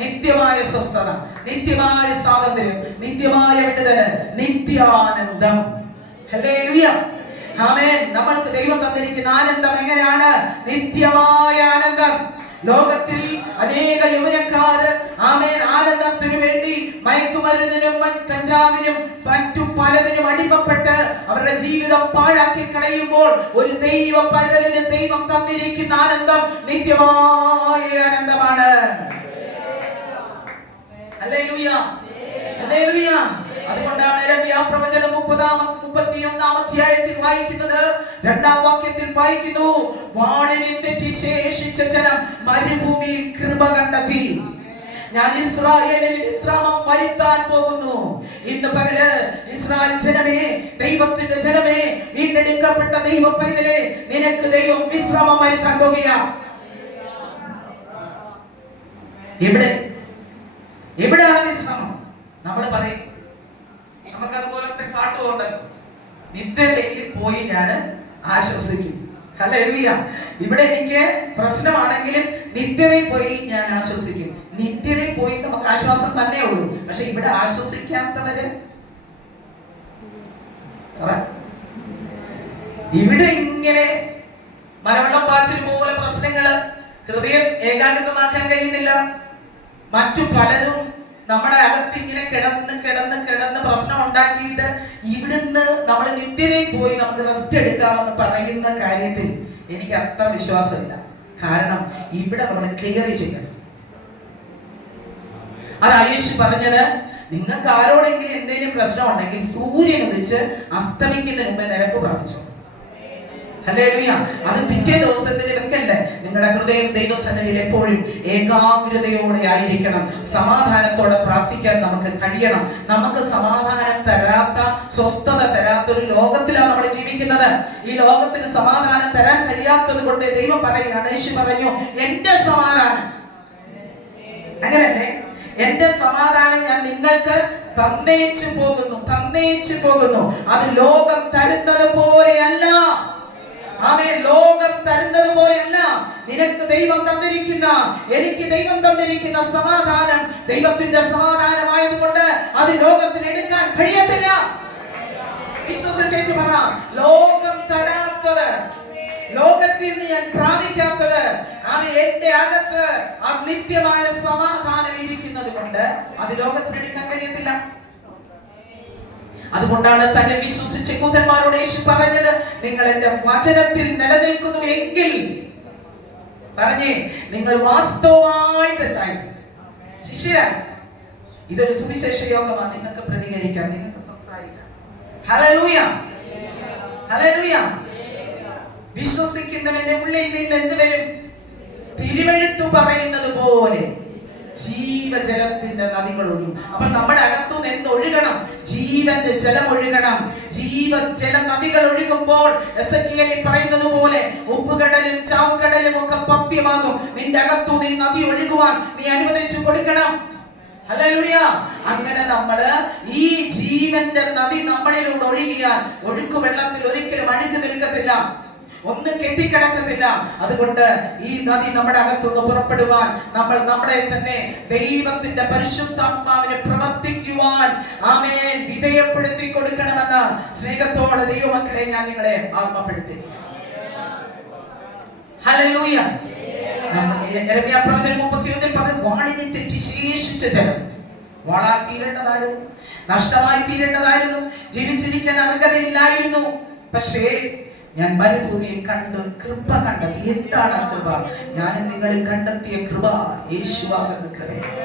നിത്യമായ സ്വസ്ഥത, നിത്യമായ സ്വാതന്ത്ര്യം, നിത്യമായ വിടുതൽ, നിത്യാനന്ദം. ഹല്ലേലൂയ. ആമേൻ. നമ്മൾക്ക് ദൈവം തന്നിരിക്കുന്ന ആനന്ദം എങ്ങനെയാണ്? നിത്യമായ ആനന്ദം. ലോകത്തിൽ അനേക യൗവനക്കാർ ആമേൻ ആനന്ദത്തിനു വേണ്ടി മയക്കുമരുന്നിനും കഞ്ചാവിനും മറ്റു പലതിനും അടിമപ്പെട്ട് അവരുടെ ജീവിതം പാഴാക്കി കളയുമ്പോൾ ഒരു ദൈവ പൈതലിന് ദൈവം തന്നിരിക്കുന്ന ആനന്ദം നിത്യമായ ആനന്ദമാണ്. ഹല്ലേലൂയ. ഹല്ലേലൂയ. അതുകൊണ്ടാണ് യെരമ്യാ പ്രവചനം 31-ാം അധ്യായത്തിൽ വായിക്കുന്നത്, 2-ാം വാക്യത്തിൽ വായിക്കുന്നു, വാളിനെ തെറ്റി ശേഷിച്ച ജനം മരുഭൂമിയിൽ കൃപ കണ്ടെത്തി. ഞാൻ ഇസ്രായേലിന് വിശ്രാമം വരുത്താൻ പോകുന്നു. ഇന്ന് പകല് ഇസ്രായേൽ ജനമേ, ദൈവത്തിന്റെ ജനമേ, വീണ്ടെടുക്കപ്പെട്ട ദൈവ പൈതലേ, നിനക്ക് ദൈവം വിശ്രാമം വരുത്താൻ പോകുക. എവിടെയാണ് വിശ്രാമം? നമ്മൾ പറയും നമുക്ക് അതുപോലത്തെ കാട്ടുകൊണ്ടല്ലോ, നിത്യതയിൽ പോയി ഞാൻ ആശ്വസിക്കും. ഹല്ലേലൂയ. ഇവിടെ എനിക്ക് പ്രശ്നമാണെങ്കിലും നിത്യതയിൽ പോയി ഞാൻ ആശ്വസിക്കും. നിത്യതയിൽ പോയി നമുക്ക് ആശ്വാസം തന്നെ ഉള്ളൂ. പക്ഷെ ഇവിടെ ആശ്വസിക്കാത്തവര്, ഇവിടെ ഇങ്ങനെ മലവെള്ളം പാച്ചിൽ പോലെ പ്രശ്നങ്ങള്, ഹൃദയം ഏകാഗ്രമാക്കാൻ കഴിയുന്നില്ല, മറ്റു പലതും നമ്മുടെ അകത്ത് ഇങ്ങനെ കിടന്ന് പ്രശ്നം ഉണ്ടാക്കിയിട്ട് ഇവിടുന്ന് നമ്മൾ നിത്യതയിൽ പോയി നമുക്ക് റെസ്റ്റ് എടുക്കാമെന്ന് പറയുന്ന കാര്യത്തിൽ എനിക്ക് അത്ര വിശ്വാസമില്ല. കാരണം ഇവിടെ നമ്മൾ ക്ലിയർ ചെയ്യണം. അത് യേശു പറഞ്ഞത്, നിങ്ങൾക്ക് ആരോടെങ്കിലും എന്തെങ്കിലും പ്രശ്നം ഉണ്ടെങ്കിൽ സൂര്യൻ ഉദിച്ച് അസ്തമിക്കുന്നതിന് മുമ്പേ നിരപ്പ് പ്രാപിച്ചു. ഹല്ലേലൂയ. അത് പിറ്റേ ദിവസത്തിന് വെക്കല്ലേ. നിങ്ങളുടെ ഹൃദയം ദൈവസന്നിധിയിൽ എപ്പോഴും ഏകാഗ്രതയോടെ ആയിരിക്കണം. സമാധാനത്തോടെ പ്രാർത്ഥിക്കാൻ നമുക്ക് കഴിയണം. നമുക്ക് സമാധാനം തരാത്ത, സ്വസ്ഥത തരാത്ത ഒരു ലോകത്തിലാണ് നമ്മൾ ജീവിക്കുന്നത്. ഈ ലോകത്തിന് സമാധാനം തരാൻ കഴിയാത്തത് കൊണ്ട് ദൈവം പറയുകയാണ്, യേശു പറഞ്ഞു, എന്റെ സമാധാനം, അങ്ങനല്ലേ, എന്റെ സമാധാനം ഞാൻ നിങ്ങൾക്ക് തന്നേച്ചു പോകുന്നു. അത് ലോകം തരുന്നത് പോലെയല്ല. ആമേൻ. ലോകം തരുന്നത് പോലെയല്ല. നിനക്ക് ദൈവം തന്നിരിക്കുന്ന, എനിക്ക് ദൈവം തന്നിരിക്കുന്ന സമാധാനം ദൈവത്തിന്റെ സമാധാനമായതുകൊണ്ട് അത് ലോകത്തിന് എടുക്കാൻ കഴിയത്തില്ല. വിശ്വസിച്ചു പറ, ലോകം തരാത്തത്, ലോകത്തിൽ നിന്ന് ഞാൻ പ്രാപിക്കാത്തത്, എന്റെ അകത്ത് ആ നിത്യമായ സമാധാനം ഇരിക്കുന്നത് കൊണ്ട് അത് ലോകത്തിന് എടുക്കാൻ കഴിയത്തില്ല. അതുകൊണ്ടാണ് തന്നെ വിശ്വസിച്ച യഹൂദന്മാരോട് യേശു പറഞ്ഞത്, നിങ്ങൾ എന്റെ വചനത്തിൽ നിലനിൽക്കുന്നു എങ്കിൽ, പറഞ്ഞേ, നിങ്ങൾ വാസ്തവമായിട്ടുണ്ടായി ശിഷ്യരായി. ഇതൊരു സുവിശേഷ യോഗമാണ്. നിങ്ങൾക്ക് പ്രതികരിക്കാം, നിങ്ങൾക്ക് സംസാരിക്കാം. ഹല്ലേലൂയ. ഹല്ലേലൂയ. വിശ്വസിക്കുന്നവന്റെ ഉള്ളിൽ നിന്ന് എന്ത് വരും? തിരുവെഴുത്ത് പറയുന്നത് പോലെ ജീവജലത്തിന്റെ നദികൾ ഒഴുകും. അപ്പൊ നമ്മുടെ അകത്തുനിന്ന് എന്ത് ഒഴുകണം? ജീവന്റെ ജലം ഒഴുകണം. ജീവജല നദികൾ ഒഴുകുമ്പോൾ എസെക്കിയേലിൽ പറയുന്നത് പോലെ ഉപ്പുകടലും ചാവുകടലും ഒക്കെ പഥ്യമാകും. നിന്റെ അകത്തുനിന്ന് ഈ നദി ഒഴുകുവാൻ നീ അനുവദിച്ചു കൊടുക്കണം. ഹല്ലേലൂയ. അങ്ങനെ നമ്മള് ഈ ജീവന്റെ നദി നമ്മളിലൂടെ ഒഴുകിയാൽ ഒഴുക്കു വെള്ളത്തിൽ ഒരിക്കലും അഴുക്ക് നിൽക്കത്തില്ല. ഒന്നും കെട്ടിക്കിടക്കത്തില്ല. അതുകൊണ്ട് ഈ നദി നമ്മുടെ അകത്തുനിന്ന് പുറപ്പെടുവാൻ നമ്മൾ നമ്മളെ തന്നെ ദൈവത്തിന്റെ പരിശുദ്ധാത്മാവിനെ പ്രവർത്തിക്കുവാൻ ആമേൻ വിധേയപ്പെടുത്തി കൊടുക്കണമെന്ന് സ്നേഹത്തോടെ ദൈവമക്കളെ ഞാൻ നിങ്ങളെ ഓർമ്മപ്പെടുത്തുന്നു. ഹല്ലേലൂയ. യെരമ്യാ പ്രവചനം 31 പറഞ്ഞു, വാളിനെ തെറ്റി ശേഷിച്ച ജനം. വാളാ തീരേണ്ടതായിരുന്നു, നഷ്ടമായി തീരേണ്ടതായിരുന്നു, ജീവിച്ചിരിക്കാൻ അർഹതയില്ലായിരുന്നു. പക്ഷേ ഞാൻ മരുഭൂമിയിൽ കണ്ട് കൃപ കണ്ടെത്തി. എന്താണ് കൃപ? ഞാനും നിങ്ങളും കണ്ടെത്തിയ കൃപ യേശുവാകുന്ന കൃപയാണ്.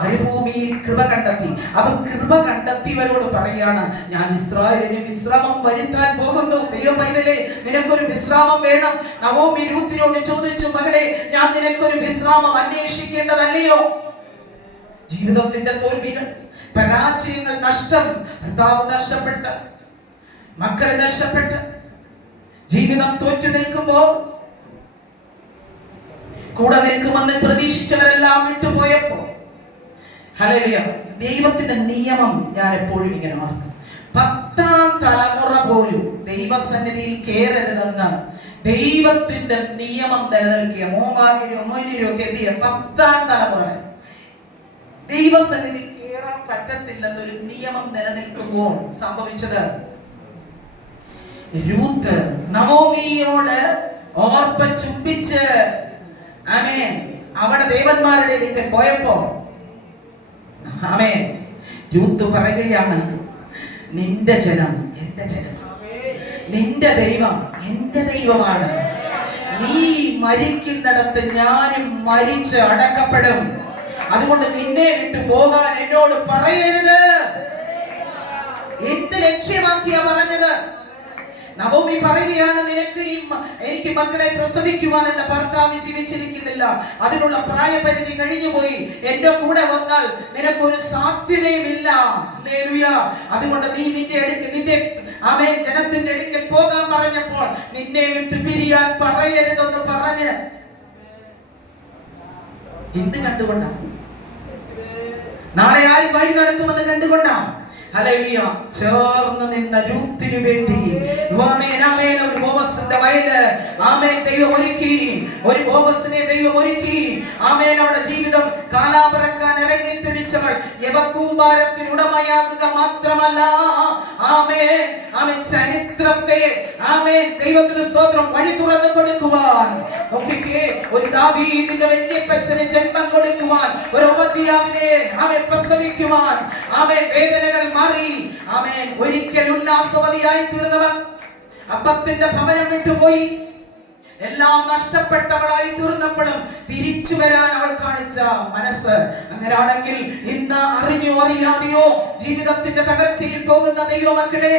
മരുഭൂമിയിൽ കൃപ കണ്ടെത്തി. അപ്പൊ കൃപ കണ്ടെത്തിയവരോട് പറയാണ്, ഞാൻ ഇസ്രായേലിന് വിശ്രാമം വരുത്താൻ പോകുന്നു. ദൈവമൈതലേ, നിനക്കൊരു വിശ്രാമം വേണം. നവോമി രൂത്തിനോട് ചോദിച്ചു, മകളെ, ഞാൻ നിനക്കൊരു വിശ്രാമം അന്വേഷിക്കേണ്ടതല്ലയോ? ജീവിതത്തിന്റെ തോൽവികൾ, പരാജയങ്ങൾ, നഷ്ടം, ഭർത്താവ് നഷ്ടപ്പെട്ട, മക്കളെ നഷ്ടപ്പെട്ട, ജീവിതം തോറ്റു നിൽക്കുമ്പോൾ കൂടെ നിൽക്കുമെന്ന് പ്രതീക്ഷിച്ചവരെല്ലാം വിട്ടുപോയപ്പോ, ഹല്ലേലൂയ, ദൈവത്തിന്റെ നിയമം ഞാൻ എപ്പോഴും ഇങ്ങനെ ഓർക്കും. 10ാം തലമുറ പോലും ദൈവസന്നിധിയിൽ കയറരുതെന്ന് ദൈവത്തിന്റെ നിയമം നിലനിൽക്കിയ മോവാബ്യരും അമ്മോന്യരും ഒക്കെ എന്ത് ചെയ്യുക? 10ാം തലമുറ ദൈവസന്നിധിയിൽ കയറാൻ പറ്റത്തില്ലെന്നൊരു നിയമം നിലനിൽക്കുമ്പോൾ സംഭവിച്ചത്, രൂത്ത് നവോമിയോട് ഓർപ്പ ചുംബിച്ച് ആമേൻ അവിടെ ദേവന്മാരുടെ അടുക്കൽ പോയപ്പോ ആമേൻ രൂത്ത് പറയുകയാണ്, നിന്റെ ജനം എന്റെ ജനമാണ്, നിന്റെ ദൈവം എന്റെ ദൈവമാണ്. നീ മരിക്കുന്നിടത്ത് ഞാനും മരിച്ച് അടക്കപ്പെടും. അതുകൊണ്ട് നിന്നെ വിട്ടു പോകാൻ എന്നോട് പറയരുത്. എന്ത് ലക്ഷ്യമാക്കിയാ പറഞ്ഞത്? നവോമി പറയുകയാണ്, എനിക്ക് മക്കളെ പ്രസവിക്കുവാൻ എന്റെ ഭർത്താവ് ജീവിച്ചിരിക്കുന്നില്ല, അതിനുള്ള പ്രായപരിധി കഴിഞ്ഞുപോയി, എന്റെ കൂടെ വന്നാൽ നിനക്കൊരു സാധ്യതയുമില്ല. ഹല്ലേലൂയ. അതുകൊണ്ട് നീ നിന്റെ ആമേൻ ജനത്തിന്റെ അടുക്കൽ പോകാൻ പറഞ്ഞപ്പോൾ നിന്നെ വിട്ടു പിരിയാൻ പറയരുതെന്ന് പറഞ്ഞ് എന്ത് കണ്ടുകൊണ്ടാ? നാളെ ആരും വഴി നടത്തുമെന്ന് കണ്ടുകൊണ്ടാ? ഹല്ലേലൂയ. ചേർന്ന് നിന്ന രൂത്തിനു വേണ്ടി ഒരു ബോവസിന്റെ വയല് ആമേൻ ദൈവം ഒരുക്കി, ഒരു ബോവസിനെ ദൈവം ഒരുക്കി. ആമേൻ അവിടെ ജീവിതം കാലാപറക്കാൻ ഇറങ്ങി തിരിച്ചവൾ യവകൂമ്പാരത്തിന് ഉടമയാകുക മാത്രമല്ല, ആമേൻ ആമേൻ ചരിത്രത്തെ ആമേൻ ദൈവത്തിന് സ്തോത്രം വഴി തുറന്നു കൊടുക്കുവാൻ, നോക്കിക്കേ, ഒരു ദാവീദിന്റെ വല്യപ്പച്ചന് ജന്മം കൊടുക്കുവാൻ, ഒരു ഒബദ്യാവിനെ ആമേൻ പ്രസവിക്കുവാൻ, ആമേൻ വേദനകൾ മാറി ആമേൻ ഒരിക്കൽ ഉല്ലാസവതിയായി തീർന്നവൻ അപ്പത്തിന്റെ ഭവനം വിട്ടുപോയി, എല്ലാം നഷ്ടപ്പെട്ടവളായി തീർന്നപ്പോഴും തിരിച്ചു വരാൻ അവൾ കാണിച്ച മനസ്സ്. അങ്ങനെയാണെങ്കിൽ ഇന്ന് അറിഞ്ഞോ അറിയാതെയോ ജീവിതത്തിന്റെ തകർച്ചയിൽ പോകുന്ന ദൈവമക്കളെ,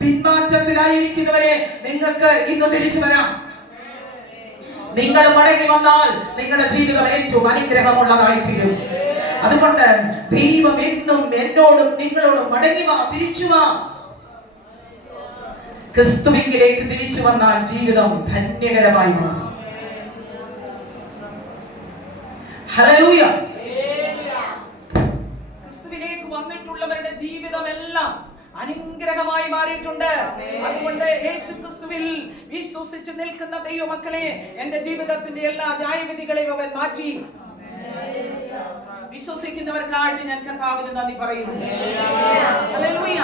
പിന്മാറ്റത്തിലായിരിക്കുന്നവരെ, നിങ്ങൾക്ക് ഇന്ന് തിരിച്ചു വരാം. നിങ്ങൾ മടങ്ങി വന്നാൽ നിങ്ങളുടെ ജീവിതം ഏറ്റവും അനുഗ്രഹമുള്ളതായി തീരും. അതുകൊണ്ട് ദൈവം എന്നും എന്നോടും നിങ്ങളോടും മടങ്ങി വാ, തിരിച്ചു വാ. ക്രിസ്തുവിലേക്ക് തിരിച്ചു വന്നാൽ ജീവിതം ധന്യകരമായി മാറും. ഹല്ലേലൂയ. ക്രിസ്തുവിലേക്ക് വന്നിട്ടുള്ളവരുടെ ജീവിതമെല്ലാം അനുഗ്രഹമായി മാറിയിട്ടുണ്ട്. അതുകൊണ്ട് യേശു ക്രിസ്തുവിൽ വിശ്വസിച്ച് നിൽക്കുന്ന ദൈവമക്കളെ, എന്റെ ജീവിതത്തിന്റെ എല്ലാ ന്യായവിധികളെയും അവൻ മാറ്റി. വിശ്വസിക്കുന്നവർക്കായിട്ട് ഞാൻ കർത്താവിന് നന്ദി പറയുന്നു. ഹല്ലേലൂയ.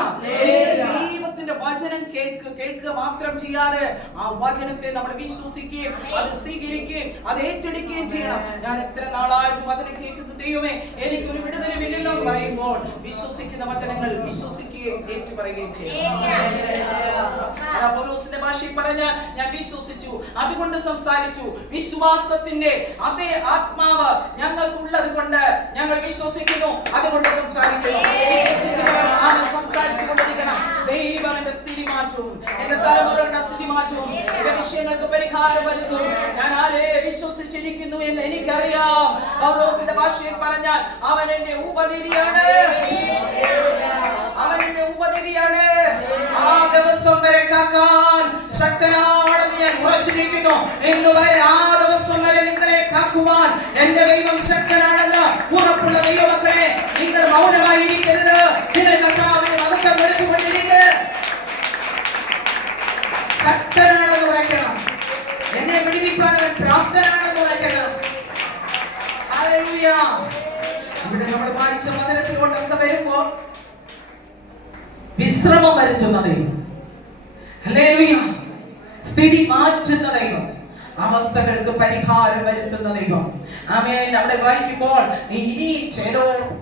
ദൈവത്തിന്റെ വചനം കേൾക്കുക മാത്രം ചെയ്യാതെ ആ വചനത്തെ നമ്മൾ വിശ്വസിക്കുകയും അത് സ്വീകരിക്കുകയും അത് ഏറ്റെടുക്കുകയും ചെയ്യണം. ഞാൻ എത്ര നാളായിട്ട് വചനം കേൾക്കുന്നു, ദൈവമേ എനിക്കൊരു വിടുതലുമില്ലല്ലോ എന്ന് പറയുമ്പോൾ വിശ്വസിക്കുന്ന വചനങ്ങൾ വിശ്വസിക്കുകയും ഏറ്റുപറയുകയും ചെയ്യണം. പൗലോസിന്റെ ഭാഷയിൽ പറഞ്ഞ ഞാൻ വിശ്വസിച്ചു, അതുകൊണ്ട് സംസാരിച്ചു. വിശ്വാസത്തിന്റെ അതേ ആത്മാവ് ഞങ്ങൾക്കുള്ളത് കൊണ്ട് ഞങ്ങൾ വിശ്വസിക്കുന്നു, അതുകൊണ്ട് സംസാരിക്കുന്നു. വിശ്വസിക്കുന്നവർ സംസാരിച്ചു കൊണ്ടിരിക്കണം. ദൈവം എന്റെ സ്ഥിതി മാറ്റും, എന്റെ തലമുറകളുടെ സ്ഥിതി മാറ്റും, എന്റെ വിഷയങ്ങൾക്ക് പരിഹാരം വരുത്തും. ഞാൻ ആരെ വിശ്വസിച്ചിരിക്കുന്നു എന്ന് എനിക്കറിയാം. പൗലോസിന്റെ ഭാഷയിൽ പറഞ്ഞാൽ അവൻ എന്റെ ഉപനിധിയാണ്, അവൻ എന്റെ ഉപനിധിയാണ്. ആ ദിവസം വരെ കാക്കാൻ ശക്തനാണെന്ന് ഞാൻ ഉറച്ചിരിക്കുന്നു. ഇന്ന് വരെ ആ ദിവസം വരെ നിങ്ങളെ കാക്കുവാൻ എന്റെ ദൈവം ശക്തനാണെന്ന് ഉറപ്പുള്ള ദൈവമക്കളെ, നിങ്ങൾ മൗനമായിരിക്കരുത്. നിങ്ങൾ കർത്താവിനെ മഹത്വം എടുത്തുകൊണ്ടിരിക്കുക. ഇവിടെ നമ്മൾ വായിച്ച വചനത്തിലോട്ടൊക്കെ വരുമ്പോ വിശ്രമം വരുത്തുന്ന ദൈവം, ഹല്ലേലൂയ, സ്ഥിതി മാറ്റുന്ന ദൈവം, അവസ്ഥകൾക്ക് പരിഹാരം വരുത്തുന്ന ദൈവം. ആമേൻ. അവിടെ വായിക്കുമ്പോൾ നീ ഇനിയും ചേലോടുത്ത്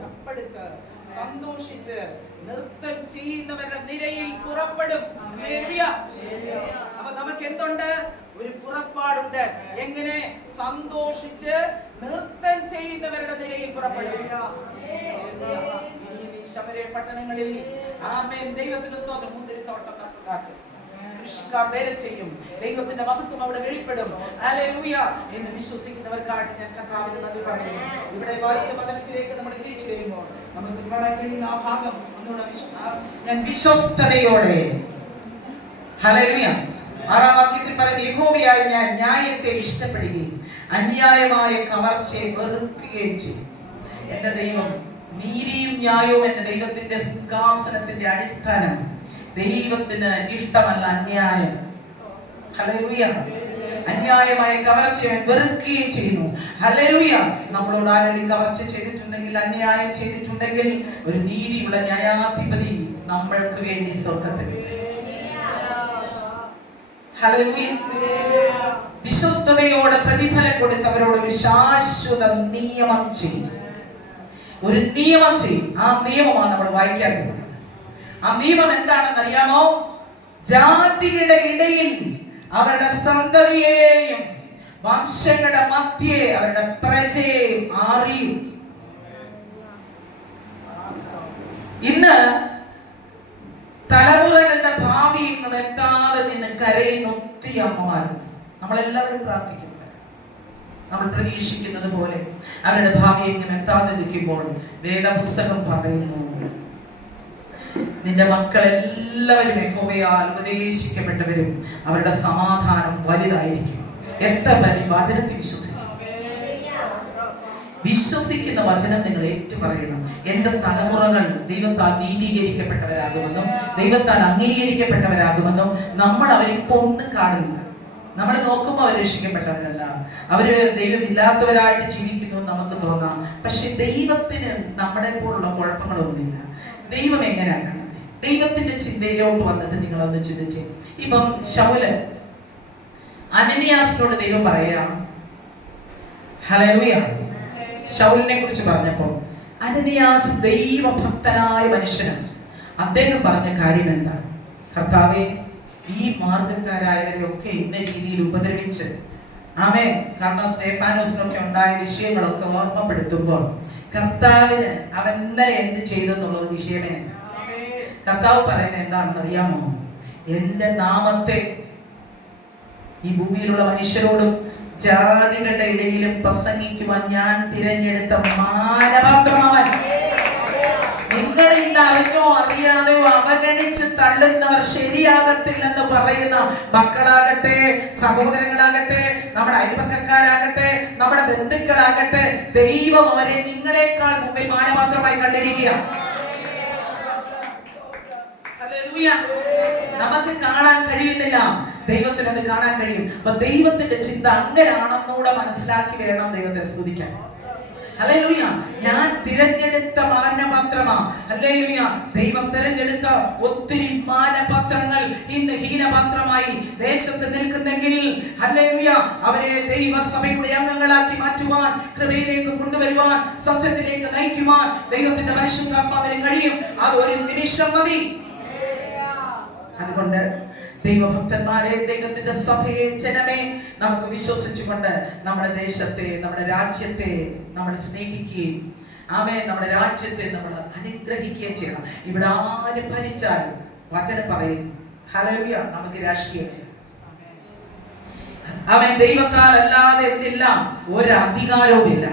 സന്തോഷിച്ച് നൃത്തം ചെയ്യുന്നവരുടെ നിരയിൽ പുറപ്പെടും. ഹല്ലേലൂയ. അപ്പൊ നമുക്ക് എന്തുണ്ട്? ഒരു പുറപ്പാടുണ്ട്. എങ്ങനെ? സന്തോഷിച്ച് നൃത്തം ചെയ്യുന്നവരുടെ നിരയിൽ പുറപ്പെടും. ശമര്യ പട്ടണങ്ങളിൽ ആമേൻ ദൈവത്തിന്റെ സ്തോത്രം, മുന്തിരിത്തോട്ടം നട്ടുണ്ടാക്കും, കൃഷിക്കാർ വേല ചെയ്യും, ദൈവത്തിന്റെ മഹത്വം അവിടെ വെളിപ്പെടും. ഹല്ലേലൂയ എന്ന് വിശ്വസിക്കുന്നവർക്കായിട്ട് ഞാൻ കർത്താവിന് നന്ദി പറയുന്നു. ഇവിടെ വായിച്ച വചനത്തിലേക്ക് നമ്മൾ തിരിച്ചു വരുമ്പോൾ നമുക്ക് കാണാൻ കഴിയുന്ന ആ ഭാഗം ഒന്നുകൂടെ ഞാൻ വിശ്വസ്തതയോടെ, ഹല്ലേലൂയ, 6-ാം വാക്യത്തിൽ പറയുന്നത്, യഹോവയായ ഞാൻ ന്യായത്തെ ഇഷ്ടപ്പെടുകയും അന്യായമായ കവർച്ചയെ വെറുക്കുകയും ചെയ്യും. എന്റെ ദൈവം നീതിയും ന്യായവും എന്റെ ദൈവത്തിന്റെ സിംഹാസനത്തിന്റെ അടിസ്ഥാനം. ദൈവത്തിന് ഇഷ്ടമല്ല അന്യായം. ഹല്ലേലൂയ. അന്യായമായ കവർച്ചയെ വെറുക്കുകയും ചെയ്യുന്നു. ഹല്ലേലൂയ. നമ്മളോട് ആരെങ്കിലും കവർച്ച ചെയ്തിട്ടുണ്ടെങ്കിൽ, അന്യായം ചെയ്തിട്ടുണ്ടെങ്കിൽ, ഒരു നീതിയുള്ള ന്യായാധിപതി നമ്മൾക്ക് വേണ്ടി സ്വർഗ്ഗത്തിൽ. ഹല്ലേലൂയ. വിശ്വസ്തയോടെ പ്രതിഫലം കൊടുത്തവരോട് ഒരു ശാശ്വത നിയമം ചെയ്യും. ഒരു നിയമം ചെയ്യും. ആ നിയമമാണ് നമ്മൾ വായിക്കാൻ പോകുന്നത്. ആ നിയമം എന്താണെന്ന് അറിയാമോ? ജാതികളുടെ ഇടയിൽ അവരുടെ സന്തതിയെയും വംശങ്ങളുടെ മധ്യേ അവരുടെ പ്രജയെയും അറിയും. ഇന്ന് തലമുറകളുടെ ഭാവിയിൽ നിന്നും എത്താതെ നിന്ന് കരയുന്ന ഒത്തിരി അമ്മമാരുണ്ട്. നമ്മളെല്ലാവരും പ്രാർത്ഥിക്കുന്നു. നമ്മൾ പ്രതീക്ഷിക്കുന്നത് പോലെ അവരുടെ ഭാവി എങ്ങനെ എത്താതെ നിൽക്കുമ്പോൾ വേദപുസ്തകം പറയുന്നു, നിന്റെ മക്കളെല്ലാവരും യഹോവയാൽ ഉപദേശിക്കപ്പെട്ടവരും അവരുടെ സമാധാനം വലുതായിരിക്കും. എത്ര പേര് വചനത്തിൽ വിശ്വസിക്കും? വിശ്വസിക്കുന്ന വചനം നിങ്ങൾ ഏറ്റുപറയണം. എന്റെ തലമുറകൾ ദൈവത്താൽ നീതീകരിക്കപ്പെട്ടവരാകുമെന്നും ദൈവത്താൽ അംഗീകരിക്കപ്പെട്ടവരാകുമെന്നും നമ്മൾ അവരിപ്പോ ഒന്നും കാണുന്നില്ല. നമ്മൾ നോക്കുമ്പോൾ അവർ രക്ഷിക്കപ്പെട്ടവരല്ല, അവര് ദൈവമില്ലാത്തവരായിട്ട് ജീവിക്കുന്നു നമുക്ക് തോന്നാം. പക്ഷെ ദൈവത്തിന് നമ്മളെ പോലുള്ള കുഴപ്പങ്ങളൊന്നുമില്ല. ദൈവം എങ്ങനെയാണ്? ദൈവത്തിന്റെ ചിന്തയിലോട്ട് വന്നിട്ട് നിങ്ങളൊന്ന് ചിന്തിച്ച്. ഇപ്പം ശൗല് അനനിയാസിനോട് ദൈവം പറയാം, ഹല്ലേലൂയ, ശൗലിനെ കുറിച്ച് പറഞ്ഞപ്പോ അനനിയാസ് ദൈവഭക്തനായ മനുഷ്യനാണ്. അദ്ദേഹം പറഞ്ഞ കാര്യം എന്താണ്? കർത്താവേ, ഈ മാർഗക്കാരായവരെ ഒക്കെ ഇന്ന രീതിയിൽ ഉപദ്രവിച്ച്, ആമേ, കാരണം സ്തേഫാനോസിനൊക്കെ ഉണ്ടായ വിഷയങ്ങളൊക്കെ ഓർമ്മപ്പെടുത്തുമ്പോൾ കർത്താവിന് അവൻ ഇന്നലെ എന്ത് ചെയ്തെന്നുള്ളത് വിഷയമേ. കർത്താവ് പറയുന്നത് എന്താണെന്ന് അറിയാമോ? എന്റെ നാമത്തെ ഈ ഭൂമിയിലുള്ള മനുഷ്യരോടും ജാതികളുടെ ഇടയിലും പ്രസംഗിക്കുവാൻ ഞാൻ തിരഞ്ഞെടുത്ത മാനപാത്രമവൻ. നിങ്ങളിൽ അറിഞ്ഞോ അറിയാതെയോ അവഗണിച്ച് തള്ളുന്നവർ ശരിയാകത്തില്ലെന്ന് പറയുന്ന മക്കളാകട്ടെ, സഹോദരങ്ങളാകട്ടെ, നമ്മുടെ അയൽപക്കക്കാരാകട്ടെ, നമ്മുടെ ബന്ധുക്കളാകട്ടെ, ദൈവം അവരെ നിങ്ങളെക്കാൾ മുമ്പിൽ മാനപാത്രമായി കണ്ടിരിക്കുക. നമുക്ക് കാണാൻ കഴിയുന്നില്ല, ദൈവത്തിനത് കാണാൻ കഴിയും. അപ്പൊ ദൈവത്തിന്റെ ചിന്ത അങ്ങനെയാണെന്നൂടെ മനസ്സിലാക്കി വേണം ദൈവത്തെ സ്തുതിക്കാൻ. ഹല്ലേലൂയ. ഞാൻ തിരഞ്ഞെടുത്ത മാനപാത്രമാ. ഹല്ലേലൂയ. ദൈവം തിരഞ്ഞെടുത്ത ഒത്തിരി മാനപാത്രങ്ങൾ ഇന്ന് ഹീനപാത്രമായി ദേശത്ത് നിൽക്കുന്നെങ്കിൽ, ഹല്ലേലൂയ, അവരെ ദൈവസഭയുടെ അംഗങ്ങളാക്കി മാറ്റുവാൻ, കൃപയിലേക്ക് കൊണ്ടുവരുവാൻ, സത്യത്തിലേക്ക് നയിക്കുവാൻ ദൈവത്തിന്റെ പരിശുദ്ധാത്മാവിന് കഴിയും. അത് ഒരു നിമിഷം മതി. അതുകൊണ്ട് ദൈവഭക്തന്മാരെ, ദൈവത്തിന്റെ സഭയെ, ജനമേ, നമുക്ക് വിശ്വസിച്ചുകൊണ്ട് നമ്മുടെ ദേശത്തെ, നമ്മുടെ രാജ്യത്തെ നമ്മൾ സ്നേഹിക്കുകയും, ആമേൻ, നമ്മുടെ രാജ്യത്തെ നമ്മൾ അനുഗ്രഹിക്കുകയും ചെയ്യണം. ഇവിടെ ആര് ഭരിച്ചാലും വചനം പറയുന്നു, ഹല്ലേലൂയ, നമുക്ക് രാഷ്ട്രീയമില്ല. ആമേൻ. ദൈവത്താൽ അല്ലാതെ എന്തില്ല? ഒരു അധികാരവുമില്ല.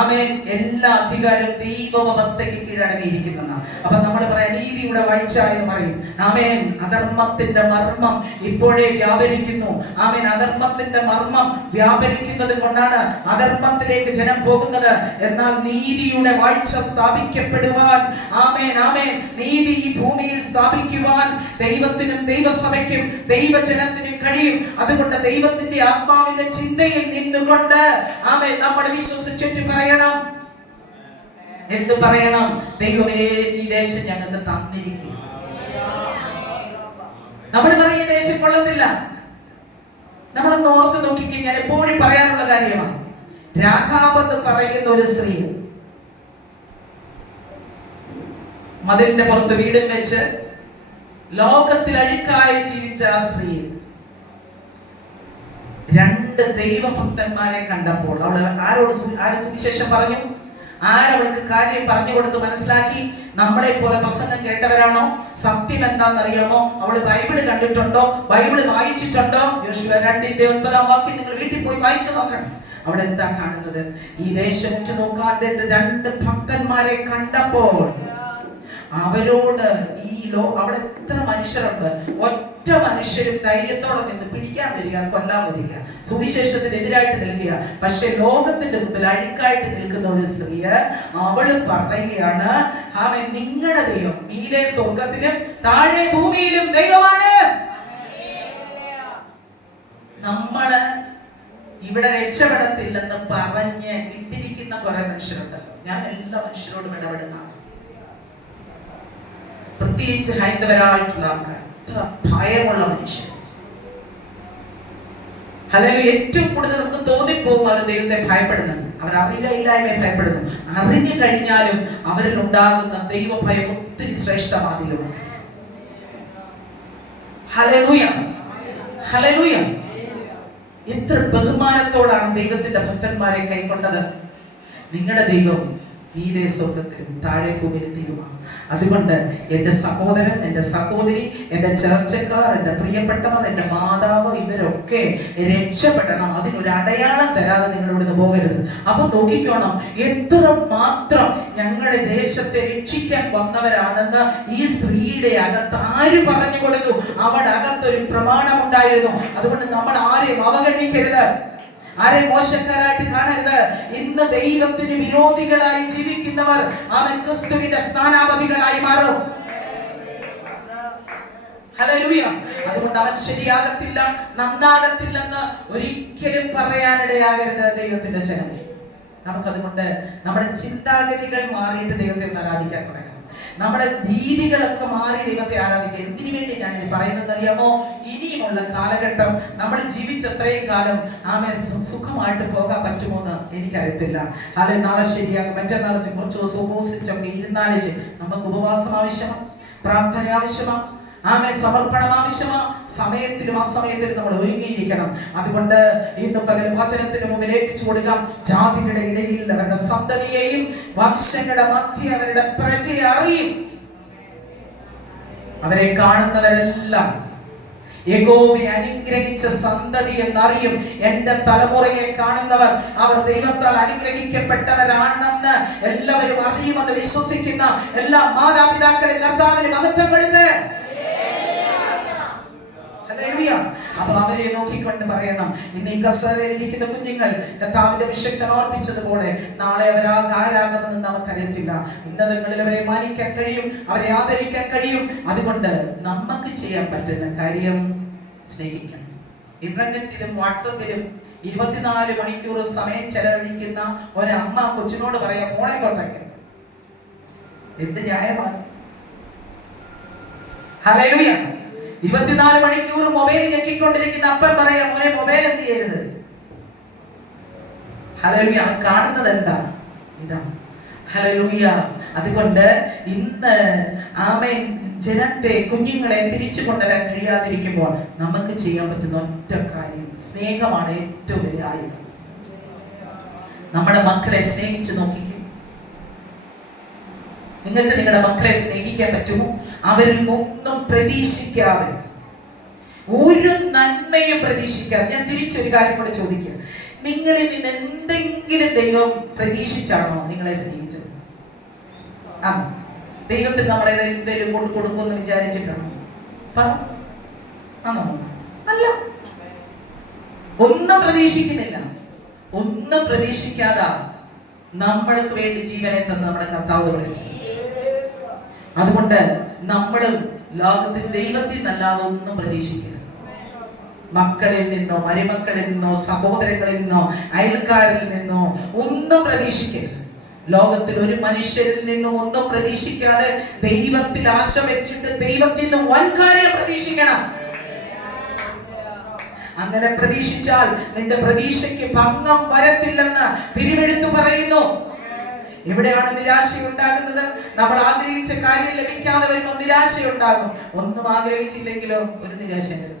ആമേൻ. എല്ലാ അധികാരവും ദൈവവ്യവസ്ഥയ്ക്ക് കീഴടങ്ങിയിരിക്കുന്നതാണ്. അപ്പൊ നമ്മൾ പറയാം നീതിയുടെ വാഴ്ച എന്ന് പറയും. ആമേൻ. അധർമ്മത്തിന്റെ മർമ്മം ഇപ്പോഴേ വ്യാപരിക്കുന്നു. ആമേൻ. അധർമ്മത്തിന്റെ മർമ്മം വ്യാപരിക്കുന്നത് കൊണ്ടാണ് അധർമ്മത്തിലേക്ക് ജനം പോകുന്നത്. എന്നാൽ നീതിയുടെ വാഴ്ച സ്ഥാപിക്കപ്പെടുവാൻ, ആമേൻ, ആമേൻ, നീതി ഈ ഭൂമിയിൽ സ്ഥാപിക്കുവാൻ ദൈവത്തിനും ദൈവസഭയ്ക്കും ദൈവജനത്തിനും കഴിയും. അതുകൊണ്ട് ദൈവത്തിന്റെ ആത്മാവിന്റെ ചിന്തയിൽ നിന്നുകൊണ്ട്, ആമേൻ, നമ്മൾ വിശ്വസിച്ചിട്ട് പറയണം, എന്തു പറയണം? ദൈവമേ, ഈ ദേശം ഞങ്ങൾക്ക് തന്നിരിക്കും. നമ്മൾ പറയും ഈ ദേശം കൊള്ളത്തില്ല. നമ്മളൊന്ന് ഓർത്ത് നോക്കിക്കഴിഞ്ഞാൽ എപ്പോഴും പറയാനുള്ള കാര്യമാണ്, രാഘാബ് എന്ന് പറയുന്ന ഒരു സ്ത്രീ മതിലിന്റെ പുറത്ത് വീടും വെച്ച് ലോകത്തിൽ അഴുക്കായി ജീവിച്ച ആ സ്ത്രീ 2 ദൈവഭക്തന്മാരെ കണ്ടപ്പോൾ അവൾ ആര് സുവിശേഷം പറഞ്ഞു? ആരവൾക്ക് കാര്യം പറഞ്ഞു കൊടുത്ത് മനസ്സിലാക്കി? നമ്മളെ പോലെ പ്രസംഗം കേട്ടവരാണോ? സത്യം എന്താണെന്നറിയാമോ? അവള് ബൈബിള് കണ്ടിട്ടുണ്ടോ? ബൈബിള് വായിച്ചിട്ടുണ്ടോ? യോശുവ 2:9 വാക്യം നിങ്ങൾ വീട്ടിൽ പോയി വായിച്ചു നോക്കണം. അവിടെ എന്താ കാണുന്നത്? ഈ ദേശം വെച്ച് നോക്കാതെ 2 ഭക്തന്മാരെ കണ്ടപ്പോൾ അവരോട് അവിടെ എത്ര മനുഷ്യരുണ്ട്, ഒറ്റ മനുഷ്യരും ധൈര്യത്തോടെ നിന്ന് പിടിക്കാൻ വരിക, കൊല്ലാൻ വരിക, സുവിശേഷത്തിനെതിരായിട്ട് നിൽക്കുക. പക്ഷെ ലോകത്തിന്റെ മുമ്പിൽ അഴുക്കായിട്ട് നിൽക്കുന്ന ഒരു സ്ത്രീ, അവള് പറയുകയാണ്, അവൻ നിങ്ങളുടെ ദൈവം മീതെ സ്വർഗത്തിലും താഴെ ഭൂമിയിലും ദൈവമാണ്. നമ്മള് ഇവിടെ രക്ഷപ്പെടത്തില്ലെന്ന് പറഞ്ഞ് ഇട്ടിരിക്കുന്ന കുറെ മനുഷ്യരുണ്ട്. ഞാൻ എല്ലാ മനുഷ്യരോടും ഇടപെടുന്നതാണ്, പ്രത്യേകിച്ച് ഹൈന്ദവരായിട്ടുള്ള ആൾക്കാർ, ഭയമുള്ള മനുഷ്യർ. അല്ലെങ്കിൽ ഏറ്റവും കൂടുതൽ നമുക്ക് തോന്നിപ്പോകും അവർ ദൈവത്തെ ഭയപ്പെടുന്നുണ്ട്. അവർ അറിയില്ലായ്മയെ ഭയപ്പെടുന്നു. അറിഞ്ഞു കഴിഞ്ഞാലും അവരിൽ ഉണ്ടാകുന്ന ദൈവഭയം ഒത്തിരി ശ്രേഷ്ഠമാകുകയാണ്. Hallelujah, hallelujah. എത്ര ബഹുമാനത്തോടാണ് ദൈവത്തിന്റെ ഭക്തന്മാരെ കൈക്കൊണ്ടത്. നിങ്ങളുടെ ദൈവം മീതെ സ്വർഗത്തിലും താഴെ ഭൂമിയിലും ദൈവമാണ്. അതുകൊണ്ട് എൻ്റെ സഹോദരൻ, എൻ്റെ സഹോദരി, എൻ്റെ ചർച്ചക്കാർ, എൻ്റെ പ്രിയപ്പെട്ടവർ, എൻ്റെ മാതാവ്, ഇവരൊക്കെ രക്ഷപ്പെടണം. അതിനൊരു അടയാളം തരാതെ നിങ്ങളിവിടുന്ന് പോകരുത്. അപ്പൊ നോക്കിക്കോണം, എത്ര മാത്രം ഞങ്ങളുടെ ദേശത്തെ രക്ഷിക്കാൻ വന്നവരാണെന്ന് ഈ സ്ത്രീയുടെ അകത്ത് ആര് പറഞ്ഞു കൊടുത്തു? അവിടെ അകത്തൊരു പ്രമാണമുണ്ടായിരുന്നു. അതുകൊണ്ട് നമ്മൾ ആരെയും അവഗണിക്കരുത്, ആരെ മോശക്കാരായിട്ട് കാണരുത്. ഇന്ന് ദൈവത്തിന് വിരോധികളായി ജീവിക്കുന്നവർ അവൻ ക്രിസ്തുവിന്റെ സ്ഥാനാപതികളായി മാറും. ഹല്ലേലൂയ. അതുകൊണ്ട് അവൻ ശരിയാകത്തില്ല, നന്നാകത്തില്ലെന്ന് ഒരിക്കലും പറയാനിടയാകരുത് ദൈവത്തിന്റെ ജനമേ. നമുക്കതുകൊണ്ട് നമ്മുടെ ചിന്താഗതികൾ മാറിയിട്ട് ദൈവത്തെ ആരാധിക്കാൻ തുടങ്ങണം. നമ്മുടെ രീതികളൊക്കെ മാറി ദൈവത്തെ ആരാധിക്കുക. എന്തിനു വേണ്ടി ഞാനിത് പറയുന്നത് അറിയാമോ? ഇനിയുമുള്ള കാലഘട്ടം നമ്മൾ ജീവിച്ചത്രയും കാലം സുഖമായിട്ട് പോകാൻ പറ്റുമോ എന്ന് എനിക്കറിയത്തില്ല. അല്ലെ, നാളെ ശരിയാകും, മറ്റന്നാൾ കുറച്ച് ദിവസം ഉപവസിച്ചൊക്കെ ഇരുന്നാലേ നമുക്ക് ഉപവാസം ആവശ്യമാണ്, പ്രാർത്ഥന ആവശ്യമാണ്, സമർപ്പണം ആവശ്യമാണ്. സമയത്തിലും അസമയത്തിലും നമ്മൾ ഒരുങ്ങിയിരിക്കണം. അതുകൊണ്ട് ഇന്ന് പകൽ വചനത്തിന് മുമ്പിൽ ഏൽപ്പിച്ചു കൊടുക്കാം. ജാതികളുടെ ഇടയിൽ അവരുടെ സന്തതിയെയും വംശങ്ങളുടെ മധ്യ അവരുടെ പ്രജയെ അറിയും. അവരെ കാണുന്നവരെല്ലാം യഹോവയെ അനുഗ്രഹിച്ച സന്തതി എന്നറിയും. എന്റെ തലമുറയെ കാണുന്നവർ അവർ ദൈവത്താൽ അനുഗ്രഹിക്കപ്പെട്ടവരാണെന്ന് എല്ലാവരും അറിയുമെന്ന് വിശ്വസിക്കുന്ന എല്ലാ മാതാപിതാക്കളെ കർത്താവിന് മഹത്വം കൊടുത്ത്. അപ്പൊ അവരെ നോക്കിക്കൊണ്ട് പറയണം, ഇന്ന് ഈ കസേരയിലിരിക്കുന്ന കുഞ്ഞുങ്ങൾ കർത്താവിന്റെ അഭിഷേകത്തിൽ ഓർപ്പിച്ചതുപോലെ നാളെ ആരാകുമെന്ന് നമുക്കറിയത്തില്ല. ഉന്നതങ്ങളിൽ അവരെ മാനിക്കാൻ കഴിയും, അവരെ ആദരിക്കാൻ കഴിയും. അതുകൊണ്ട് നമുക്ക് ചെയ്യാൻ പറ്റുന്ന കാര്യം സ്നേഹിക്കണം. ഇന്റർനെറ്റിലും വാട്സപ്പിലും 24 മണിക്കൂറും സമയം ചെലവഴിക്കുന്ന ഒരമ്മ കൊച്ചിനോട് പറയാ, ഫോണെ തൊട്ടേക്ക്. എന്ത് ന്യായമാണ്? ഹല്ലേലൂയ. 24 മണിക്കൂർ മൊബൈൽ ഞെക്കിക്കൊണ്ടിരിക്കുന്ന അപ്പൻ പറയാ, മോനെ മൊബൈൽ എന്ത് ചെയ്യരുത്. ഹല്ലേലൂയ. കാണുന്നത് എന്താ? ഇതാ. ഹല്ലേലൂയ. അതുകൊണ്ട് ഇന്ന് ആമേൻ ജനത്തെ, കുഞ്ഞുങ്ങളെ തിരിച്ചു കൊണ്ടുവരാൻ കഴിയാതിരിക്കുമ്പോൾ നമുക്ക് ചെയ്യാൻ പറ്റുന്ന ഒറ്റ കാര്യം സ്നേഹമാണ്. ഏറ്റവും വലിയ ആയുധം. നമ്മുടെ മക്കളെ സ്നേഹിച്ചു നോക്കിക്കും. നിങ്ങൾക്ക് നിങ്ങളുടെ മക്കളെ സ്നേഹിക്കാൻ പറ്റുമോ? അവരിൽ നിന്നൊന്നും പ്രതീക്ഷിക്കാതെ, ഒരു നന്മയും പ്രതീക്ഷിക്കാതെ. ഞാൻ തിരിച്ചൊരു കാര്യം കൂടെ ചോദിക്കുക, നിങ്ങളിൽ നിന്ന് എന്തെങ്കിലും ദൈവം പ്രതീക്ഷിച്ചാണോ നിങ്ങളെ സ്നേഹിച്ചത്? ദൈവത്തിന് നമ്മളെ എന്തെങ്കിലും കൊണ്ട് കൊടുക്കുമെന്ന് വിചാരിച്ചിട്ടാണോ? അല്ല, ഒന്നും പ്രതീക്ഷിക്കുന്നില്ല. ഒന്നും പ്രതീക്ഷിക്കാതെ നമ്മൾക്ക് വേണ്ടി ജീവനെ തന്ന നമ്മുടെ കർത്താവ് സ്നേഹിച്ചു. അതുകൊണ്ട് നമ്മളും ലോകത്തിൽ ദൈവത്തിൽ നിന്നല്ലാതെ ഒന്നും പ്രതീക്ഷിക്കരുത്. മക്കളിൽ നിന്നോ, മരുമക്കളിൽ നിന്നോ, സഹോദരങ്ങളിൽ നിന്നോ, അയൽക്കാരിൽ നിന്നോ ഒന്നും പ്രതീക്ഷിക്കരുത്. ലോകത്തിൽ ഒരു മനുഷ്യരിൽ നിന്നും ഒന്നും പ്രതീക്ഷിക്കാതെ ദൈവത്തിൽ ആശ വെച്ചിട്ട് ദൈവത്തിൽ നിന്ന് വൻ കാര്യം പ്രതീക്ഷിക്കണം. അങ്ങനെ പ്രതീക്ഷിച്ചാൽ നിന്റെ പ്രതീക്ഷയ്ക്ക് ഭംഗം വരത്തില്ലെന്ന് തിരുവെഴുത്ത് പറയുന്നു. എവിടെയാണ് നിരാശ ഉണ്ടാകുന്നത്? നമ്മൾ ആഗ്രഹിച്ച കാര്യം ലഭിക്കാതെ വരുമ്പോൾ നിരാശ ഉണ്ടാകും. ഒന്നും ആഗ്രഹിച്ചില്ലെങ്കിലോ ഒരു നിരാശ വരും.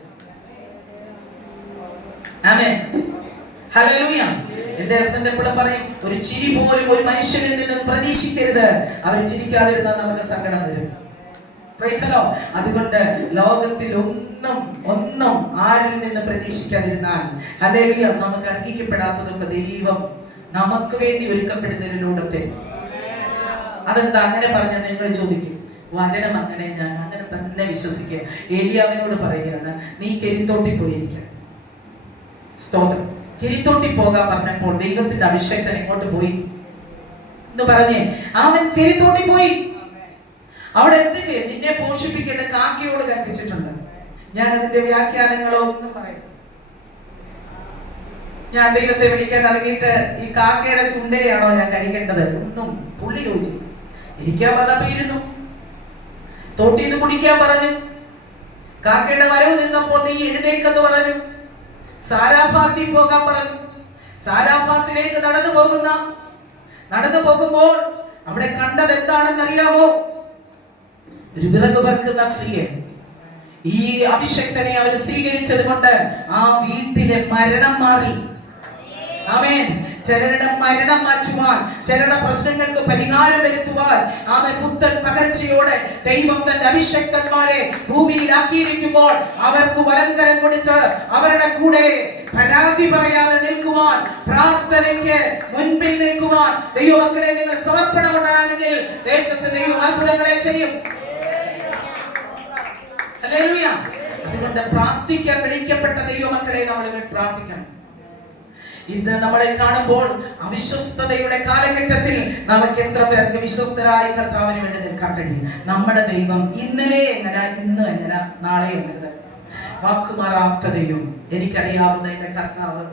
ആമേൻ, ഹല്ലേലൂയ. എന്റെ ഹസ്ബൻഡ് എപ്പോഴും പറയും, ഒരു ചിരി പോലും ഒരു മനുഷ്യനിൽ നിന്നും പ്രതീക്ഷിക്കരുത്. അവർ ചിരിക്കാതിരുന്നാൽ നമുക്ക് സങ്കടം വരും. Price the Lord. അതുകൊണ്ട് ലോകത്തിൽ ഒന്നും ആരിൽ നിന്ന് പ്രതീക്ഷിക്കാതിരുന്നാൽ, ഹല്ലേലൂയ, നമുക്ക് അർഹിക്കപ്പെടാത്തതൊക്കെ ദൈവം നമുക്ക് വേണ്ടി ഒരുക്കപ്പെടുന്നതിലൂടെ തരും. അതെന്താ അങ്ങനെ പറഞ്ഞ നിങ്ങൾ ചോദിക്കും. വചനം അങ്ങനെ, ഞാൻ അങ്ങനെ തന്നെ വിശ്വസിക്കുക. ഏലിയാവിനോട് പറയുകയാണ്, നീ കെരിത്തോട്ടി പോയിരിക്കണം. സ്തോത്രം. കെരിത്തോട്ടി പോകാൻ പറഞ്ഞപ്പോൾ ദൈവത്തിന്റെ അഭിഷേകൻ എങ്ങോട്ട് പോയി എന്ന് പറഞ്ഞേ? അവൻ കെരിത്തോട്ടി പോയി. അവിടെ എന്ത് ചെയ്യും? നിന്നെ പോഷിപ്പിക്കേണ്ട കാക്കയോട് കൽപ്പിച്ചിട്ടുണ്ട്. ഞാൻ അതിന്റെ വ്യാഖ്യാനങ്ങളോ ഒന്നും പറയുന്നു. ഞാൻ ദൈവത്തെ വിളിക്കാൻ ഇറങ്ങിയിട്ട് ഈ കാക്കയുടെ ചുണ്ടനെയാണോ ഞാൻ കഴിക്കേണ്ടത്? ഒന്നും പുള്ളി ചോദിച്ചു. ഇരിക്കാൻ പറഞ്ഞപ്പോ ഇരുന്നു. തോട്ടിന്ന് കുടിക്കാൻ പറഞ്ഞു. കാക്കയുടെ വരവ് നിന്നപ്പോ നീ എഴുന്നേക്കെന്ന് പറഞ്ഞു. സാരാഫാത്തിൽ പോകാൻ പറഞ്ഞു. സാരാഫാത്തിലേക്ക് നടന്നു പോകുമ്പോൾ അവിടെ കണ്ടത് എന്താണെന്ന് അറിയാമോ? ഒരു വിറക് പെറുക്കുന്ന സ്ത്രീയെ. ഈ അഭിഷക്തനെ അവർ സ്വീകരിച്ചത് കൊണ്ട് ആ വീട്ടിലെ മരണം മാറി. ആമേൻ. ചിലരുടെ മരണം മാറ്റുവാൻ, ചിലരുടെ പ്രശ്നങ്ങൾക്ക് പരിഹാരം വരുത്തുവാൻ, ആമേൻ, പുത്തൻ പകർച്ചയോടെ ദൈവം തന്റെ അഭിഷക്തന്മാരെ ഭൂമിയിലാക്കിയിരിക്കുമ്പോൾ അവർക്ക് വലങ്കരം കൊടുത്ത് അവരുടെ കൂടെ പരാതി പറയാതെ നിൽക്കുവാൻ, പ്രാർത്ഥനയ്ക്ക് മുൻപിൽ നിൽക്കുവാൻ ദൈവമക്കളെ നിങ്ങൾ സമർപ്പണമുണ്ടാണെങ്കിൽ ദേശത്ത് ദൈവം അത്ഭുതങ്ങളെ ചെയ്യും. ഹല്ലേലൂയ. അതുകൊണ്ട് പ്രാർത്ഥിക്കാൻ വിളിക്കപ്പെട്ട ദൈവമക്കളെ നമ്മൾ പ്രാർത്ഥിക്കണം. ഇന്ന് നമ്മളെ കാണുമ്പോൾ അവിശ്വസ്തതയുടെ കാലഘട്ടത്തിൽ നമുക്ക് എത്ര പേർക്ക് വിശ്വസ്തരായി കർത്താവിന് വേണ്ടി നിൽക്കാൻ കഴിയും? നമ്മുടെ ദൈവം ഇന്നലെ എങ്ങനെ, ഇന്ന് എങ്ങനെ, നാളെ എങ്ങനെ വാക്കുമാറാത്ത ദൈവം. എനിക്കറിയാവുന്ന എന്റെ കർത്താവ്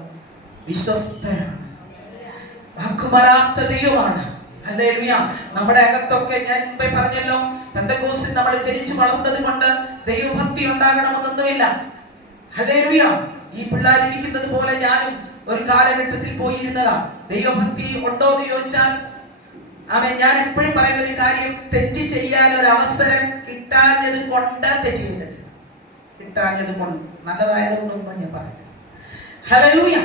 വിശ്വസ്തനാണ്, വാക്കുമാറാത്ത ദൈവമാണ്. ഹല്ലേലൂയ. നമ്മുടെ അകത്തൊക്കെ ഞാൻ മുമ്പേ പറഞ്ഞല്ലോ, പെന്തക്കോസ്തിൽ നമ്മൾ ജനിച്ചു വളർന്നത് കൊണ്ട് ദൈവഭക്തി ഉണ്ടാകണമെന്നൊന്നുമില്ല. ഹല്ലേലൂയ. ഈ പിള്ളേർ ഇരിക്കുന്നത് പോലെ ഞാനും ഒരു കാലഘട്ടത്തിൽ പോയിരുന്നതാ. ദൈവഭക്തി ഉണ്ടോ എന്ന് ചോദിച്ചാൽ, ആമേൻ, ഞാൻ എപ്പോഴും പറയുന്ന ഒരു കാര്യം, തെറ്റ് ചെയ്യാൻ ഒരു അവസരം കിട്ടാഞ്ഞത് കൊണ്ട് തെറ്റ് ചെയ്തിട്ടില്ല. കിട്ടാഞ്ഞത് കൊണ്ട്, നല്ലതായത് കൊണ്ടൊന്നും ഞാൻ പറയാം. ഹല്ലേലൂയ.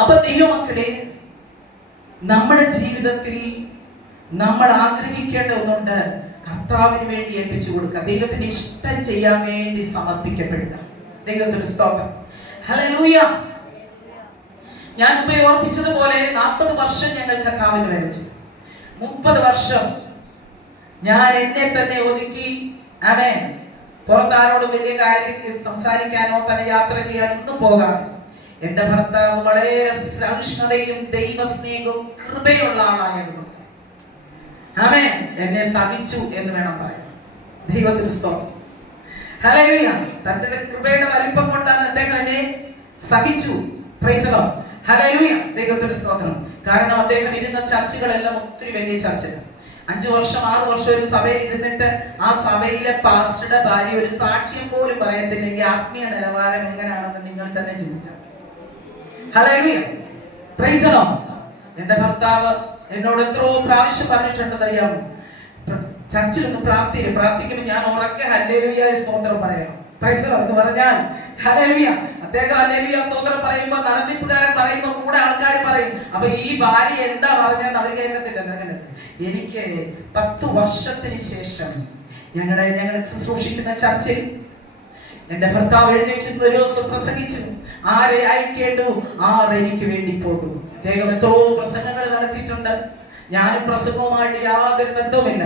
അപ്പൊ ദൈവമക്കളെ, നമ്മുടെ ജീവിതത്തിൽ നമ്മൾ ആഗ്രഹിക്കേണ്ട ഒന്നുണ്ട്. കർത്താവിന് വേണ്ടി ഏൽപ്പിച്ചു കൊടുക്കുക. ദൈവത്തിന് ഇഷ്ടം ചെയ്യാൻ വേണ്ടി സമർപ്പിക്കപ്പെടുക. ദൈവത്തിന് സ്തോത്രം. ഹല്ലേലൂയ. ഞാൻ മുമ്പേ ഓർപ്പിച്ചതുപോലെ 40 വർഷം ഞങ്ങൾ കർത്താവിന് വരച്ചു. 30 വർഷം ഞാൻ എന്നെ തന്നെ ഒതുക്കി. ആമേൻ. പുറത്താരോടും വലിയ കാര്യം സംസാരിക്കാനോ തന്നെ യാത്ര ചെയ്യാനോ ഒന്നും പോകാതെ, എന്റെ ഭർത്താവ് വളരെ സഹിഷ്ണുതയും ദൈവസ്നേഹവും കൃപയുള്ള ആളായതുകൊണ്ട്, ആമേൻ, എന്നെ സഹിച്ചു എന്ന് വേണം പറയാൻ. ദൈവത്തിന് സ്തോത്രം. ഹല്ലേലൂയ. തന്റെ കൃപയുടെ വലിപ്പം കൊണ്ടാണ് അദ്ദേഹം എന്നെ സഹിച്ചു. Price the lord. ഹല്ലേലൂയ. ദൈവത്തിന് സ്തോത്രം. കാരണം അദ്ദേഹം ഇരുന്ന ചർച്ചകളെല്ലാം ഒത്തിരി വലിയ ചർച്ചകൾ. 5 വർഷം 6 വർഷം ഒരു സഭയിൽ ഇരുന്നിട്ട് ആ സഭയിലെ പാസ്റ്ററുടെ ഭാര്യ ഒരു സാക്ഷ്യം പോലും പറയത്തില്ലെങ്കിൽ ആത്മീയ നിലവാരം എങ്ങനെയാണെന്ന് നിങ്ങൾ തന്നെ ചിന്തിച്ചാൽ. ഹല്ലേലൂയ. Price the Lord. എന്റെ ഭർത്താവ് എന്നോട് എത്രയോ പ്രാവശ്യം പറഞ്ഞിട്ടുണ്ടെന്ന് അറിയാമോ? ചർച്ചിൽ ഒന്ന് പ്രാർത്ഥിക്കുമ്പോൾ ഞാൻ ഉറക്കെ ഹല്ലേലൂയ സ്തോത്രം പറയാം. പ്രൈസ് ദി ലോർഡ് എന്ന് പറഞ്ഞാൽ ഹല്ലേലൂയ. അദ്ദേഹം ഹല്ലേലൂയ സ്തോത്രം പറയുമ്പോൾ, നടത്തിപ്പുകാരൻ പറയുമ്പോൾ കൂടെ ആൾക്കാർ പറയും. അപ്പൊ ഈ ഭാര്യ എന്താ പറഞ്ഞെന്ന് അവർ കേൾക്കത്തില്ല. അങ്ങനെ എനിക്ക് 10 വർഷത്തിന് ശേഷം ഞങ്ങളെ ശുശ്രൂഷിക്കുന്ന ചർച്ചയിൽ എന്റെ ഭർത്താവ് എഴുന്നേറ്റ് ഒരു ദിവസം പ്രസംഗിച്ചു. ആരെ അയക്കേണ്ടു, ആർ എനിക്ക് വേണ്ടി പോകും. അദ്ദേഹം എത്രയോ പ്രസംഗങ്ങൾ നടത്തിയിട്ടുണ്ട്. ഞാനും പ്രസംഗവുമായിട്ട് യാതൊരു ബന്ധവുമില്ല.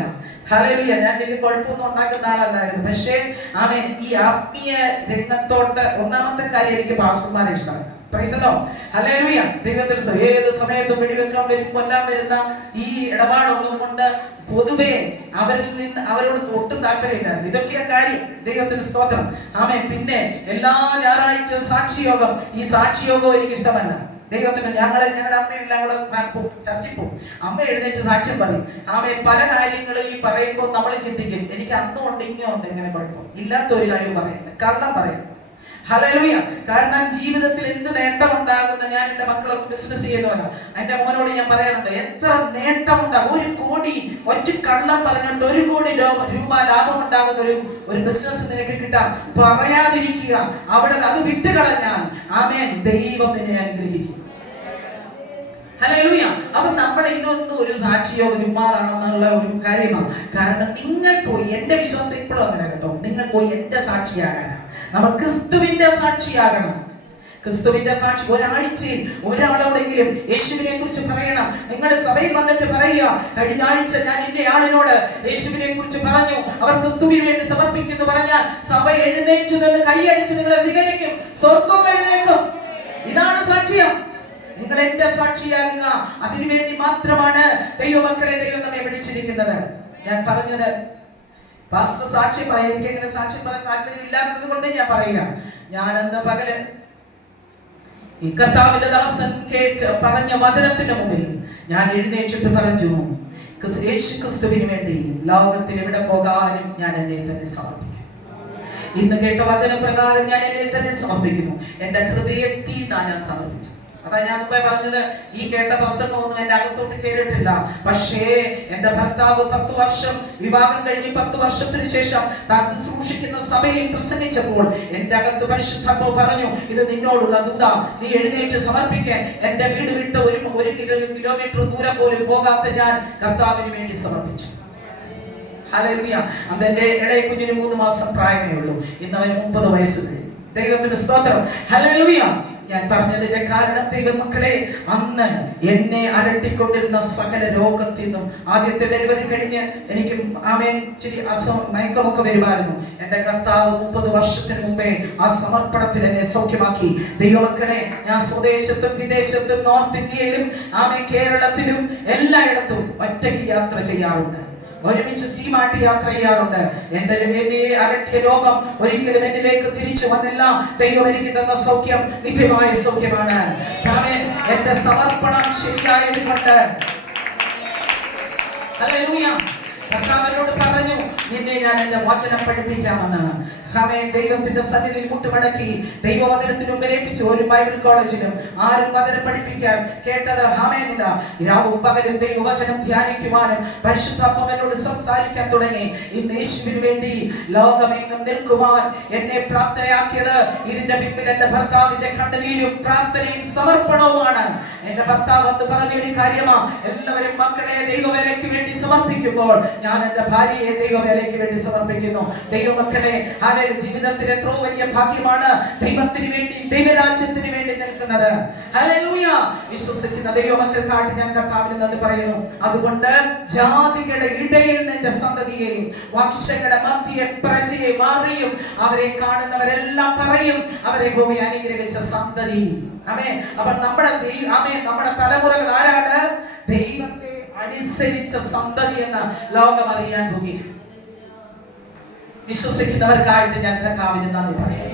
ഹല്ലേലൂയ. ഞാൻ വലിയ കുഴപ്പമൊന്നും ഉണ്ടാക്കുന്ന ആളല്ലായിരുന്നു. പക്ഷേ ആമേൻ, ഈ ആത്മീയ രംഗത്തോട്ട് ഒന്നാമത്തെ കാര്യം എനിക്ക് പാസ്റ്റർമാരെ ഇഷ്ടമല്ല. Price the lord. ഹല്ലേലൂയ. ദൈവത്തിൽ ഏത് സമയത്തും വെടിവെക്കാൻ വരും, കൊല്ലാൻ വരുന്ന ഈ ഇടപാടുള്ളത് കൊണ്ട് പൊതുവെ അവരോട് ഒട്ടും താല്പര്യമില്ലായിരുന്നു. ഇതൊക്കെയാ കാര്യം. ദൈവത്തിന് സ്തോത്രം. ആമേൻ. പിന്നെ എല്ലാ ഞായറാഴ്ച സാക്ഷിയോഗം. ഈ സാക്ഷിയോഗം എനിക്ക് ഇഷ്ടമല്ല. ദൈവത്തിന് ഞങ്ങളുടെ അമ്മയെല്ലാം കൂടെ ചർച്ചിൽ പോകും. അമ്മ എഴുന്നേറ്റ് സാക്ഷ്യം പറയും. പല കാര്യങ്ങളും ഈ പറയുമ്പോൾ നമ്മൾ ചിന്തിക്കും, എനിക്ക് അന്നും ഉണ്ട് ഇങ്ങനെ ഉണ്ട്, ഇങ്ങനെ കുഴപ്പം ഇല്ലാത്ത ഒരു കാര്യം പറയണ്ട, കള്ളം പറയണ്ട. ഹല്ലേലൂയ. കാരണം ജീവിതത്തിൽ എന്ത് നേട്ടമുണ്ടാകുന്ന, ഞാൻ എൻ്റെ മക്കളൊക്കെ ബിസിനസ് ചെയ്യുന്നവരാണ്. എൻ്റെ മോനോട് ഞാൻ പറയാറുണ്ട്, എത്ര നേട്ടമുണ്ടാകും, 1 കോടി ഒറ്റ കള്ളം പറഞ്ഞിട്ട് 1 കോടി രൂപ ലാഭം ഉണ്ടാകുന്ന ഒരു ബിസിനസ് നിനക്ക് കിട്ടാൻ പറയാതിരിക്കുക. അവിടെ അത് വിട്ടുകളഞ്ഞാൽ ആമേൻ, ദൈവം നിന്നെ അനുഗ്രഹിക്കും. ഹല്ലേലൂയ. അപ്പൊ നമ്മൾ ഇതൊന്നും ഒരു സാക്ഷിയോ ചുമ്മാതാണെന്നുള്ള ഒരു കാര്യമാണ്. കാരണം നിങ്ങൾ പോയി, എന്റെ വിശ്വാസം ഇപ്പോഴും അങ്ങനെ കേട്ടോ, നിങ്ങൾ പോയി എന്റെ സാക്ഷിയാകാനാണ്. നമ്മൾ ക്രിസ്തുവിന്റെ സാക്ഷിയാകണം. ക്രിസ്തുവിന്റെ സാക്ഷി. ഒരാഴ്ചയിൽ ഒരാളോടെങ്കിലും യേശുവിനെ കുറിച്ച് പറയണം. നിങ്ങളുടെ സഭയിൽ വന്നിട്ട് പറയുക, കഴിഞ്ഞ ആഴ്ച ഞാൻ ഇന്ന ആളിനോട് യേശുവിനെ കുറിച്ച് പറഞ്ഞു, അവർ ക്രിസ്തുവിന് വേണ്ടി സമർപ്പിക്കുന്നു പറഞ്ഞാൽ സഭ എഴുന്നേറ്റ് നിന്ന് കൈയടിച്ച് നിങ്ങളെ സ്വീകരിക്കും, സ്വർഗം എഴുന്നേക്കും. ഇതാണ് സാക്ഷ്യം. നിങ്ങൾ എന്റെ സാക്ഷിയാകുക. അതിനുവേണ്ടി മാത്രമാണ് ദൈവമക്കളെ ദൈവം നമ്മെ വിളിച്ചിരിക്കുന്നത്. ഞാൻ പറഞ്ഞത് പാസ്റ്റർ സാക്ഷി പറയാം, എനിക്ക് എങ്ങനെ സാക്ഷി പറയാൻ താല്പര്യമില്ലാത്തത് കൊണ്ട് ഞാൻ പറയുക. ഞാൻ അന്ന് പകല് ഈ കർത്താവിന്റെ ദാസൻ പറഞ്ഞ വചനത്തിന്റെ മുമ്പിൽ ഞാൻ എഴുന്നേറ്റിട്ട് പറഞ്ഞു, യേശു ക്രിസ്തുവിന് വേണ്ടി ലോകത്തിൽ എവിടെ പോകാനും ഞാൻ എന്നെ തന്നെ സമർപ്പിക്കും. ഇന്ന് കേട്ട വചനപ്രകാരം ഞാൻ എന്നെ തന്നെ സമർപ്പിക്കുന്നു. എന്റെ ഹൃദയത്തിൽ ഞാൻ സമർപ്പിച്ചു. അതാ ഞാൻ മുമ്പേ പറഞ്ഞത്, ഈ കേട്ട പ്രസംഗമൊന്നും എന്റെ അകത്തോട്ട് കയറിയിട്ടില്ല. പക്ഷേ എന്റെ ഭർത്താവ് 10 വർഷം വിവാഹം കഴിഞ്ഞ് 10 വർഷത്തിന് ശേഷം താൻ ശുശ്രൂഷിക്കുന്ന സഭയിൽ പ്രസംഗിച്ചപ്പോൾ എന്റെ അകത്ത് പരിശുദ്ധാത്മാവ് പറഞ്ഞു, ഇത് നിന്നോടുള്ള ദൂതാ, നീ എഴുന്നേറ്റ് സമർപ്പിക്കാൻ. എന്റെ വീട് വിട്ട് ഒരു കിലോമീറ്റർ ദൂരം പോലും പോകാത്ത ഞാൻ കർത്താവിന് വേണ്ടി സമർപ്പിച്ചു. ഹല്ലേലൂയ. അതെന്റെ ഇളയ കുഞ്ഞിന് 3 മാസം പ്രായമേ ഉള്ളൂ. ഇന്നവന് 30 വയസ്സ് കഴിഞ്ഞു. ദൈവത്തിന് സ്തോത്രം. ഹല്ലേലൂയ. ഞാൻ പറഞ്ഞതിന്റെ കാരണം ദൈവമക്കളെ, അന്ന് എന്നെ അലട്ടിക്കൊണ്ടിരുന്ന സകല രോഗത്തിൽ നിന്നും, ആദ്യത്തെ ഡെലിവറി കഴിഞ്ഞ് എനിക്ക് ഇച്ചിരി മയക്കമൊക്കെ വരുമായിരുന്നു. എന്റെ കർത്താവ് 30 വർഷത്തിന് മുമ്പേ ആ സമർപ്പണത്തിൽ എന്നെ സൗഖ്യമാക്കി. ദൈവമക്കളെ, ഞാൻ സ്വദേശത്തും വിദേശത്തും നോർത്ത് ഇന്ത്യയിലും കേരളത്തിലും എല്ലായിടത്തും ഒറ്റയ്ക്ക് യാത്ര ചെയ്യാറുണ്ട്. ഒരുമിച്ച് ടീമായിട്ട് യാത്ര ചെയ്യാറുണ്ട്. എന്നെ അലട്ടിയ രോഗം ഒരിക്കലും എന്നിലേക്ക് തിരിച്ചു വന്നില്ല. ദൈവം എനിക്ക് തന്ന സൗഖ്യം നിത്യമായ സൗഖ്യമാണ്. എന്റെ സമർപ്പണം ശരിയായത് കൊണ്ട് ഹല്ലേലൂയ. കർത്താവിനോട് പറഞ്ഞു, നിന്നെ ഞാൻ എന്റെ വചനം പഠിപ്പിക്കാമെന്ന്. ദൈവത്തിന്റെ സന്നിധിയിൽ മുട്ടുമടക്കി ദൈവവചനത്തിന് മുമ്പിൽ ഏൽപ്പിച്ചു. ഒരു ബൈബിൾ കോളേജിലും ആരും വചനം പഠിപ്പിക്കാൻ കേട്ടത് ഹാമേനില്ല. രാവും പകലും ദൈവവചനം ധ്യാനിക്കുവാനും പരിശുദ്ധാത്മാവിനോട് സംസാരിക്കാൻ തുടങ്ങി. ഇന്ന് യേശുവിന് വേണ്ടി ലോകമെങ്ങും നിൽക്കുവാൻ എന്നെ പ്രാപ്തയാക്കിയത് ഇതിന്റെ പിന്നിൽ എന്റെ ഭർത്താവിന്റെ കണ്ണുനീരും പ്രാർത്ഥനയും സമർപ്പണവുമാണ്. എന്റെ ഭർത്താവ് എന്ന് പറഞ്ഞ ഒരു കാര്യമാ, എല്ലാവരും മക്കളെ ദൈവവേലയ്ക്ക് വേണ്ടി സമർപ്പിക്കുമ്പോൾ ഞാൻ എന്റെ ഭാര്യയെ ദൈവവേലയ്ക്ക് വേണ്ടി സമർപ്പിക്കുന്നു. ദൈവമക്കളെ, ജീവിതത്തിൽ എത്ര വലിയ ഭാഗ്യമാണ് ദൈവത്തിന് വേണ്ടി, ദൈവരാജ്യത്തിന് വേണ്ടി നിൽക്കുന്നത്. ഹല്ലേലൂയ. വിശ്വസിക്കുന്ന ദൈവമക്കൾക്കായിട്ട് ഞാൻ കർത്താവിന് നന്ദി പറയുന്നു. അതുകൊണ്ട് ജാതികളുടെ ഇടയിൽ നിന്റെ സന്തതിയെയും വംശങ്ങളുടെ മധ്യയെ പ്രജയെ മാറിയും അവരെ കാണുന്നവരെല്ലാം പറയും, അവരെ ഭൂമി അനുഗ്രഹിച്ച സന്തതി. ആമേൻ. അപ്പോൾ നമ്മുടെ തലമുറകൾ ആരാണ്? ദൈവത്തെ അനുസരിച്ച സന്തതി എന്ന് ലോകം അറിയാൻ പോകുക. വിശ്വസിക്കുന്നവർക്കായിട്ട് ഞാൻ കർത്താവിന് നന്ദി പറയാം.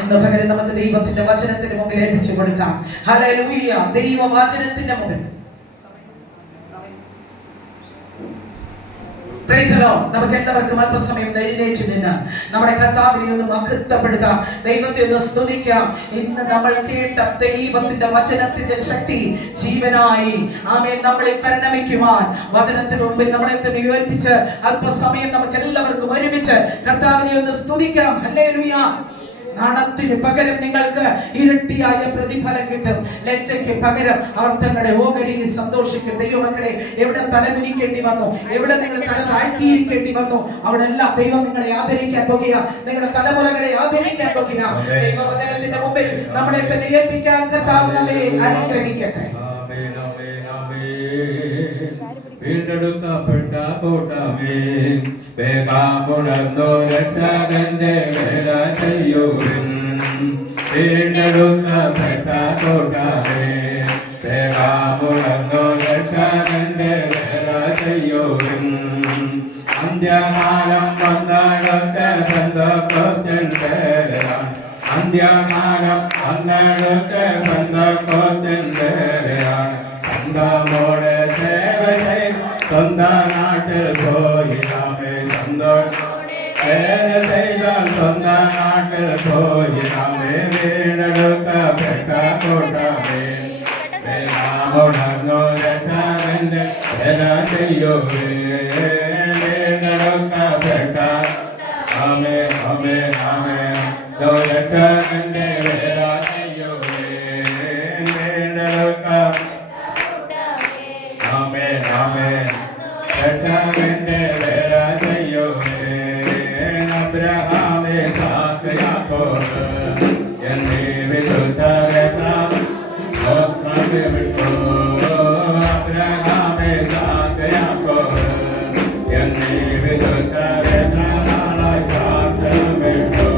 ഇന്ന് പകരം നമുക്ക് ദൈവത്തിന്റെ വചനത്തിന് മുമ്പിൽ ഏൽപ്പിച്ചു കൊടുക്കാം. ഹല്ലേലൂയ. ദൈവവചനത്തിന്റെ മുമ്പിൽ നമുക്ക് എല്ലാവർക്കും അല്പസമയം എഴുന്നേറ്റ് നിന്ന് നമ്മുടെ കർത്താവിനെ ഒന്ന് മഹത്വപ്പെടുത്താം, ദൈവത്തെ ഒന്ന് സ്തുതിക്കാം. ഇന്ന് നമ്മൾ കേട്ട ദൈവത്തിന്റെ വചനത്തിന്റെ ശക്തി ജീവനായി നമ്മളിൽ പരിണമിക്കുവാൻ വചനത്തിന് മുമ്പിൽ നമ്മളെ തന്നെ ഉയർപ്പിച്ച് അല്പസമയം നമുക്ക് എല്ലാവർക്കും ഒരുമിച്ച് കർത്താവിനെ ഒന്ന് സ്തുതിക്കാം. ഹല്ലേലൂയ. നാണത്തിന് പകരം നിങ്ങൾക്ക് ഇരട്ടിയായ പ്രതിഫലം കിട്ടും. ലജ്ജയ്ക്ക് പകരം അവർ തങ്ങളുടെ ഓഹരിയിൽ സന്തോഷിക്കും. ദൈവമക്കളെ, എവിടെ തലകുനിക്കേണ്ടി വന്നു, എവിടെ നിങ്ങൾ തല താഴ്ത്തിയിരിക്കേണ്ടി വന്നു, അവിടെ എല്ലാം ദൈവം നിങ്ങളെ ആദരിക്കാൻ പോകുക, നിങ്ങളുടെ തലമുറകളെ ആദരിക്കാൻ പോകുക. ദൈവവചനത്തിന്റെ മുമ്പിൽ നമ്മളെ തന്നെ ഏൽപ്പിക്കാൻ കർത്താവ് നമ്മെ അനുഗ്രഹിക്കട്ടെ. വീണ്ടെടുക്കപ്പെട്ട കൂട്ടമേ, വേഗമുണർന്നോ രക്ഷകന്റെ വേല ചെയ്യൂരിൻ. വീണ്ടെടുക്കപ്പെട്ട കൂട്ടമേ, വേഗമുണർന്നോ രക്ഷകന്റെ വേല ചെയ്യൂരിൻ. അന്ത്യകാലം വന്നടത്തെ ബന്ധപ്പെട്ട വേലയാണ്, അന്ത്യകാലം അന്നടുത്ത് ബന്ധക്കോത്തിൻ്റെയാണ് സ്വന്തമോടെ സേവ ചെയ്ത് സ്വന്തം നാട്ടിൽ പോയിടാമേ സ്വന്തമോടെ സേവ ചെയ്താൽ സ്വന്തം നാട്ടിൽ പോയിടാമേ വീടെടുക്കപ്പെട്ട കൂട്ടമേ ഉണർന്നു രക്ഷാകന്റെ വേല ചെയ്യുവേ വീടെടുക്കപ്പെട്ട ആമേ ആമേ ആമേ രക്ഷാകന്റെ വേല ചെയ്യുവേ വീടെടുക്ക ആമേ ആമേ രക്ഷാകന്റെ വേല ചെയ്യുവേ അബ്രഹാമേ സാത്ത് യാക്കോബ് എന്നീ വിശുദ്ധരെ വിട്ടു അബ്രഹാമേ സാത്ത് യാക്കോബ് എന്നീ വിശുദ്ധരെ നാളായി പ്രാർത്ഥന വിട്ടു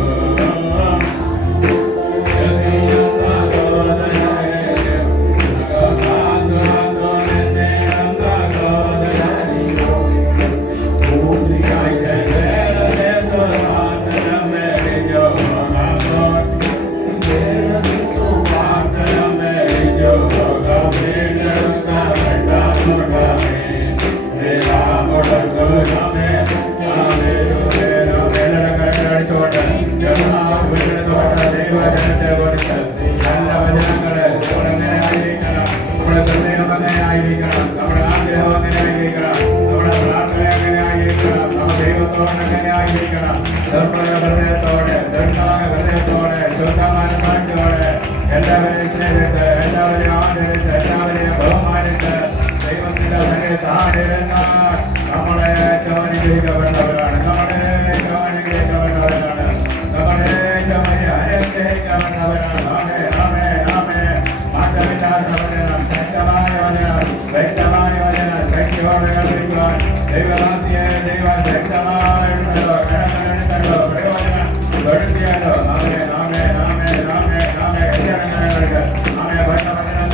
എല്ലാവരെയും സ്നേഹിച്ച് എല്ലാവരെയും ആദരിച്ച് എല്ലാവരെയും ബഹുമാനിച്ച് ദൈവത്തിന്റെ സന്നിധിയിലായിരുന്നാൽ നമ്മളെ ഏറ്റവും അനുഗ്രഹിക്കപ്പെട്ടവരാണ് നമ്മളെ ഏറ്റവും അനുഗ്രഹിക്കപ്പെട്ടവരാണ് നമ്മളെ ഏറ്റവും അനുഗ്രഹിക്കപ്പെട്ടവരാണ് ആമേ ആമേ ആമേ മാറ്റമില്ലാത്ത വചനം ശക്തമായ വചനം വ്യക്തമായ വചനം ശക്തിയോടെ കൽപ്പിക്കുവാൻ ദൈവദാസിയെ ദൈവം ശക്തമായിട്ടുണ്ടല്ലോ കരങ്ങളെടുത്തല്ലോ പ്രയോജനം പെടുത്തിയല്ലോ ആമേ ആമേ ആമേ ആമേ ആമേ എല്ലാവർക്ക് ആമേ ഭരണവചനം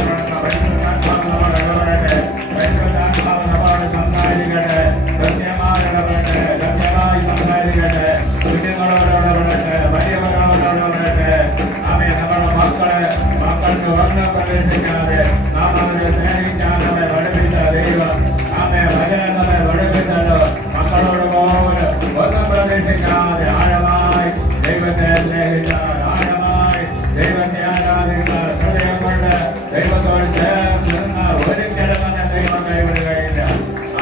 നമ്മുടെ ഇടപെടട്ടെ പരിശുദ്ധാത്മാവ് നമ്മോട് സംസാരിക്കട്ടെ ലക്ഷ്യമായി ഇടപെടട്ടെ ലക്ഷ്യമായി സംസാരിക്കട്ടെ കുഞ്ഞുങ്ങളോട് ഇടപെടട്ടെ വലിയവരോട് ഇടപെടട്ടെ ആമേ നമ്മുടെ മക്കൾക്ക് ഒന്നും പ്രവേശിക്കാതെ നാം അവരെ സ്നേഹിക്കാൻ നമ്മെ പഠിപ്പിച്ച ദൈവം ആമേ വചനം നമ്മെ പഠിപ്പിച്ചല്ലോ മക്കളോട് പോലും ഒന്നും പ്രതീക്ഷിക്കാതെ ആഴമായി ദൈവത്തെ സ്നേഹിച്ചാൽ ആഴമായി ദൈവത്തെ ആരാധിച്ചാൽ ഹൃദയം കൊണ്ട് ദൈവത്തോട് ചേർന്ന് നിന്നാൽ ഒരിക്കലും തന്നെ ദൈവം കൈവിടുകയില്ല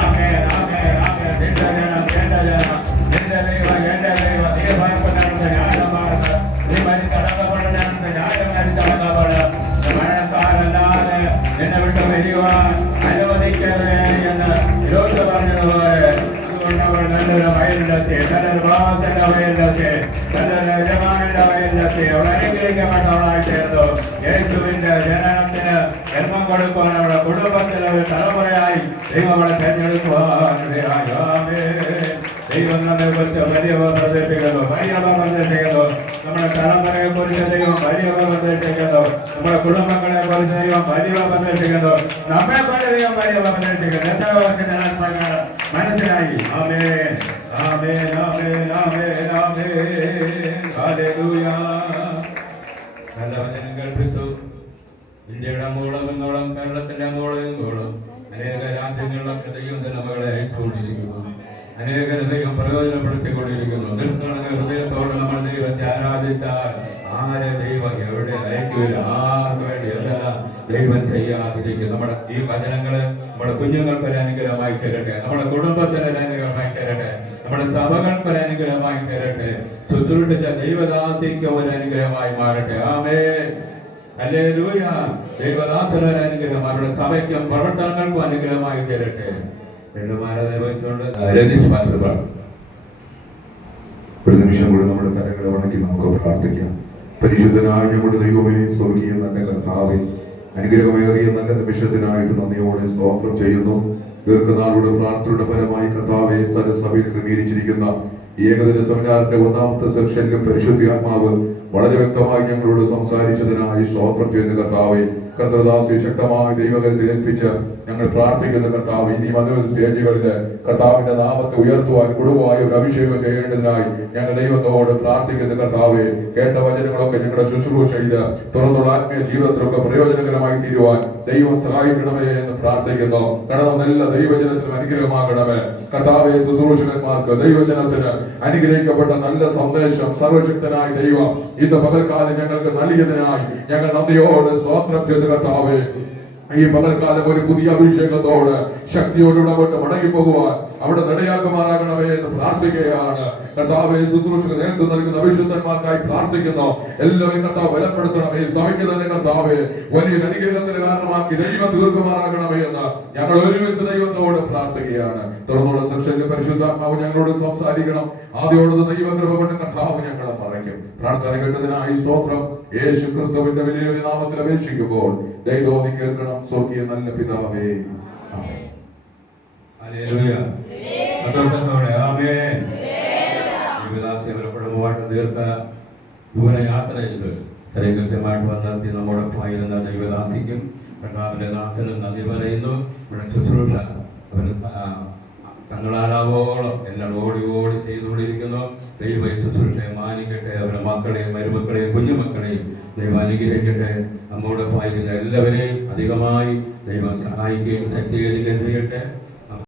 ആമേ ആമേ ആമേ നിന്റെ ജനം എന്റെ ജനം നിന്റെ ദൈവം എന്റെ ദൈവം നീ ഭയപ്പെടുന്നത് ന്യായമാണ് നീ മരിച്ചടക്കപ്പെടുന്നത് ന്യായം മരിച്ചടക്കപ്പെടും മരണത്താലല്ലാതെ നിന്നെ വിട്ട് വരിവാൻ അനുവദിക്കരുതേ എന്ന് ലോത്ത് പറഞ്ഞതുപോലെ അതുകൊണ്ട് നല്ലൊരു വയലിലെത്തി നല്ലൊരു ഭാവത്തിന്റെ വയലിലെത്തി നല്ലൊരു യജമാനന്റെ വയലിലെത്തി അവൾ അനുഗ്രഹിക്കപ്പെട്ടവളായി തീർന്നു യേശുവിന്റെ ജനനത്തിന് ജന്മം കൊടുക്കുവാൻ അവളുടെ കുടുംബത്തിലെ ഒരു തലമുറയായി ദൈവം അവളെ തെരഞ്ഞെടുക്കുവാനിടയായി ദൈവം നമ്മെ കുറിച്ച് വലിയവ പ്രദർശിപ്പിക്കുന്നു വലിയവ പ്രദർശിക്കുന്നു നമ്മുടെ തലമുറയെ കുറിച്ച് ദൈവം വലിയവ പ്രദർശിപ്പിക്കുന്നു നമ്മുടെ കുടുംബങ്ങളെ കുറിച്ച് ദൈവം വലിയവ പ്രദർശിക്കുന്നു നമ്മെ കൊണ്ട് ദൈവം വലിയവ പ്രദർശിക്കുന്നു എത്ര പേർക്ക് ഞാൻ മനസ്സിലായി ആമേൻ ആമേൻ ആമേൻ ആമേൻ ആമേൻ ഹല്ലേലൂയ. നല്ല വചനം കേൾപ്പിച്ചു. ഇന്ത്യയുടെ അങ്ങോളം ഇങ്ങോളം കേരളത്തിന്റെ അങ്ങോളം ഇങ്ങോളം അനേക രാജ്യങ്ങളിലൊക്കെ ദൈവം തന്നെ മകളെ അയച്ചുകൊണ്ടിരിക്കുന്നു. അനേക ദൈവം പ്രയോജനപ്പെടുത്തിക്കൊണ്ടിരിക്കുന്നു. നിൽക്കണ ഹൃദയത്തോടെ നമ്മൾ ദൈവത്തെ ആരാധിച്ചാൽ ആരെ ദൈവം എവിടെ അയക്കില്ല. ആർക്ക് വേണ്ടി അതെല്ലാം ദൈവം ചെയ്യാതിരിക്കും. നമ്മുടെ ഈ വചനങ്ങള് നമ്മുടെ കുഞ്ഞുങ്ങൾക്ക് ഒരു അനുഗ്രഹമായി തരട്ടെ, നമ്മുടെ കുടുംബത്തിന് ഒരു അനുഗ്രഹമായി തരട്ടെ, നമ്മുടെ സഭകൾക്ക് ഒരു അനുഗ്രഹമായി തരട്ടെ, ശുശ്രൂഷിച്ച ദൈവദാസിക്ക് ഒരു അനുഗ്രഹമായി മാറട്ടെ. Amen hallelujah. ദൈവദാസന് ഒരു അനുഗ്രഹം അവരുടെ സഭയ്ക്കും പ്രവർത്തനങ്ങൾക്കും അനുഗ്രഹമായി തരട്ടെ. ഒരു നിമിഷം കൂടി നമ്മുടെ തലകളെ വണക്കി നമുക്ക് പ്രാർത്ഥിക്കാം. പരിശുദ്ധനായ ഞങ്ങളുടെ ദൈവമേ, സ്വർഗീയ നല്ല കർത്താവേ, അനുഗ്രഹമേറിയ നല്ല നിമിഷത്തിനായിട്ട് നന്ദിയോടെ സ്തോത്രം ചെയ്യുന്നു. ദീർഘനാളുടെ പ്രാർത്ഥനയുടെ ഫലമായി കർത്താവെ സ്ഥലസഭയിൽ ക്രമീകരിച്ചിരിക്കുന്ന ഏകദിന സെമിനാറിന്റെ 1ാമത്തെ സെക്ഷനിലും പരിശുദ്ധാത്മാവ് വളരെ വ്യക്തമായി ഞങ്ങളോട് സംസാരിച്ചതിനായി സ്തോത്രം ചെയ്യുന്ന കർത്താവെ, കർത്തൃദാസി ശക്തമായി ദൈവകരത്തിൽ ഏൽപ്പിച്ച് ഞങ്ങൾ പ്രാർത്ഥിക്കുന്ന കർത്താവ് ഇനിയും അനവധി സ്റ്റേജുകളിൽ കർത്താവിന്റെ നാമത്തെ ഉയർത്തുവാൻ കുടുംബമായ ഒരു അഭിഷേകം ചെയ്യേണ്ടതിനായി ഞങ്ങൾ ദൈവത്തോട് പ്രാർത്ഥിക്കുന്ന കർത്താവെ, കേട്ട വചനങ്ങളൊക്കെ ഞങ്ങളുടെ ശുശ്രൂഷയിൽ തുറന്നുള്ള ആത്മീയ ജീവിതത്തിലൊക്കെ പ്രയോജനകരമായി തീരുവാൻ ദൈവം സഹായിക്കണമേ എന്ന് പ്രാർത്ഥിക്കുന്നു. കടന്ന എല്ലാ ദൈവജനത്തിനും അനുഗ്രഹമാകണമേ കർത്താവെ. ശുശ്രൂഷകന്മാർക്ക് ദൈവജനത്തിന് അനുഗ്രഹിക്കപ്പെട്ട നല്ല സന്ദേശം സർവശക്തനായ ദൈവം ഇന്ന് പകൽക്കാലം ഞങ്ങൾക്ക് നൽകിയതിനായി ഞങ്ങൾ നന്ദിയോട് സ്തോത്രം ചെയ്ത് കർത്താവെ, ഈ പകൽക്കാലം ഒരു പുതിയ അഭിഷേകത്തോട് ശക്തിയോടുകൂടെ അങ്ങോട്ട് മടങ്ങി പോകുവാൻ അവിടെ നിടയാക്കുമാറാകണമേ എന്ന് പ്രാർത്ഥിക്കുകയാണ് കർത്താവെ. ശുശ്രൂഷകൾ നേതൃത്വം നൽകുന്ന അഭിഷുദ്ധന്മാർക്കായി പ്രാർത്ഥിക്കുന്നു. എല്ലാവരും കർത്താവ് ബലപ്പെടുത്തണമേ. ഈ സഭയ്ക്ക് തന്നെ കർത്താവെ വലിയ അനുഗ്രഹത്തിന് കാരണമാക്കി ദൈവം തീർക്കുമാറാകണമേ എന്ന് ഞങ്ങൾ ഒരുമിച്ച് ദൈവത്തോട് പ്രാർത്ഥിക്കുകയാണ്. തുറന്നുള്ള സെക്ഷനിൽ പരിശുദ്ധാത്മാവ് ഞങ്ങളോട് സംസാരിക്കണം. ആദ്യോട് ദൈവകൃപ കൊണ്ട് കർത്താവ് ഞങ്ങളെ പറയും. പ്രാർത്ഥന കേട്ടതിനായി സ്തോത്രം. യേശു ക്രിസ്തുവിന്റെ വലിയൊരു നാമത്തിൽ അപേക്ഷിക്കുമ്പോൾ ദൈവം കേൾക്കണം. സ്വർഗീയ നല്ല പിതാവേ, ആമേൻ. ഹല്ലേലൂയ. സന്തോഷത്തോടെ ആമേൻ. ജീവിതാശയ ബലപ്പെടുവാനുള്ള ദീർഘ ദൂരയാത്രയിൽ ഇത്രയും കൃത്യമായിട്ട് വന്നെത്തി നമ്മോടൊപ്പമായിരുന്ന ദൈവദാസിക്കും കർത്താവിന്റെ ദാസനും നന്ദി പറയുന്നു. ഇവിടെ ശുശ്രൂഷ അവർ തങ്ങളാലാവോളം എല്ലാം ഓടി ഓടി ചെയ്തുകൊണ്ടിരിക്കുന്നു. ദൈവ ശുശ്രൂഷയെ മാനിക്കട്ടെ. അവരുടെ മക്കളെയും മരുമക്കളെയും കുഞ്ഞുമക്കളെയും ദൈവം അനുഗ്രഹിക്കട്ടെ. നമ്മോടൊപ്പമായിരുന്ന എല്ലാവരെയും അധികമായി ദൈവം സഹായിക്കുകയും ശക്തീകരിക്കുകയും ചെയ്യട്ടെ.